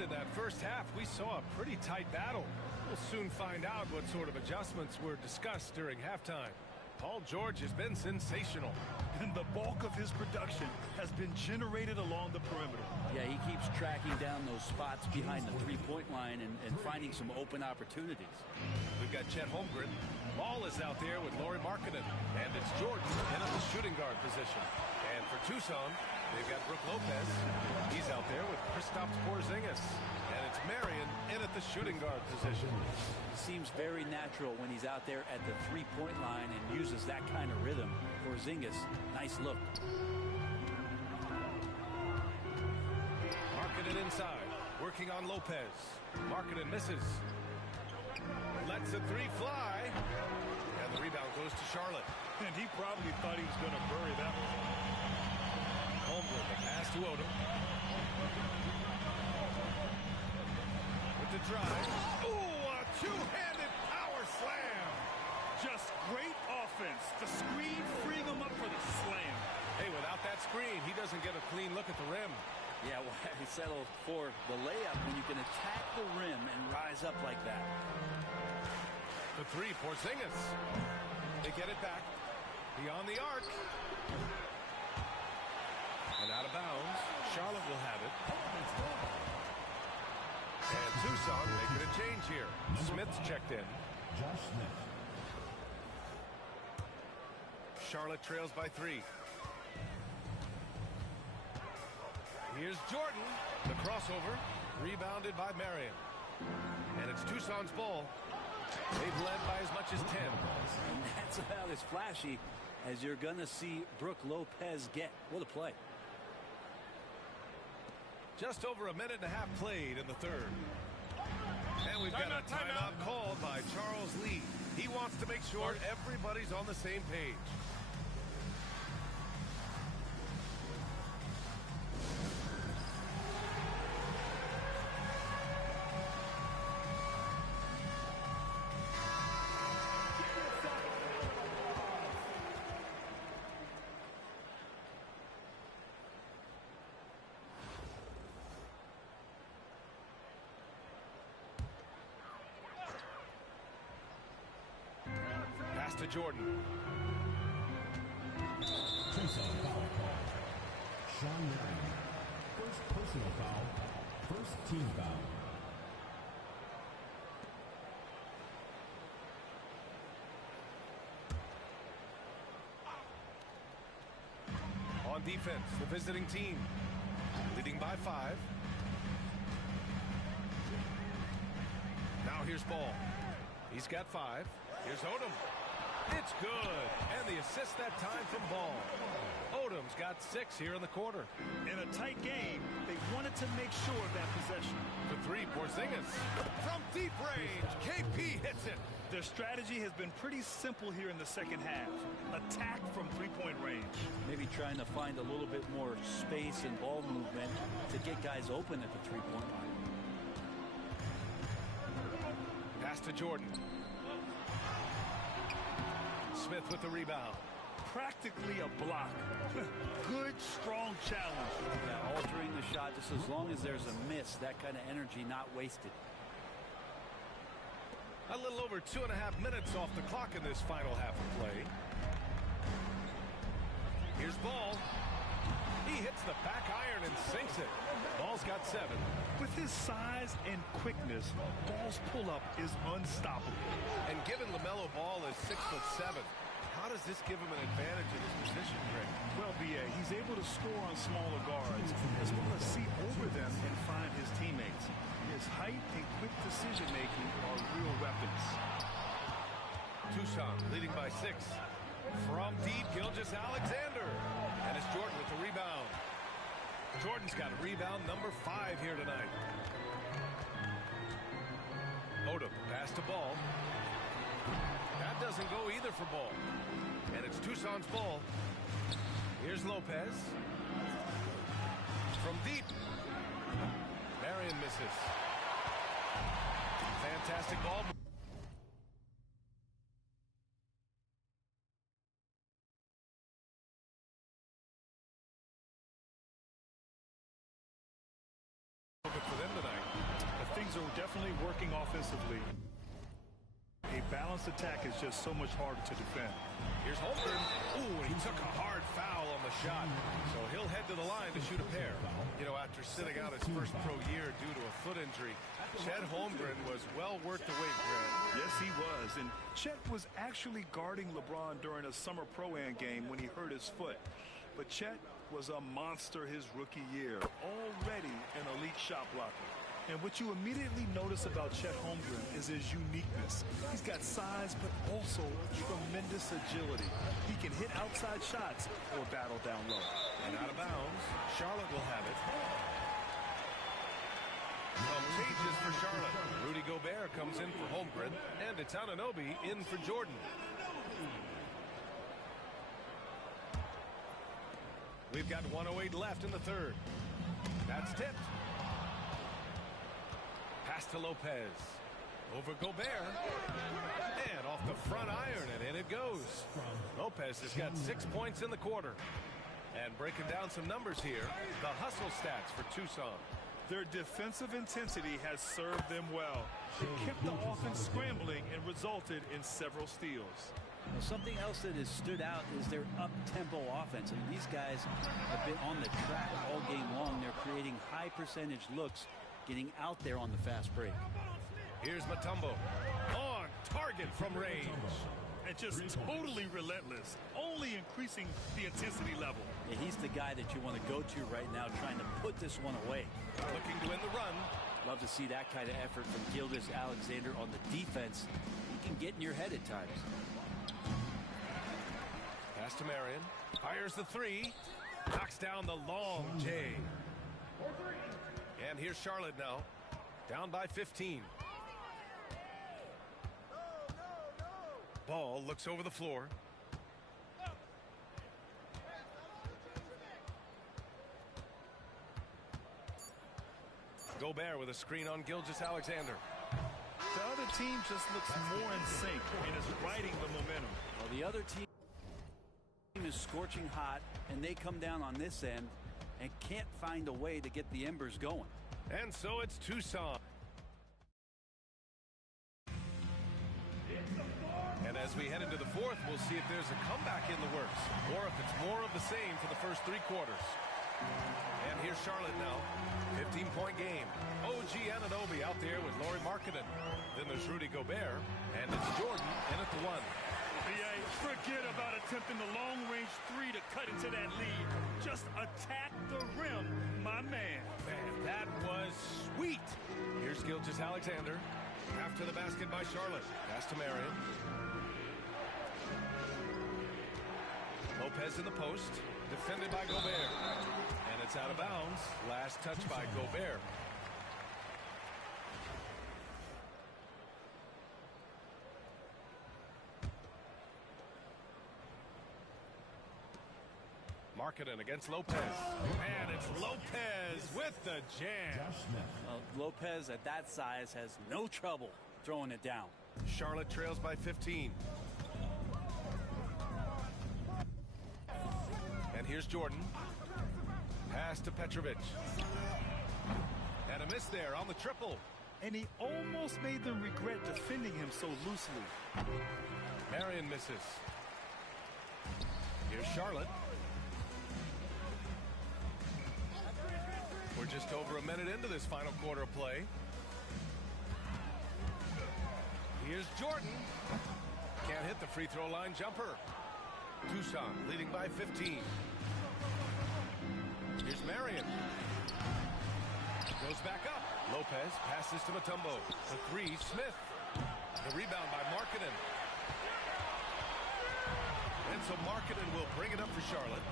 In that first half, we saw a pretty tight battle. We'll soon find out what sort of adjustments were discussed during halftime. Paul George has been sensational. And the bulk of his production has been generated along the perimeter. Yeah, he keeps tracking down those spots behind the 3-point line and finding some open opportunities. We've got Chet Holmgren. Ball is out there with Lauri Markkanen. And it's Jordan in at the shooting guard position. And for Tucson, they've got Brook Lopez. He's out there with Kristaps Porzingis. And it's Marion in at the shooting guard position. It seems very natural when he's out there at the 3-point line and uses that kind of rhythm. Porzingis, nice look. Markkanen inside, working on Lopez. Markkanen misses. Lets a 3 fly. And the rebound goes to Charlotte. And he probably thought he was going to bury that one. Holmgren, the pass to Odom. With the drive. Ooh, a two-handed power slam. Just great offense. The screen freeing him up for the slam. Hey, without that screen, he doesn't get a clean look at the rim. Yeah, why settle for the layup when you can attack the rim and rise up like that? The 3, Porzingis. They get it back. Beyond the arc. And out of bounds. Charlotte will have it. And Tucson making a change here. Smith's checked in. Josh Smith. Charlotte trails by 3. Here's Jordan. The crossover. Rebounded by Marion. And it's Tucson's ball. They've led by as much as 10. And that's about as flashy as you're going to see Brook Lopez get. What a play. Just over a minute and a half played in the third. And we've got a timeout called by Charles Lee. He wants to make sure everybody's on the same page. Pass to Jordan. Tucson foul call. Sean Marion. First personal foul. First team foul. On defense, the visiting team. Leading by 5. Now here's Ball. He's got 5. Here's Odom. It's good. And the assist that time from Ball. Odom's got 6 here in the quarter. In a tight game, they wanted to make sure of that possession. For 3, Porzingis. From deep range, KP hits it. Their strategy has been pretty simple here in the second half. Attack from three-point range. Maybe trying to find a little bit more space and ball movement to get guys open at the three-point line. Pass to Jordan. Smith with the rebound. Practically a block. Good, strong challenge. Yeah, altering the shot just as long as there's a miss. That kind of energy not wasted. A little over 2.5 minutes off the clock in this final half of play. Here's Ball. He hits the back iron and sinks it. Ball's got 7. With his size and quickness, Ball's pull-up is unstoppable. And given LaMelo Ball is 6'7", how does this give him an advantage in his position, Greg? Well, B.A., he's able to score on smaller guards, as well as see over them and find his teammates. His height and quick decision-making are real weapons. Tucson leading by 6. From deep, Gilgeous-Alexander. And it's Jordan with the rebound. Jordan's got rebound number 5 here tonight. Odom, pass to Ball. That doesn't go either for Ball. And it's Tucson's ball. Here's Lopez. From deep. Marion misses. Fantastic ball. For them tonight. But things are definitely working offensively. A balanced attack is just so much harder to defend. Here's Holmgren. Ooh, and he took a hard foul on the shot. So he'll head to the line to shoot a pair. You know, after sitting out his first pro year due to a foot injury, Chet Holmgren was well worth the wait, Greg. Yes, he was. And Chet was actually guarding LeBron during a summer pro-am game when he hurt his foot. But Chet was a monster his rookie year, already an elite shot blocker. And what you immediately notice about Chet Holmgren is his uniqueness. He's got size, but also tremendous agility. He can hit outside shots or battle down low. And out of bounds, Charlotte will have it. Changes for Charlotte. Rudy Gobert comes in for Holmgren, and it's Anunoby in for Jordan. We've got 1:08 left in the third. That's tipped. Pass to Lopez. Over Gobert. And off the front iron, and in it goes. Lopez has got 6 points in the quarter. And breaking down some numbers here, the hustle stats for Tucson. Their defensive intensity has served them well. It kept the offense scrambling and resulted in several steals. Well, something else that has stood out is their up-tempo offense. I mean, these guys have been on the track all game long. They're creating high percentage looks, getting out there on the fast break. Here's Mutombo. On target from range. And just totally relentless, only increasing the intensity level. Yeah, he's the guy that you want to go to right now, trying to put this one away. Looking to win the run. Love to see that kind of effort from Gilgeous-Alexander on the defense. He can get in your head at times. Pass to Marion. Fires the 3. Knocks down the long J. And here's Charlotte now. Down by 15. Ball looks over the floor. Gobert with a screen on Gilgeous-Alexander. The other team just looks more in sync and is riding the momentum. Well, the other team is scorching hot, and they come down on this end and can't find a way to get the embers going. And so it's Tucson. And as As we head into the fourth, we'll see if there's a comeback in the works or if it's more of the same for the first 3 quarters. And here's Charlotte now. 15-point game. OG Anunoby out there with Lauri Markkanen. Then there's Rudy Gobert. And it's Jordan in at the 1. BA, forget about attempting the long-range 3 to cut into that lead. Just attack the rim, my man. Man, that was sweet. Here's Gilgeous-Alexander. After the basket by Charlotte. Pass to Marion. Lopez in the post. Defended by Gobert. And it's out of bounds. Last touch by Gobert. Markkanen against Lopez. And it's Lopez with the jam. Lopez at that size has no trouble throwing it down. Charlotte trails by 15. And here's Jordan. Pass to Petrovic. And a miss there on the triple. And he almost made them regret defending him so loosely. Marion misses. Here's Charlotte. We're just over a minute into this final quarter of play. Here's Jordan. Can't hit the free throw line jumper. Tucson leading by 15. Here's Marion. Goes back up. Lopez passes to Mutombo. The 3, Smith. The rebound by Markkanen. And so Markkanen will bring it up for Charlotte.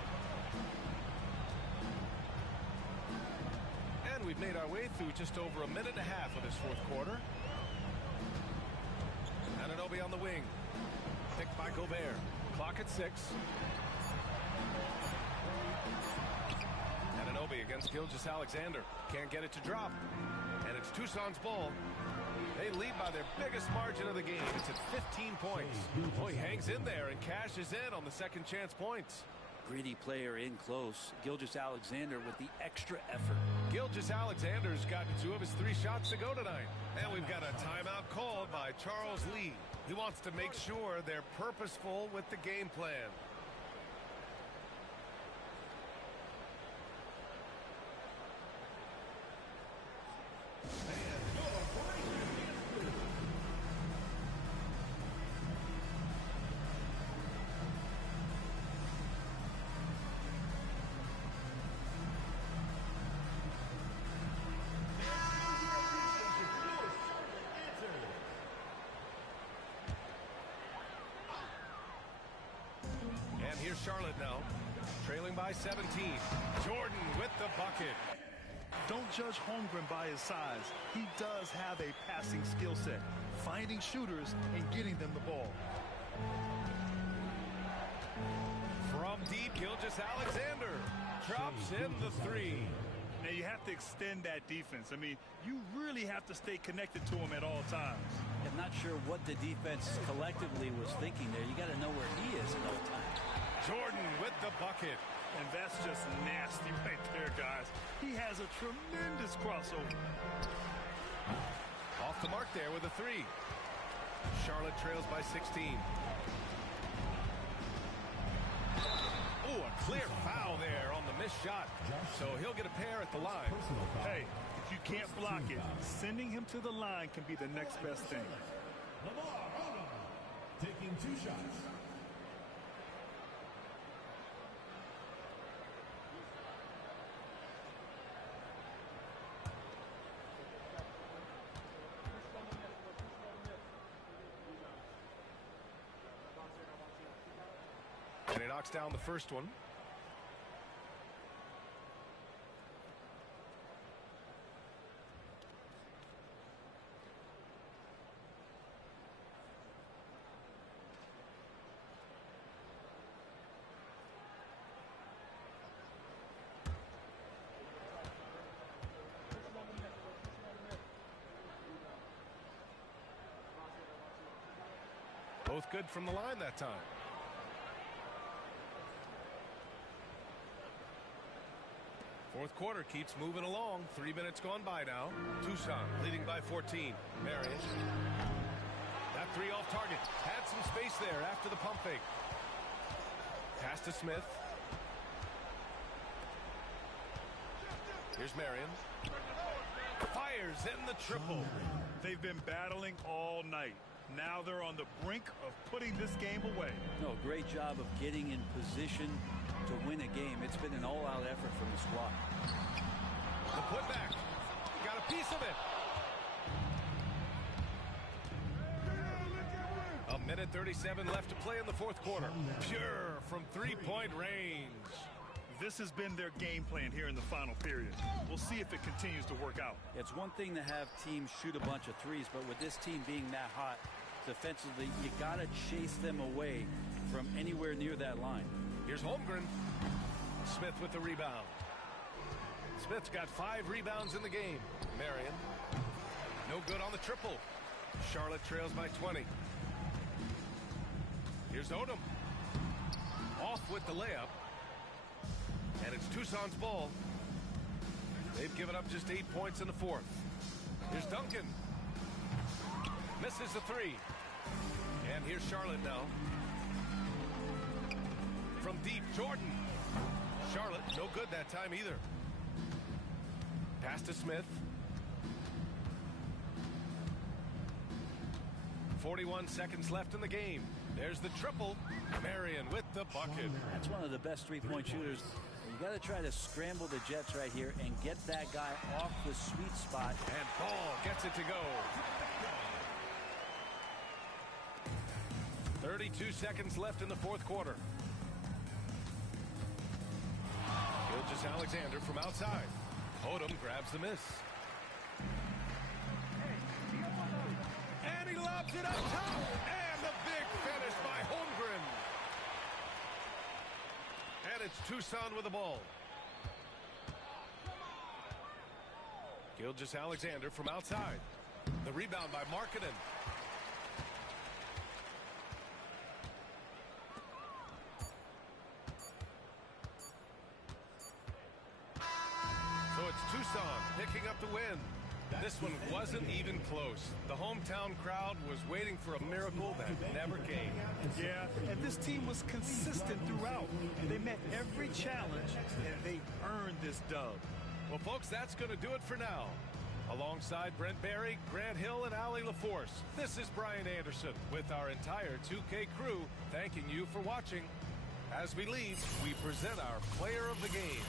And we've made our way through just over a minute and a half of this fourth quarter. Anunoby on the wing. Picked by Gobert. Clock at 6. Anunoby against Gilgeous-Alexander. Can't get it to drop. And it's Tucson's ball. They lead by their biggest margin of the game. It's at 15 points. Boy, he hangs in there and cashes in on the second chance points. Gritty player in close. Gilgeous-Alexander with the extra effort. Gilgeous-Alexander's gotten 2 of his 3 shots to go tonight. And we've got a timeout called by Charles Lee. He wants to make sure they're purposeful with the game plan. Here's Charlotte now, trailing by 17. Jordan with the bucket. Don't judge Holmgren by his size. He does have a passing skill set, finding shooters and getting them the ball. From deep, Gilgeous-Alexander drops in the 3. Now you have to extend that defense. I mean, you really have to stay connected to him at all times. I'm not sure what the defense collectively was thinking there. You got to know where he is at all times. Jordan with the bucket. And that's just nasty right there, guys. He has a tremendous crossover. Off the mark there with a 3. Charlotte trails by 16. Oh, a clear foul there on the missed shot. So he'll get a pair at the line. Hey, if you can't block it, sending him to the line can be the next best thing. Taking 2 shots. And he knocks down the first one. Both good from the line that time. Fourth quarter keeps moving along. 3 minutes gone by now. Tucson leading by 14. Marion. That three off target. Had some space there after the pump fake. Pass to Smith. Here's Marion. Fires in the triple. They've been battling all night. Now they're on the brink of putting this game away. No, great job of getting in position to win a game. It's been an all-out effort from the squad. The putback. Got a piece of it. A minute 37 left to play in the fourth quarter. Pure from three-point range. This has been their game plan here in the final period. We'll see if it continues to work out. It's one thing to have teams shoot a bunch of threes, but with this team being that hot defensively, you got to chase them away from anywhere near that line. Here's Holmgren. Smith with the rebound. Smith's got 5 rebounds in the game. Marion. No good on the triple. Charlotte trails by 20. Here's Odom. Off with the layup. And it's Tucson's ball. They've given up just 8 points in the fourth. Here's Duncan. Misses the three. And here's Charlotte now. From deep, Jordan. Charlotte, no good that time either. Pass to Smith. 41 seconds left in the game. There's the triple. Marion with the bucket. That's one of the best three-point shooters. You got to try to scramble the Jets right here and get that guy off the sweet spot. And Ball gets it to go. 32 seconds left in the fourth quarter. Gilgeous-Alexander from outside. Odom grabs the miss. And he lobs it up top. And the big finish by Holmgren. And it's Tucson with the ball. Gilgeous-Alexander from outside. The rebound by Markkanen. So it's Tucson picking up the win. This one wasn't even close. The hometown crowd was waiting for a miracle that never came. Yeah, and this team was consistent throughout. They met every challenge, and they earned this dub. Well, folks, that's going to do it for now. Alongside Brent Barry, Grant Hill, and Allie LaForce, this is Brian Anderson with our entire 2K crew thanking you for watching. As we leave, we present our player of the game.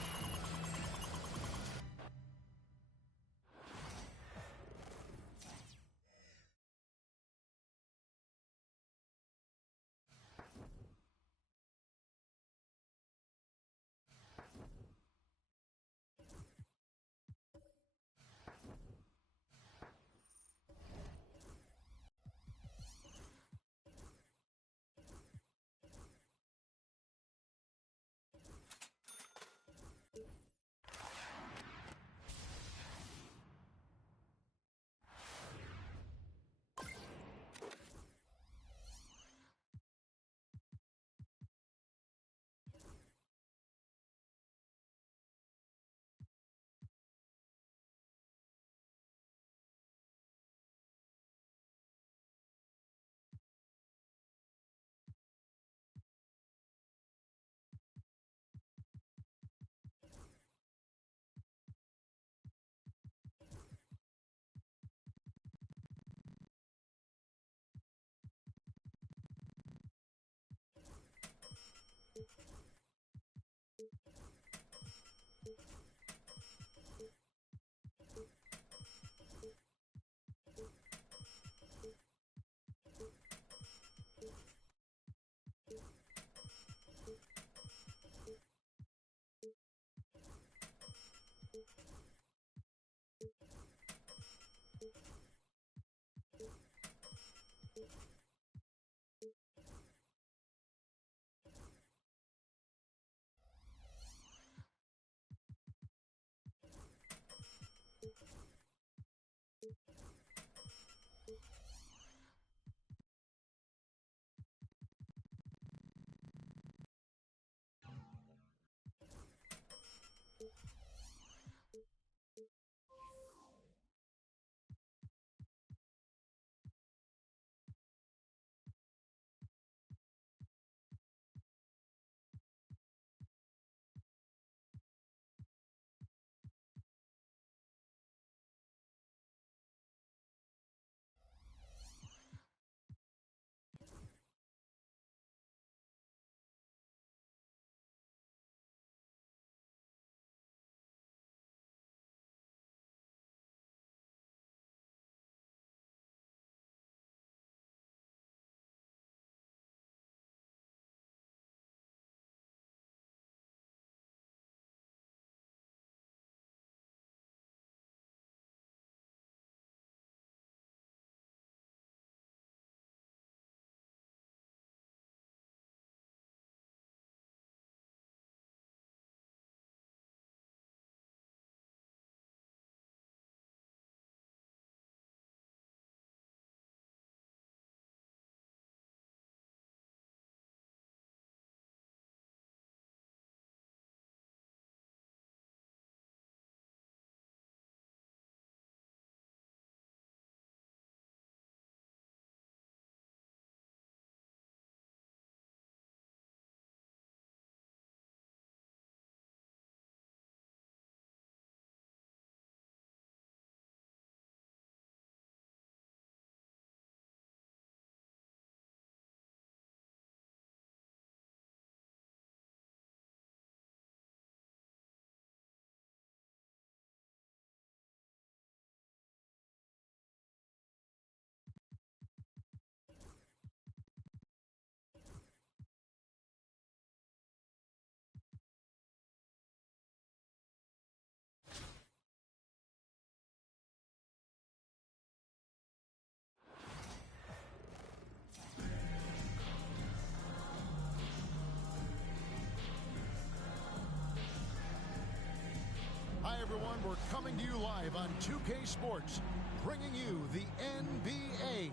we're coming to you live on 2K Sports, bringing you the NBA.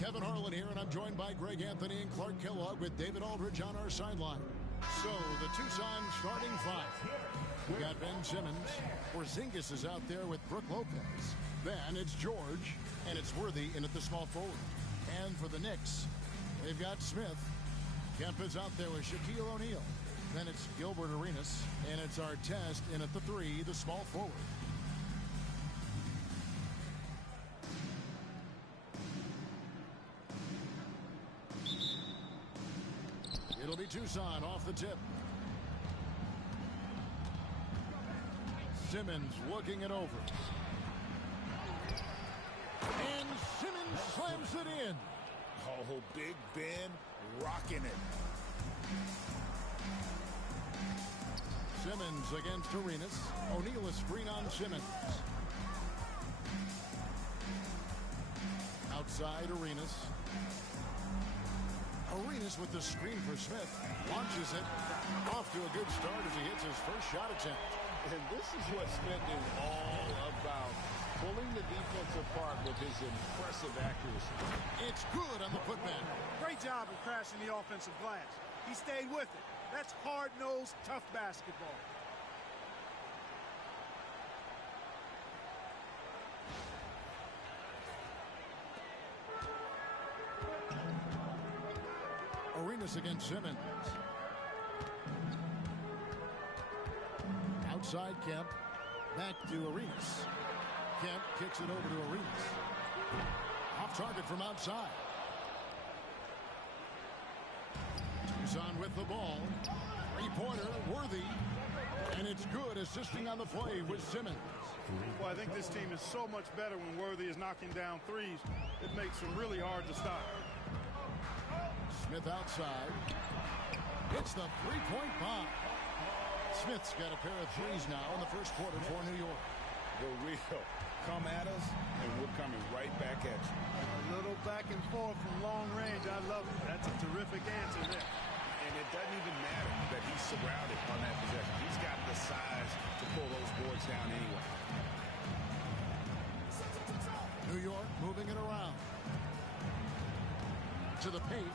Kevin Harlan here, and I'm joined by Greg Anthony and Clark Kellogg with David Aldridge on our sideline. So, the Tucson starting five. We got Ben Simmons. Porzingis is out there with Brook Lopez. Then it's George, and it's Worthy in at the small forward. And for the Knicks, they've got Smith. Kemp is out there with Shaquille O'Neal. Then it's Gilbert Arenas, and it's Artest in at the 3, the small forward. It'll be Tucson off the tip. Simmons looking it over. And Simmons slams it in. Oh, Big Ben rocking it. Simmons against Arenas. O'Neal a screen on Simmons. Outside Arenas. Arenas with the screen for Smith. Launches it. Off to a good start as he hits his first shot attempt. And this is what Smith is all about. Pulling the defense apart with his impressive accuracy. It's good on the putback. Great job of crashing the offensive glass. He stayed with it. That's hard-nosed, tough basketball. Arenas against Simmons. Outside Kemp. Back to Arenas. Kemp kicks it over to Arenas. Off target from outside. Tucson with the ball. Three-pointer, Worthy. And it's good, assisting on the play with Simmons. Well, I think this team is so much better when Worthy is knocking down threes. It makes them really hard to stop. Smith outside. Hits the three-point bomb. Smith's got a pair of threes now in the first quarter for New York. The real come at us, and we're coming right back at you. A little back and forth from long range. I love it. That's a terrific answer there. And it doesn't even matter that he's surrounded on that possession. He's got the size to pull those boards down anyway. New York moving it around. To the paint.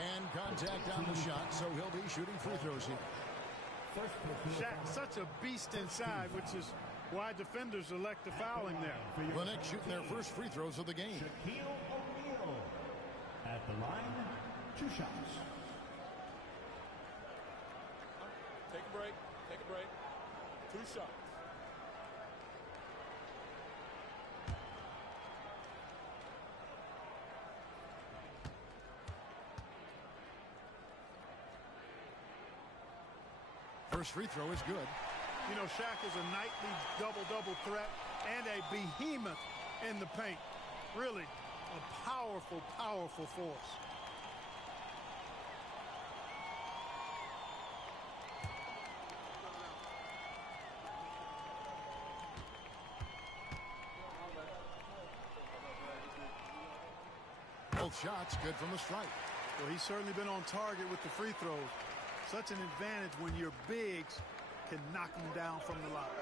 And contact on the shot, so he'll be shooting free throws here. Shaq, such a beast inside, which is why defenders elect to foul him there. The Knicks shooting their first free throws of the game. Shaquille O'Neal at the line, 2 shots. Take a break. Take a break. 2 shots. First free throw is good. You know, Shaq is a nightly double-double threat and a behemoth in the paint. Really a powerful, powerful force. Both shots good from the strike. Well, he's certainly been on target with the free throws. Such an advantage when your bigs can knock them down from the line.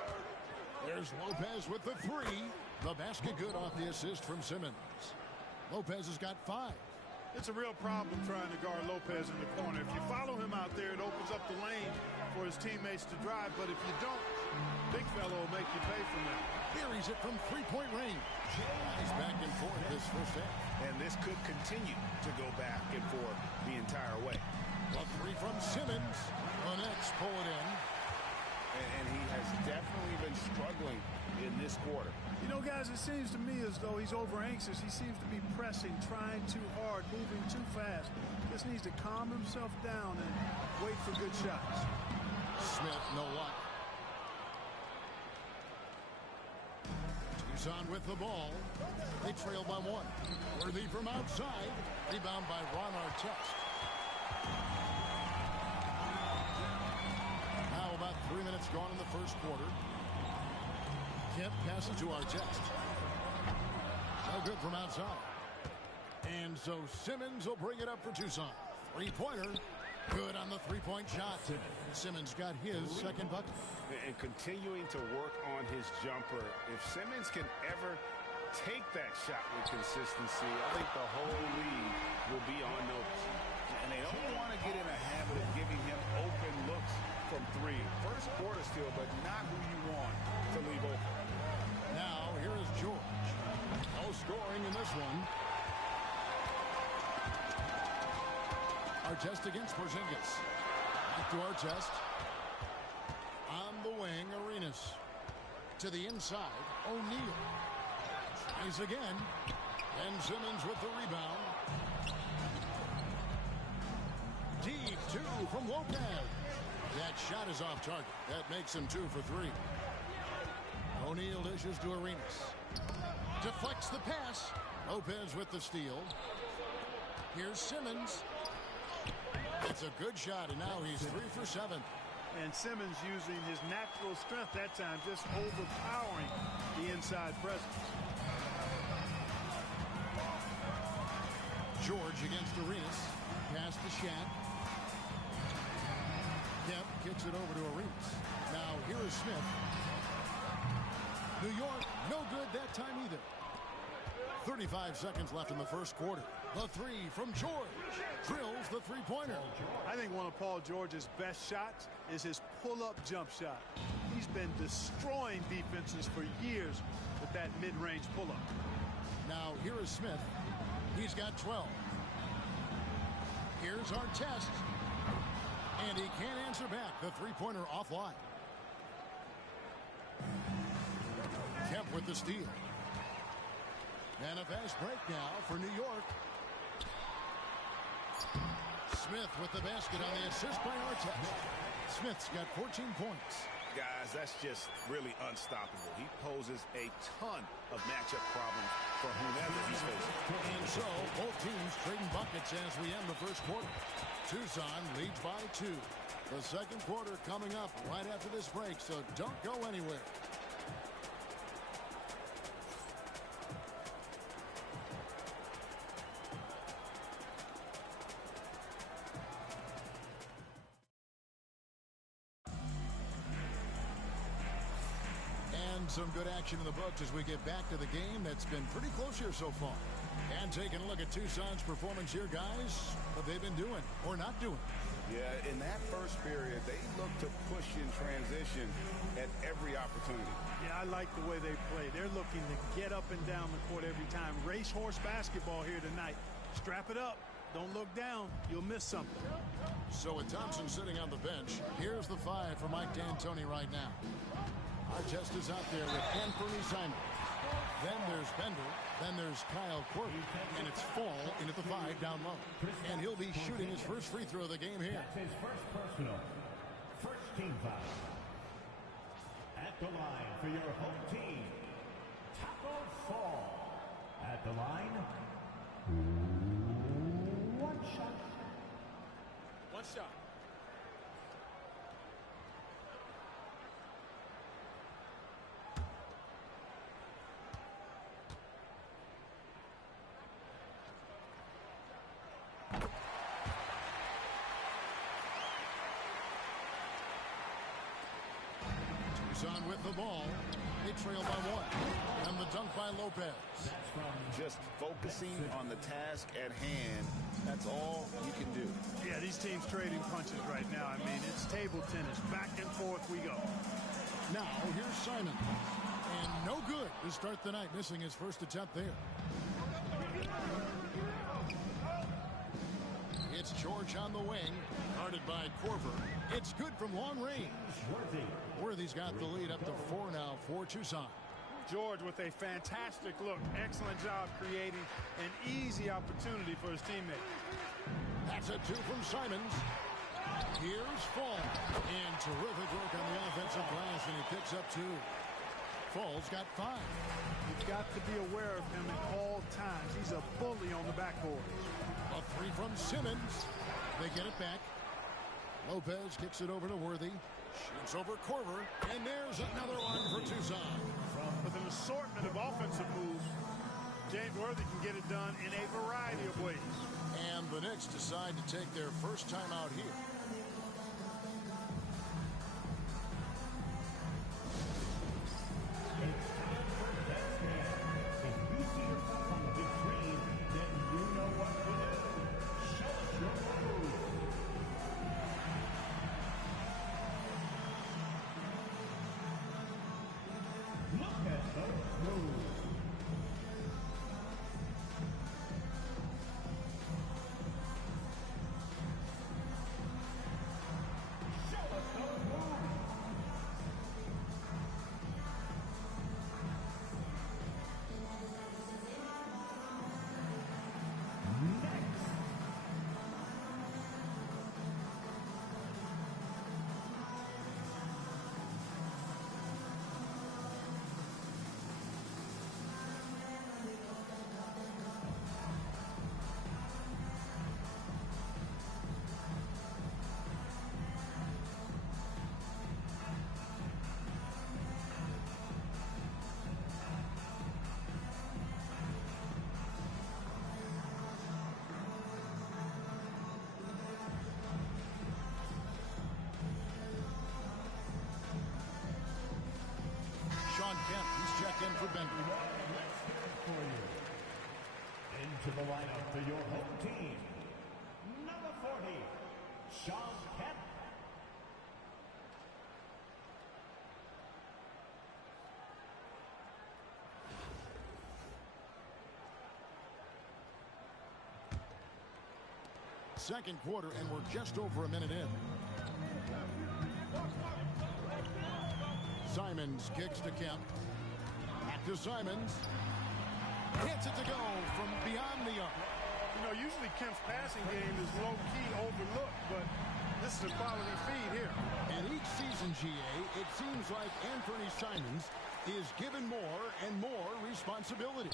There's Lopez with the 3. The basket good off the assist from Simmons. Lopez has got 5. It's a real problem trying to guard Lopez in the corner. If you follow him out there, it opens up the lane for his teammates to drive. But if you don't, big fellow will make you pay for that. Buries it from three-point range. He's back and forth this first half. And this could continue to go back and forth the entire way. The 3 from Simmons. The Knicks pull it in. And he has definitely been struggling in this quarter. You know, guys, it seems to me as though he's over anxious. He seems to be pressing, trying too hard, moving too fast. Just needs to calm himself down and wait for good shots. Smith, no luck. Tucson with the ball. They trail by 1. Worthy from outside. Rebound by Ron Artest. Now about 3 minutes gone in the first quarter. Kemp passes to Artest. No good from outside. And so Simmons will bring it up for Tucson. Three-pointer. Good on the three-point shot. Simmons got his second bucket. And continuing to work on his jumper. If Simmons can ever take that shot with consistency, I think the whole league will be on notice. And they don't want to get in a habit of giving him open looks from three. First quarter still, but not who you want to leave open. Now, here is George. No scoring in this one. Artest against Porzingis. Back to Artest. On the wing, Arenas. To the inside, O'Neal. Tries again. And Simmons with the rebound. Deep two from Lopez. That shot is off target. That makes him 2 for 3. O'Neal dishes to Arenas. Deflects the pass. Lopez with the steal. Here's Simmons. It's a good shot, and now he's 3 for 7. And Simmons using his natural strength that time, just overpowering the inside presence. George against Arenas. Pass to Shaq. Kemp kicks it over to Arenas. Now here is Smith. New York, no good that time either. 35 seconds left in the first quarter. The three from George. Drills the three-pointer. I think one of Paul George's best shots is his pull-up jump shot. He's been destroying defenses for years with that mid-range pull-up. Now here is Smith. He's got 12. Here's Artest. And he can't answer back. The three-pointer offline. Kemp with the steal. And a fast break now for New York. Smith with the basket on the assist by Artest. Smith's got 14 points. Guys, that's just really unstoppable. He poses a ton of matchup problems for whomever he's facing. And so, both teams trading buckets as we end the first quarter. Tucson leads by 2. The second quarter coming up right after this break, so don't go anywhere. Some good action in the books as we get back to the game that's been pretty close here so far. And taking a look at Tucson's performance here, guys, what they've been doing or not doing. Yeah, in that first period, they looked to push in transition at every opportunity. Yeah, I like the way they play. They're looking to get up and down the court every time. Racehorse basketball here tonight. Strap it up. Don't look down. You'll miss something. So with Thompson sitting on the bench, here's the 5 for Mike D'Antoni right now. Artest is out there with Anthony Simon. Then there's Bender. Then there's Kyle Korver. And it's Fall in at the 5 down low. And he'll be shooting his first free throw of the game here. That's his first personal. First team foul. At the line for your home team, Taco Fall. At the line, 1 shot. 1 shot. On with the ball. They trail by 1. And the dunk by Lopez. Just focusing on the task at hand. That's all you can do. Yeah, these teams trading punches right now. I mean, it's table tennis. Back and forth we go. Now, here's Simon. And no good to start the night, missing his first attempt there. It's George on the wing, guarded by Korver. It's good from long range. Worthy's got the lead up to 4 now for Tucson. George with a fantastic look. Excellent job creating an easy opportunity for his teammate. That's a 2 from Simons. Here's Fall. And terrific work on the offensive glass, and he picks up 2. Fall's got 5. You've got to be aware of him at all times. He's a bully on the backboard. A 3 from Simmons. They get it back. Lopez kicks it over to Worthy. Shoots over Korver. And there's another one for Tucson. With an assortment of offensive moves, James Worthy can get it done in a variety of ways. And the Knicks decide to take their first time out here. He's checked in for Bender. Into the lineup for your home team, number 40, Sean Kemp. Second quarter, and we're just over a minute in. Simons kicks to Kemp. Back to Simons. Gets it to go from beyond the arc. You know, usually Kemp's passing game is low-key overlooked, but this is a quality feed here. And each season, GA, it seems like Anthony Simons is given more and more responsibility.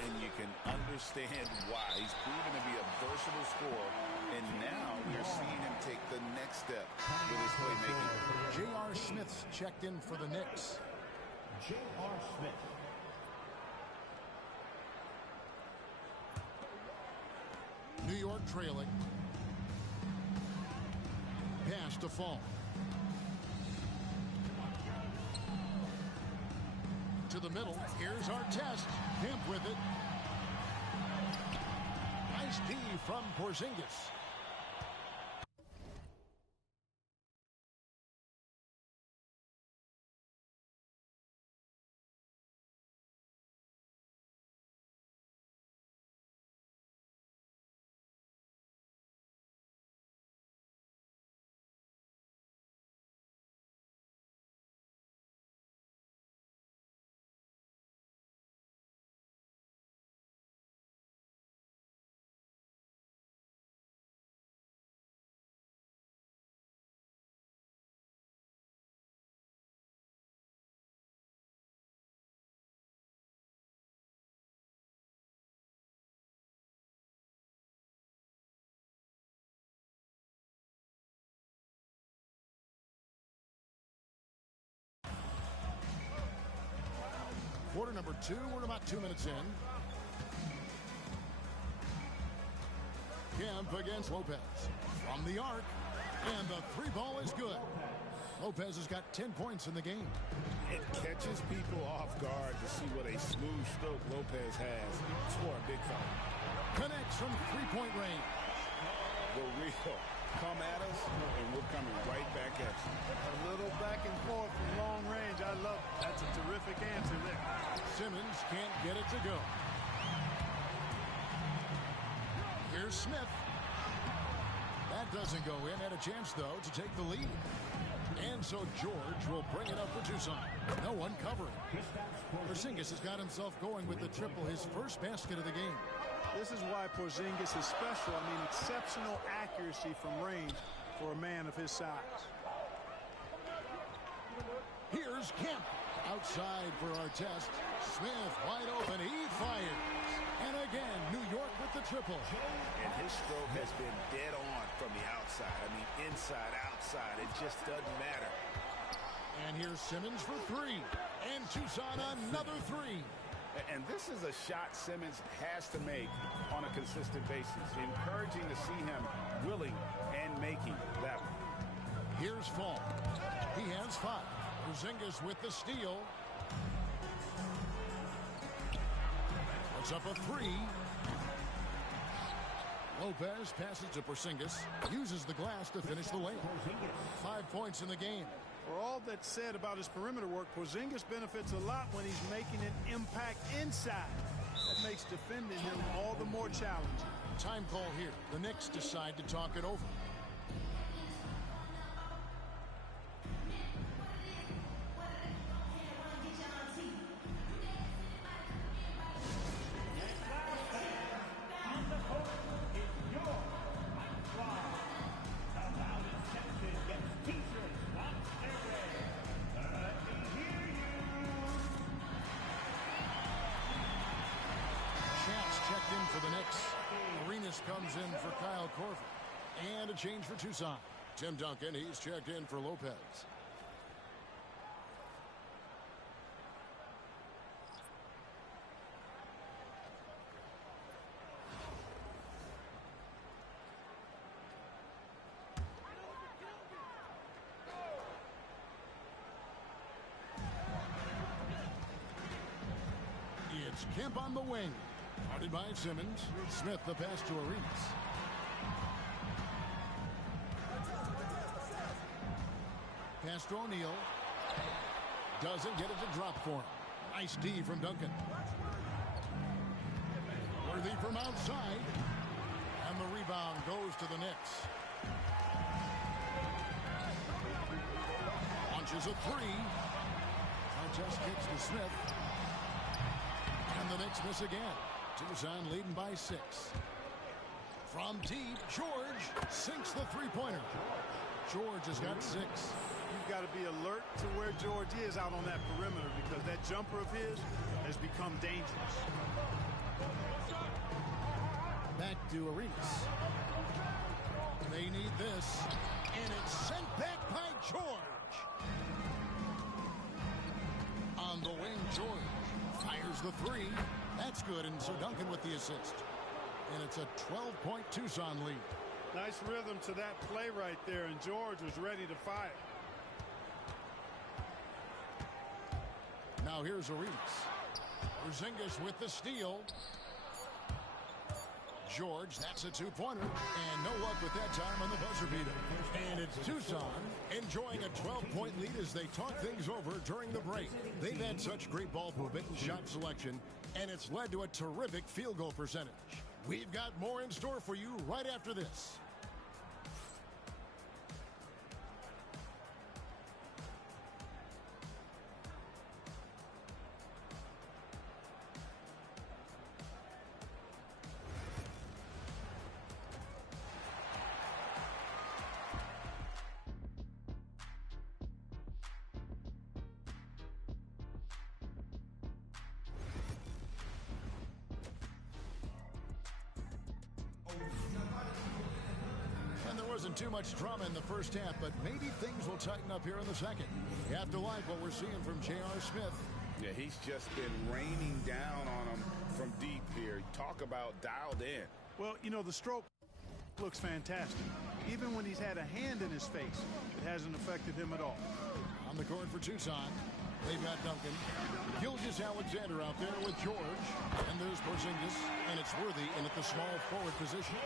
And you can understand why. He's proven to be a versatile scorer, and now we're seeing him take the next step with his playmaking. J.R. Smith's checked in for the Knicks. J.R. Smith. New York trailing. Pass to Fall. To the middle. Here's our test. Kemp with it. Nice D from Porzingis. Quarter number 2, we're about 2 minutes in. Kemp against Lopez. From the arc. And the three ball is good. Lopez has got 10 points in the game. It catches people off guard to see what a smooth stroke Lopez has for a big fella. Connects from three-point range. The real. Come at us, and we're coming right back at you. A little back and forth from long range. I love it. That's a terrific answer there. Simmons can't get it to go. Here's Smith. That doesn't go in. Had a chance, though, to take the lead. And so George will bring it up for Tucson. No one covering. Porzingis has got himself going with the triple, his first basket of the game. This is why Porzingis is special. I mean, exceptional accuracy from range for a man of his size. Here's Kemp. Outside for our test. Smith wide open. He fires. And again, New York with the triple. And his stroke has been dead on from the outside. I mean, inside, outside. It just doesn't matter. And here's Simmons for three. And Tucson another three. And this is a shot Simmons has to make on a consistent basis. Encouraging to see him willing and making that one. Here's Fall. He has 5. Porzingis with the steal. Puts up a 3. Lopez passes to Porzingis. Uses the glass to finish the layup. 5 points in the game. For all that's said about his perimeter work, Porzingis benefits a lot when he's making an impact inside. That makes defending him all the more challenging. Time call here. The Knicks decide to talk it over. For the Knicks, Arenas comes in for Kyle Korver. And a change for Tucson. Tim Duncan, he's checked in for Lopez. It's Kemp on the wing. Guarded by Simmons. Smith the pass to Arenas. Pass to O'Neal. Doesn't get it to drop for him. Nice D from Duncan. Worthy from outside. And the rebound goes to the Knicks. Launches a 3. Contest kicks to Smith. And the Knicks miss again. Tucson leading by 6. From deep, George sinks the three-pointer. George has got 6. You've got to be alert to where George is out on that perimeter because that jumper of his has become dangerous. Back to Arenas. They need this. And it's sent back by George. On the wing, George fires the 3. That's good, and so Duncan with the assist. And it's a 12-point Tucson lead. Nice rhythm to that play right there, and George was ready to fire. Now here's Arenas. Porzingis with the steal. George, that's a 2-pointer, and no luck with that time on the buzzer beater. And it's Tucson enjoying a 12-point lead as they talk things over during the break. They've had such great ball movement and shot selection, and it's led to a terrific field goal percentage. We've got more in store for you right after this. And there wasn't too much drama in the first half, but maybe things will tighten up here in the second. You have to like what we're seeing from J.R. Smith. Yeah, he's just been raining down on him from deep here. Talk about dialed in. Well, you know, the stroke looks fantastic. Even when he's had a hand in his face, it hasn't affected him at all. On the court for Tucson, they've got Duncan. Gilgeous-Alexander out there with George. And there's Porzingis, and it's Worthy in at the small forward position.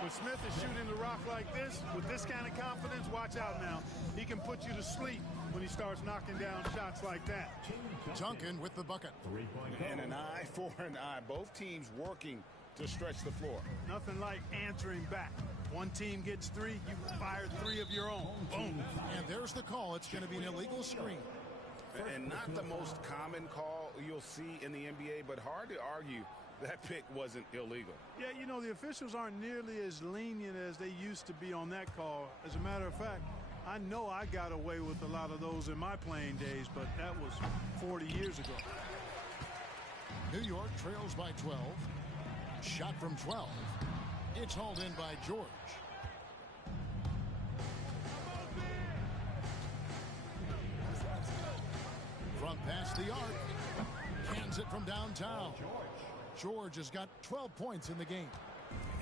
When Smith is shooting the rock like this, with this kind of confidence, watch out now. He can put you to sleep when he starts knocking down shots like that. Duncan with the bucket. And an eye for an eye. Both teams working to stretch the floor. Nothing like answering back. One team gets 3, you fire 3 of your own. Boom. And there's the call. It's going to be an illegal screen. And not the most common call you'll see in the NBA, but hard to argue that pick wasn't illegal. Yeah, you know, the officials aren't nearly as lenient as they used to be on that call. As a matter of fact, I know I got away with a lot of those in my playing days, but that was 40 years ago. New York trails by 12. Shot from 12. It's hauled in by George. From past the arc. Can't Sends it from downtown. George has got 12 points in the game.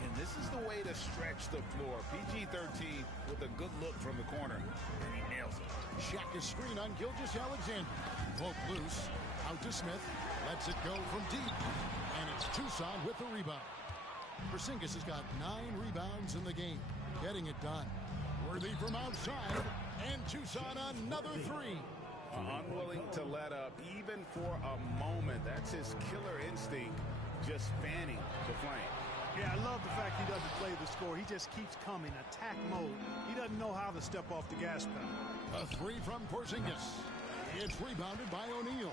And this is the way to stretch the floor. PG-13 with a good look from the corner. And he nails it. Shaq is screen on Gilgeous-Alexander. Poke loose. Out to Smith. Lets it go from deep. And it's Tucson with the rebound. Porzingis has got 9 rebounds in the game. Getting it done. Worthy from outside. And Tucson another 3. Unwilling to let up even for a moment. That's his killer instinct, just fanning the flame. Yeah, I love the fact he doesn't play the score. He just keeps coming, attack mode. He doesn't know how to step off the gas pedal. A 3 from Porzingis. It's rebounded by O'Neal.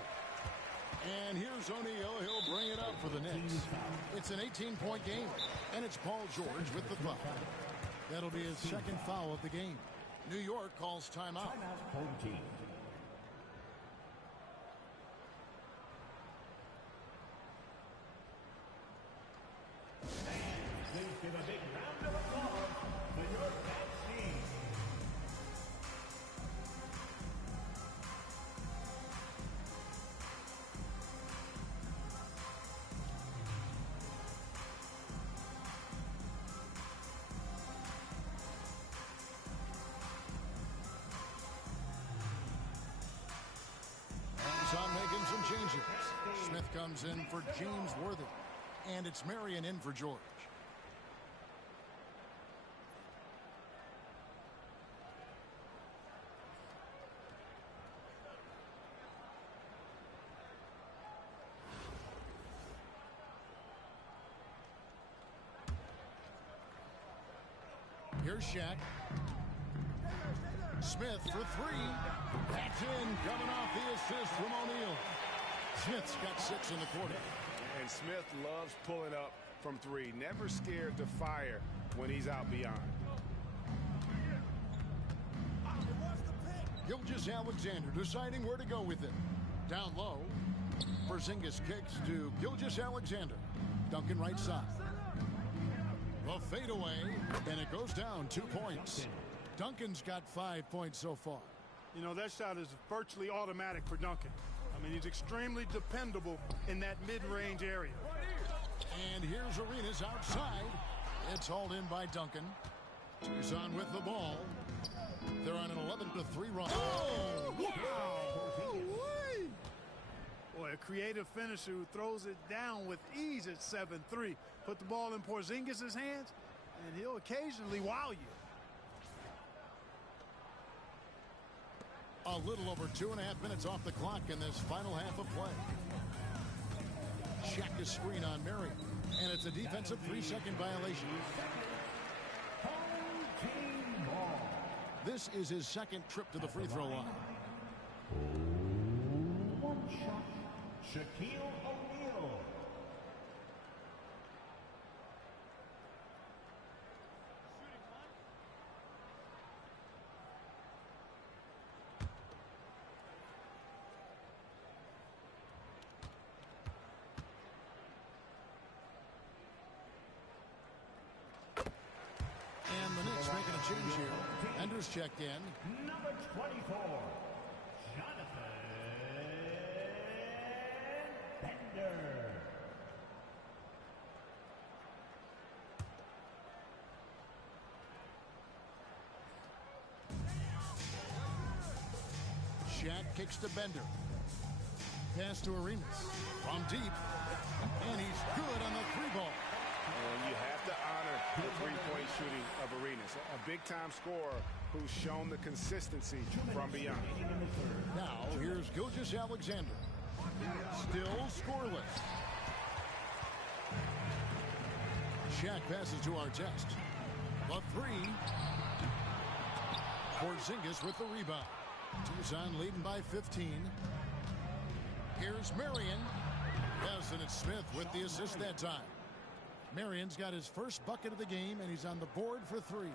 And here's O'Neal. He'll bring it up for the Knicks. It's an 18-point game. And it's Paul George with the foul. That'll be his second foul of the game. New York calls timeout. Give a big round of applause for your best team. On making some changes. Smith comes in for James Worthy. And it's Marion in for George. Here's Shaq. Smith for 3. That's in, coming off the assist from O'Neal. Smith's got 6 in the quarter. And Smith loves pulling up from 3. Never scared to fire when he's out beyond. Gilgeous-Alexander deciding where to go with it. Down low. Porzingis kicks to Gilgeous-Alexander. Duncan right side. The fadeaway, and it goes down 2 points. Duncan's got 5 points so far. You know, that shot is virtually automatic for Duncan. I mean, he's extremely dependable in that mid-range area. And here's Arenas outside. It's hauled in by Duncan. Tucson with the ball. They're on an 11-3 run. Oh, wow! Boy, a creative finisher who throws it down with ease at 7-3. Put the ball in Porzingis' hands, and he'll occasionally wow you. A little over 2.5 minutes off the clock in this final half of play. Shaq is screen on Marion, and it's a defensive 3-second violation. This is his second trip to the free throw line. One shot, Shaquille O'Neal. And the Knicks making a change here. Ender's checked in. Number 24, Jonathan Bender. Shaq kicks to Bender. Pass to Arenas. From deep. And he's good on the 3-ball. And you have to honor the three-point shooting of Arenas. A big-time scorer who's shown the consistency from beyond. Now, here's Gilgeous-Alexander. Still scoreless. Shaq passes to Artest. The 3. Porzingis with the rebound. Tucson leading by 15. Here's Marion. Yes, and it's Smith with the assist that time. Marion's got his first bucket of the game, and he's on the board for 3.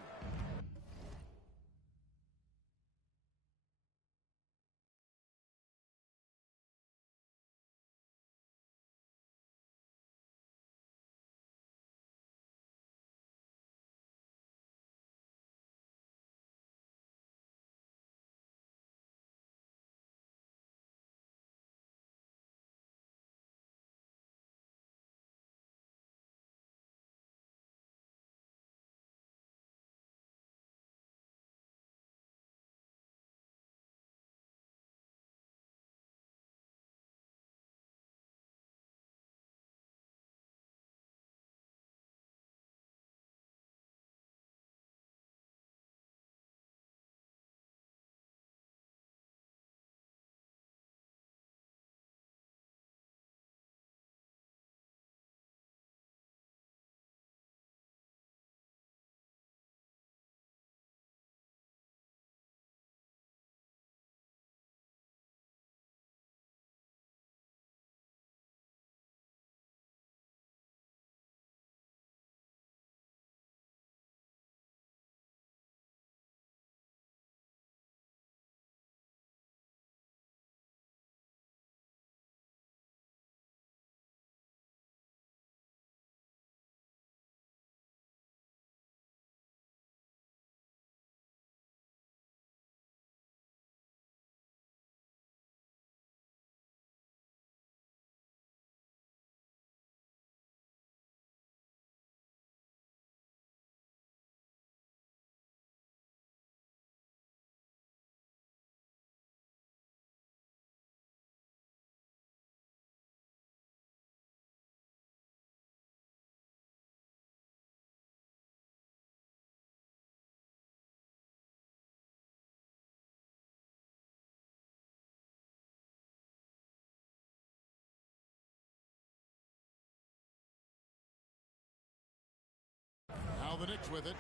the Knicks with it.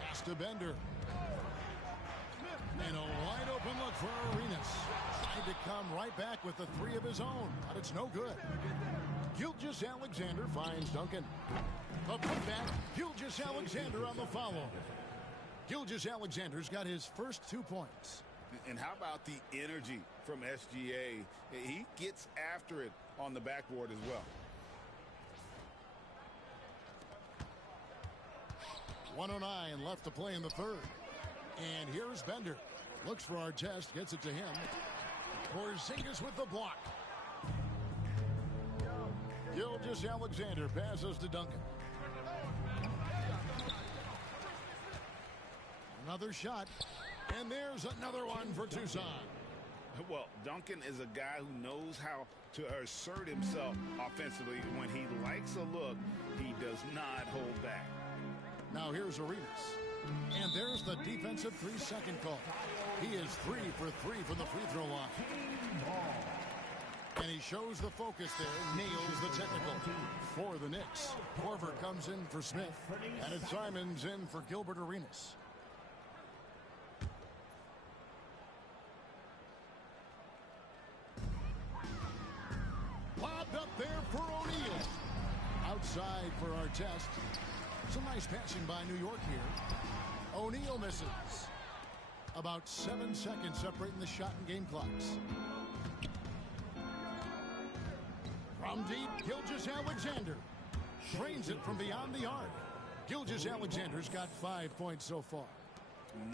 Pass to Bender. And a wide open look for Arenas. Tried to come right back with the three of his own, but it's no good. Gilgeous-Alexander finds Duncan. A putback. Gilgeous-Alexander on the follow. Gilgeous-Alexander's got his first 2 points. And how about the energy from SGA? He gets after it on the backboard as well. 1:09 left to play in the third. And here's Bender. Looks for Artest, gets it to him. Porzingis with the block. Gilgeous-Alexander passes to Duncan. Another shot. And there's another one for Tucson. Well, Duncan is a guy who knows how to assert himself offensively. When he likes a look, he does not hold back. Now here's Arenas. And there's the defensive 3-second call. He is 3 for 3 from the free throw line. And he shows the focus there, nails the technical. For the Knicks, Korver comes in for Smith. And it's Simons in for Gilbert Arenas. Lobbed up there for O'Neal. Outside for Artest. Some nice passing by New York here. O'Neal misses. About 7 seconds separating the shot and game clocks. From deep, Gilgeous-Alexander drains it from beyond the arc. Gilgeous-Alexander's got 5 points so far.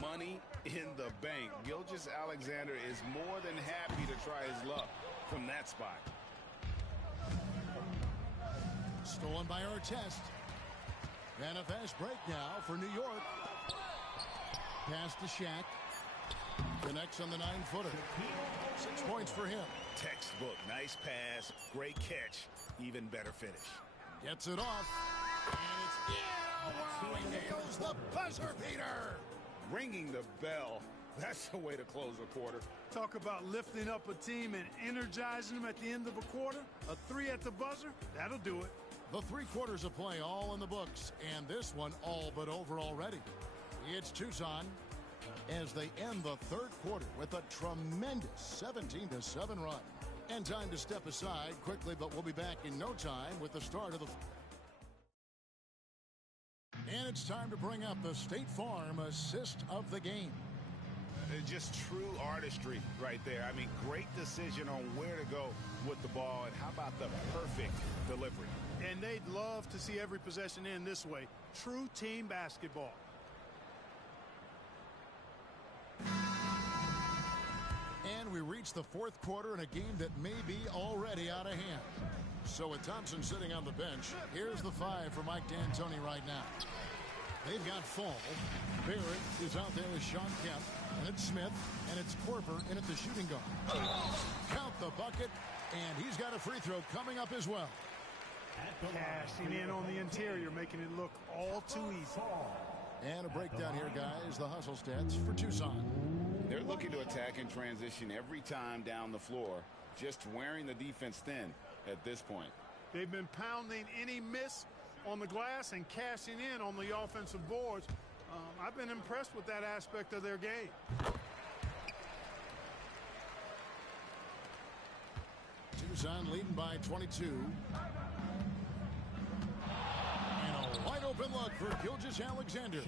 Money in the bank. Gilgeous-Alexander is more than happy to try his luck from that spot. Stolen by Artest. And a fast break now for New York. Pass to Shaq. Connects on the 9-footer. 6 points for him. Textbook. Nice pass. Great catch. Even better finish. Gets it off. And it's in. Wow, he nails the buzzer beater. Ringing the bell. That's the way to close a quarter. Talk about lifting up a team and energizing them at the end of a quarter. A 3 at the buzzer, that'll do it. The 3 quarters of play all in the books, and this one all but over already. It's Tucson as they end the third quarter with a tremendous 17-7 run. And time to step aside quickly, but we'll be back in no time with the start of the... And it's time to bring up the State Farm assist of the game. Just true artistry right there. I mean, great decision on where to go with the ball, and how about the perfect delivery. And they'd love to see every possession end this way. True team basketball. And we reach the fourth quarter in a game that may be already out of hand. So with Thompson sitting on the bench, here's the 5 for Mike D'Antoni right now. They've got Fall. Barrett is out there with Sean Kemp. And it's Smith. And it's Korver in at the shooting guard. Count the bucket. And he's got a free throw coming up as well. Cashing in on the interior, making it look all too easy. And a breakdown here, guys. The hustle stats for Tucson. They're looking to attack in transition every time down the floor. Just wearing the defense thin at this point. They've been pounding any miss on the glass and cashing in on the offensive boards. I've been impressed with that aspect of their game. Tucson leading by 22. And a wide open look for Gilgeous-Alexander.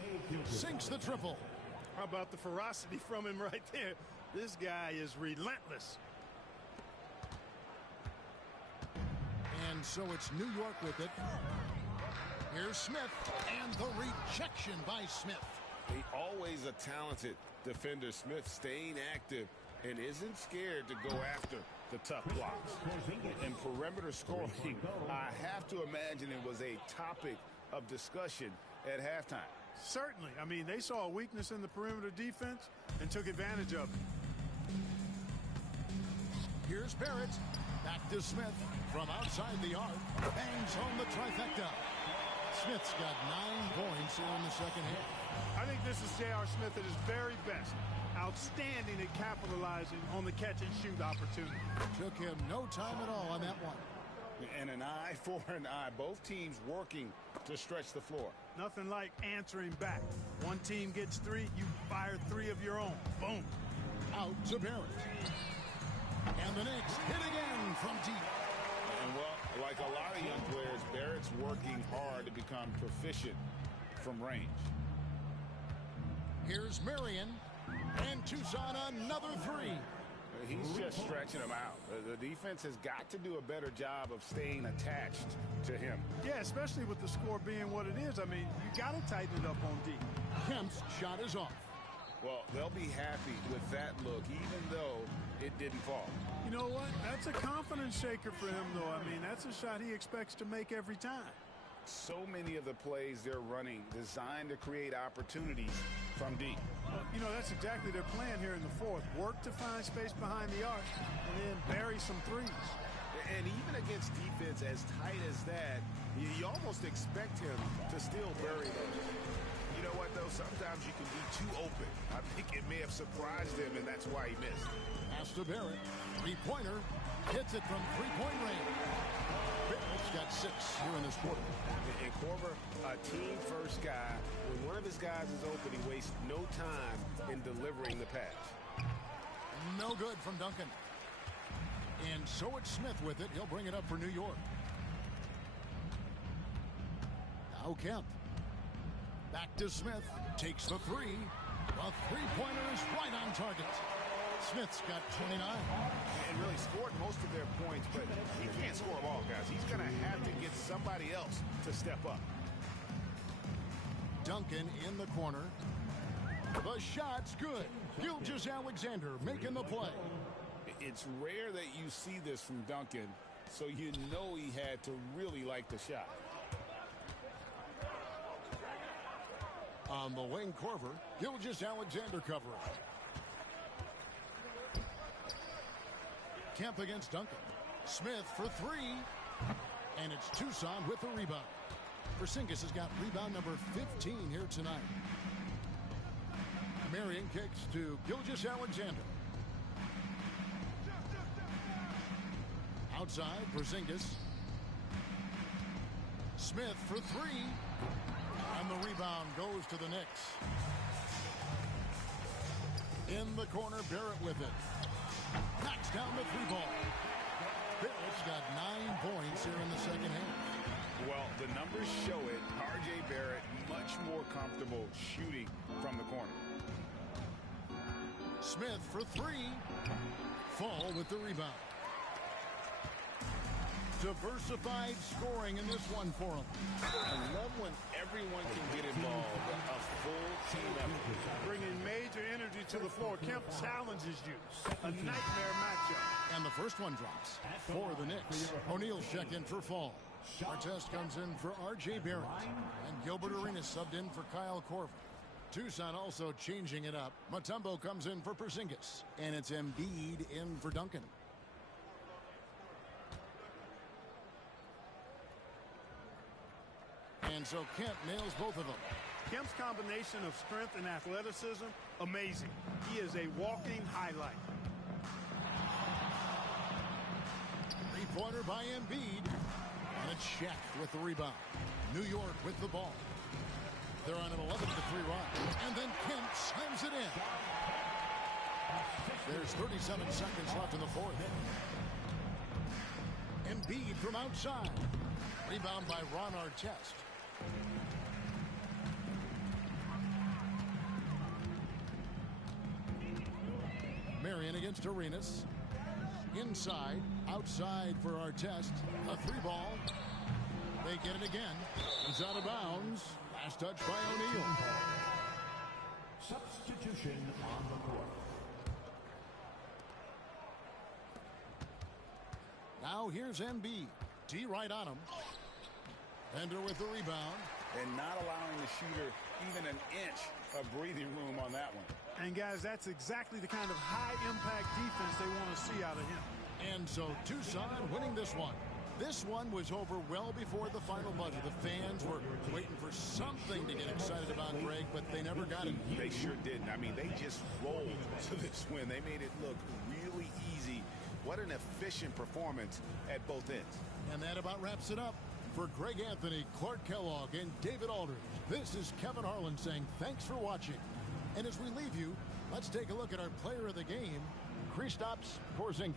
Sinks the triple. How about the ferocity from him right there? This guy is relentless. And so it's New York with it. Here's Smith, and the rejection by Smith. He always a talented defender. Smith staying active and isn't scared to go after the tough blocks. And perimeter scoring, I have to imagine it was a topic of discussion at halftime. Certainly. I mean, they saw a weakness in the perimeter defense and took advantage of it. Here's Barrett. Back to Smith from outside the arc. Bangs home the trifecta. Smith's got 9 points here in the second half. I think this is J.R. Smith at his very best. Outstanding at capitalizing on the catch-and-shoot opportunity. Took him no time at all on that one. And an eye for an eye. Both teams working to stretch the floor. Nothing like answering back. One team gets 3, you fire 3 of your own. Boom. Out to Barrett. And the Knicks hit again from deep. And, well, like a lot of young players, Barrett's working hard to become proficient from range. Here's Marion. And Tucson another 3. He's just stretching them out. The defense has got to do a better job of staying attached to him. Yeah, especially with the score being what it is. I mean, you got to tighten it up on D. Kemp's shot is off. Well, they'll be happy with that look, even though it didn't fall. You know what? That's a confidence shaker for him, though. I mean, that's a shot he expects to make every time. So many of the plays they're running designed to create opportunities from deep. You know, that's exactly their plan here in the fourth. Work to find space behind the arc and then bury some threes. And even against defense as tight as that, you almost expect him to still bury those. You know what, though? Sometimes you can be too open. I think it may have surprised him, and that's why he missed. Pass to Barrett. Three-pointer. Hits it from three-point range. Barrett's got 6 here in this quarter. And Korver, a team-first guy. When one of his guys is open, he wastes no time in delivering the pass. No good from Duncan. And so it's Smith with it. He'll bring it up for New York. Now Kemp. Back to Smith. Takes the 3. The three-pointer is right on target. Smith's got 29. And really scored most of their points, but he can't score them all, guys. He's going to have to get somebody else to step up. Duncan in the corner. The shot's good. Gilgeous-Alexander making the play. It's rare that you see this from Duncan, so you know he had to really like the shot. On the wing, Korver. Gilgeous-Alexander covering. Kemp against Duncan. Smith for 3. And it's Tucson with the rebound. Porzingis has got rebound number 15 here tonight. Marion kicks to Gilgeous-Alexander. Outside, Porzingis. Smith for 3. And the rebound goes to the Knicks. In the corner, Barrett with it. Knocks down the 3 ball. Barrett's got 9 points here in the second half. Well, the numbers show it. R.J. Barrett much more comfortable shooting from the corner. Smith for 3. Fall with the rebound. Diversified scoring in this one for him. I love when everyone can get involved. A full team effort. Bringing major energy to the floor. Kemp challenges you. A nightmare matchup. And the first one drops for the Knicks. O'Neal checked in for Fall. Artest comes in for R.J. Barrett. And Gilbert Arenas subbed in for Kyle Korver. Tucson also changing it up. Mutombo comes in for Porzingis. And it's Embiid in for Duncan. And so Kemp nails both of them. Kemp's combination of strength and athleticism, amazing. He is a walking highlight. Three-pointer by Embiid. And it's Shaq with the rebound. New York with the ball. They're on an 11-3 run. And then Kemp slams it in. There's 37 seconds left in the fourth. Embiid from outside. Rebound by Ron Artest. Marion against Arenas. Inside, outside for Artest. A 3 ball. They get it again. It's out of bounds. Last touch by O'Neal. Substitution on the court. Now here's Embiid. D right on him. Bender with the rebound. And not allowing the shooter even an inch of breathing room on that one. And guys, that's exactly the kind of high-impact defense they want to see out of him. And so Tucson winning this one. This one was over well before the final buzzer. The fans were waiting for something to get excited about, Greg, but they never got it. They sure didn't. I mean, they just rolled to this win. They made it look really easy What an efficient performance at both ends. And that about wraps it up. For Greg Anthony, Clark Kellogg, and David Aldridge, this is Kevin Harlan saying thanks for watching. And as we leave you, let's take a look at our player of the game, Kristaps Porzingis.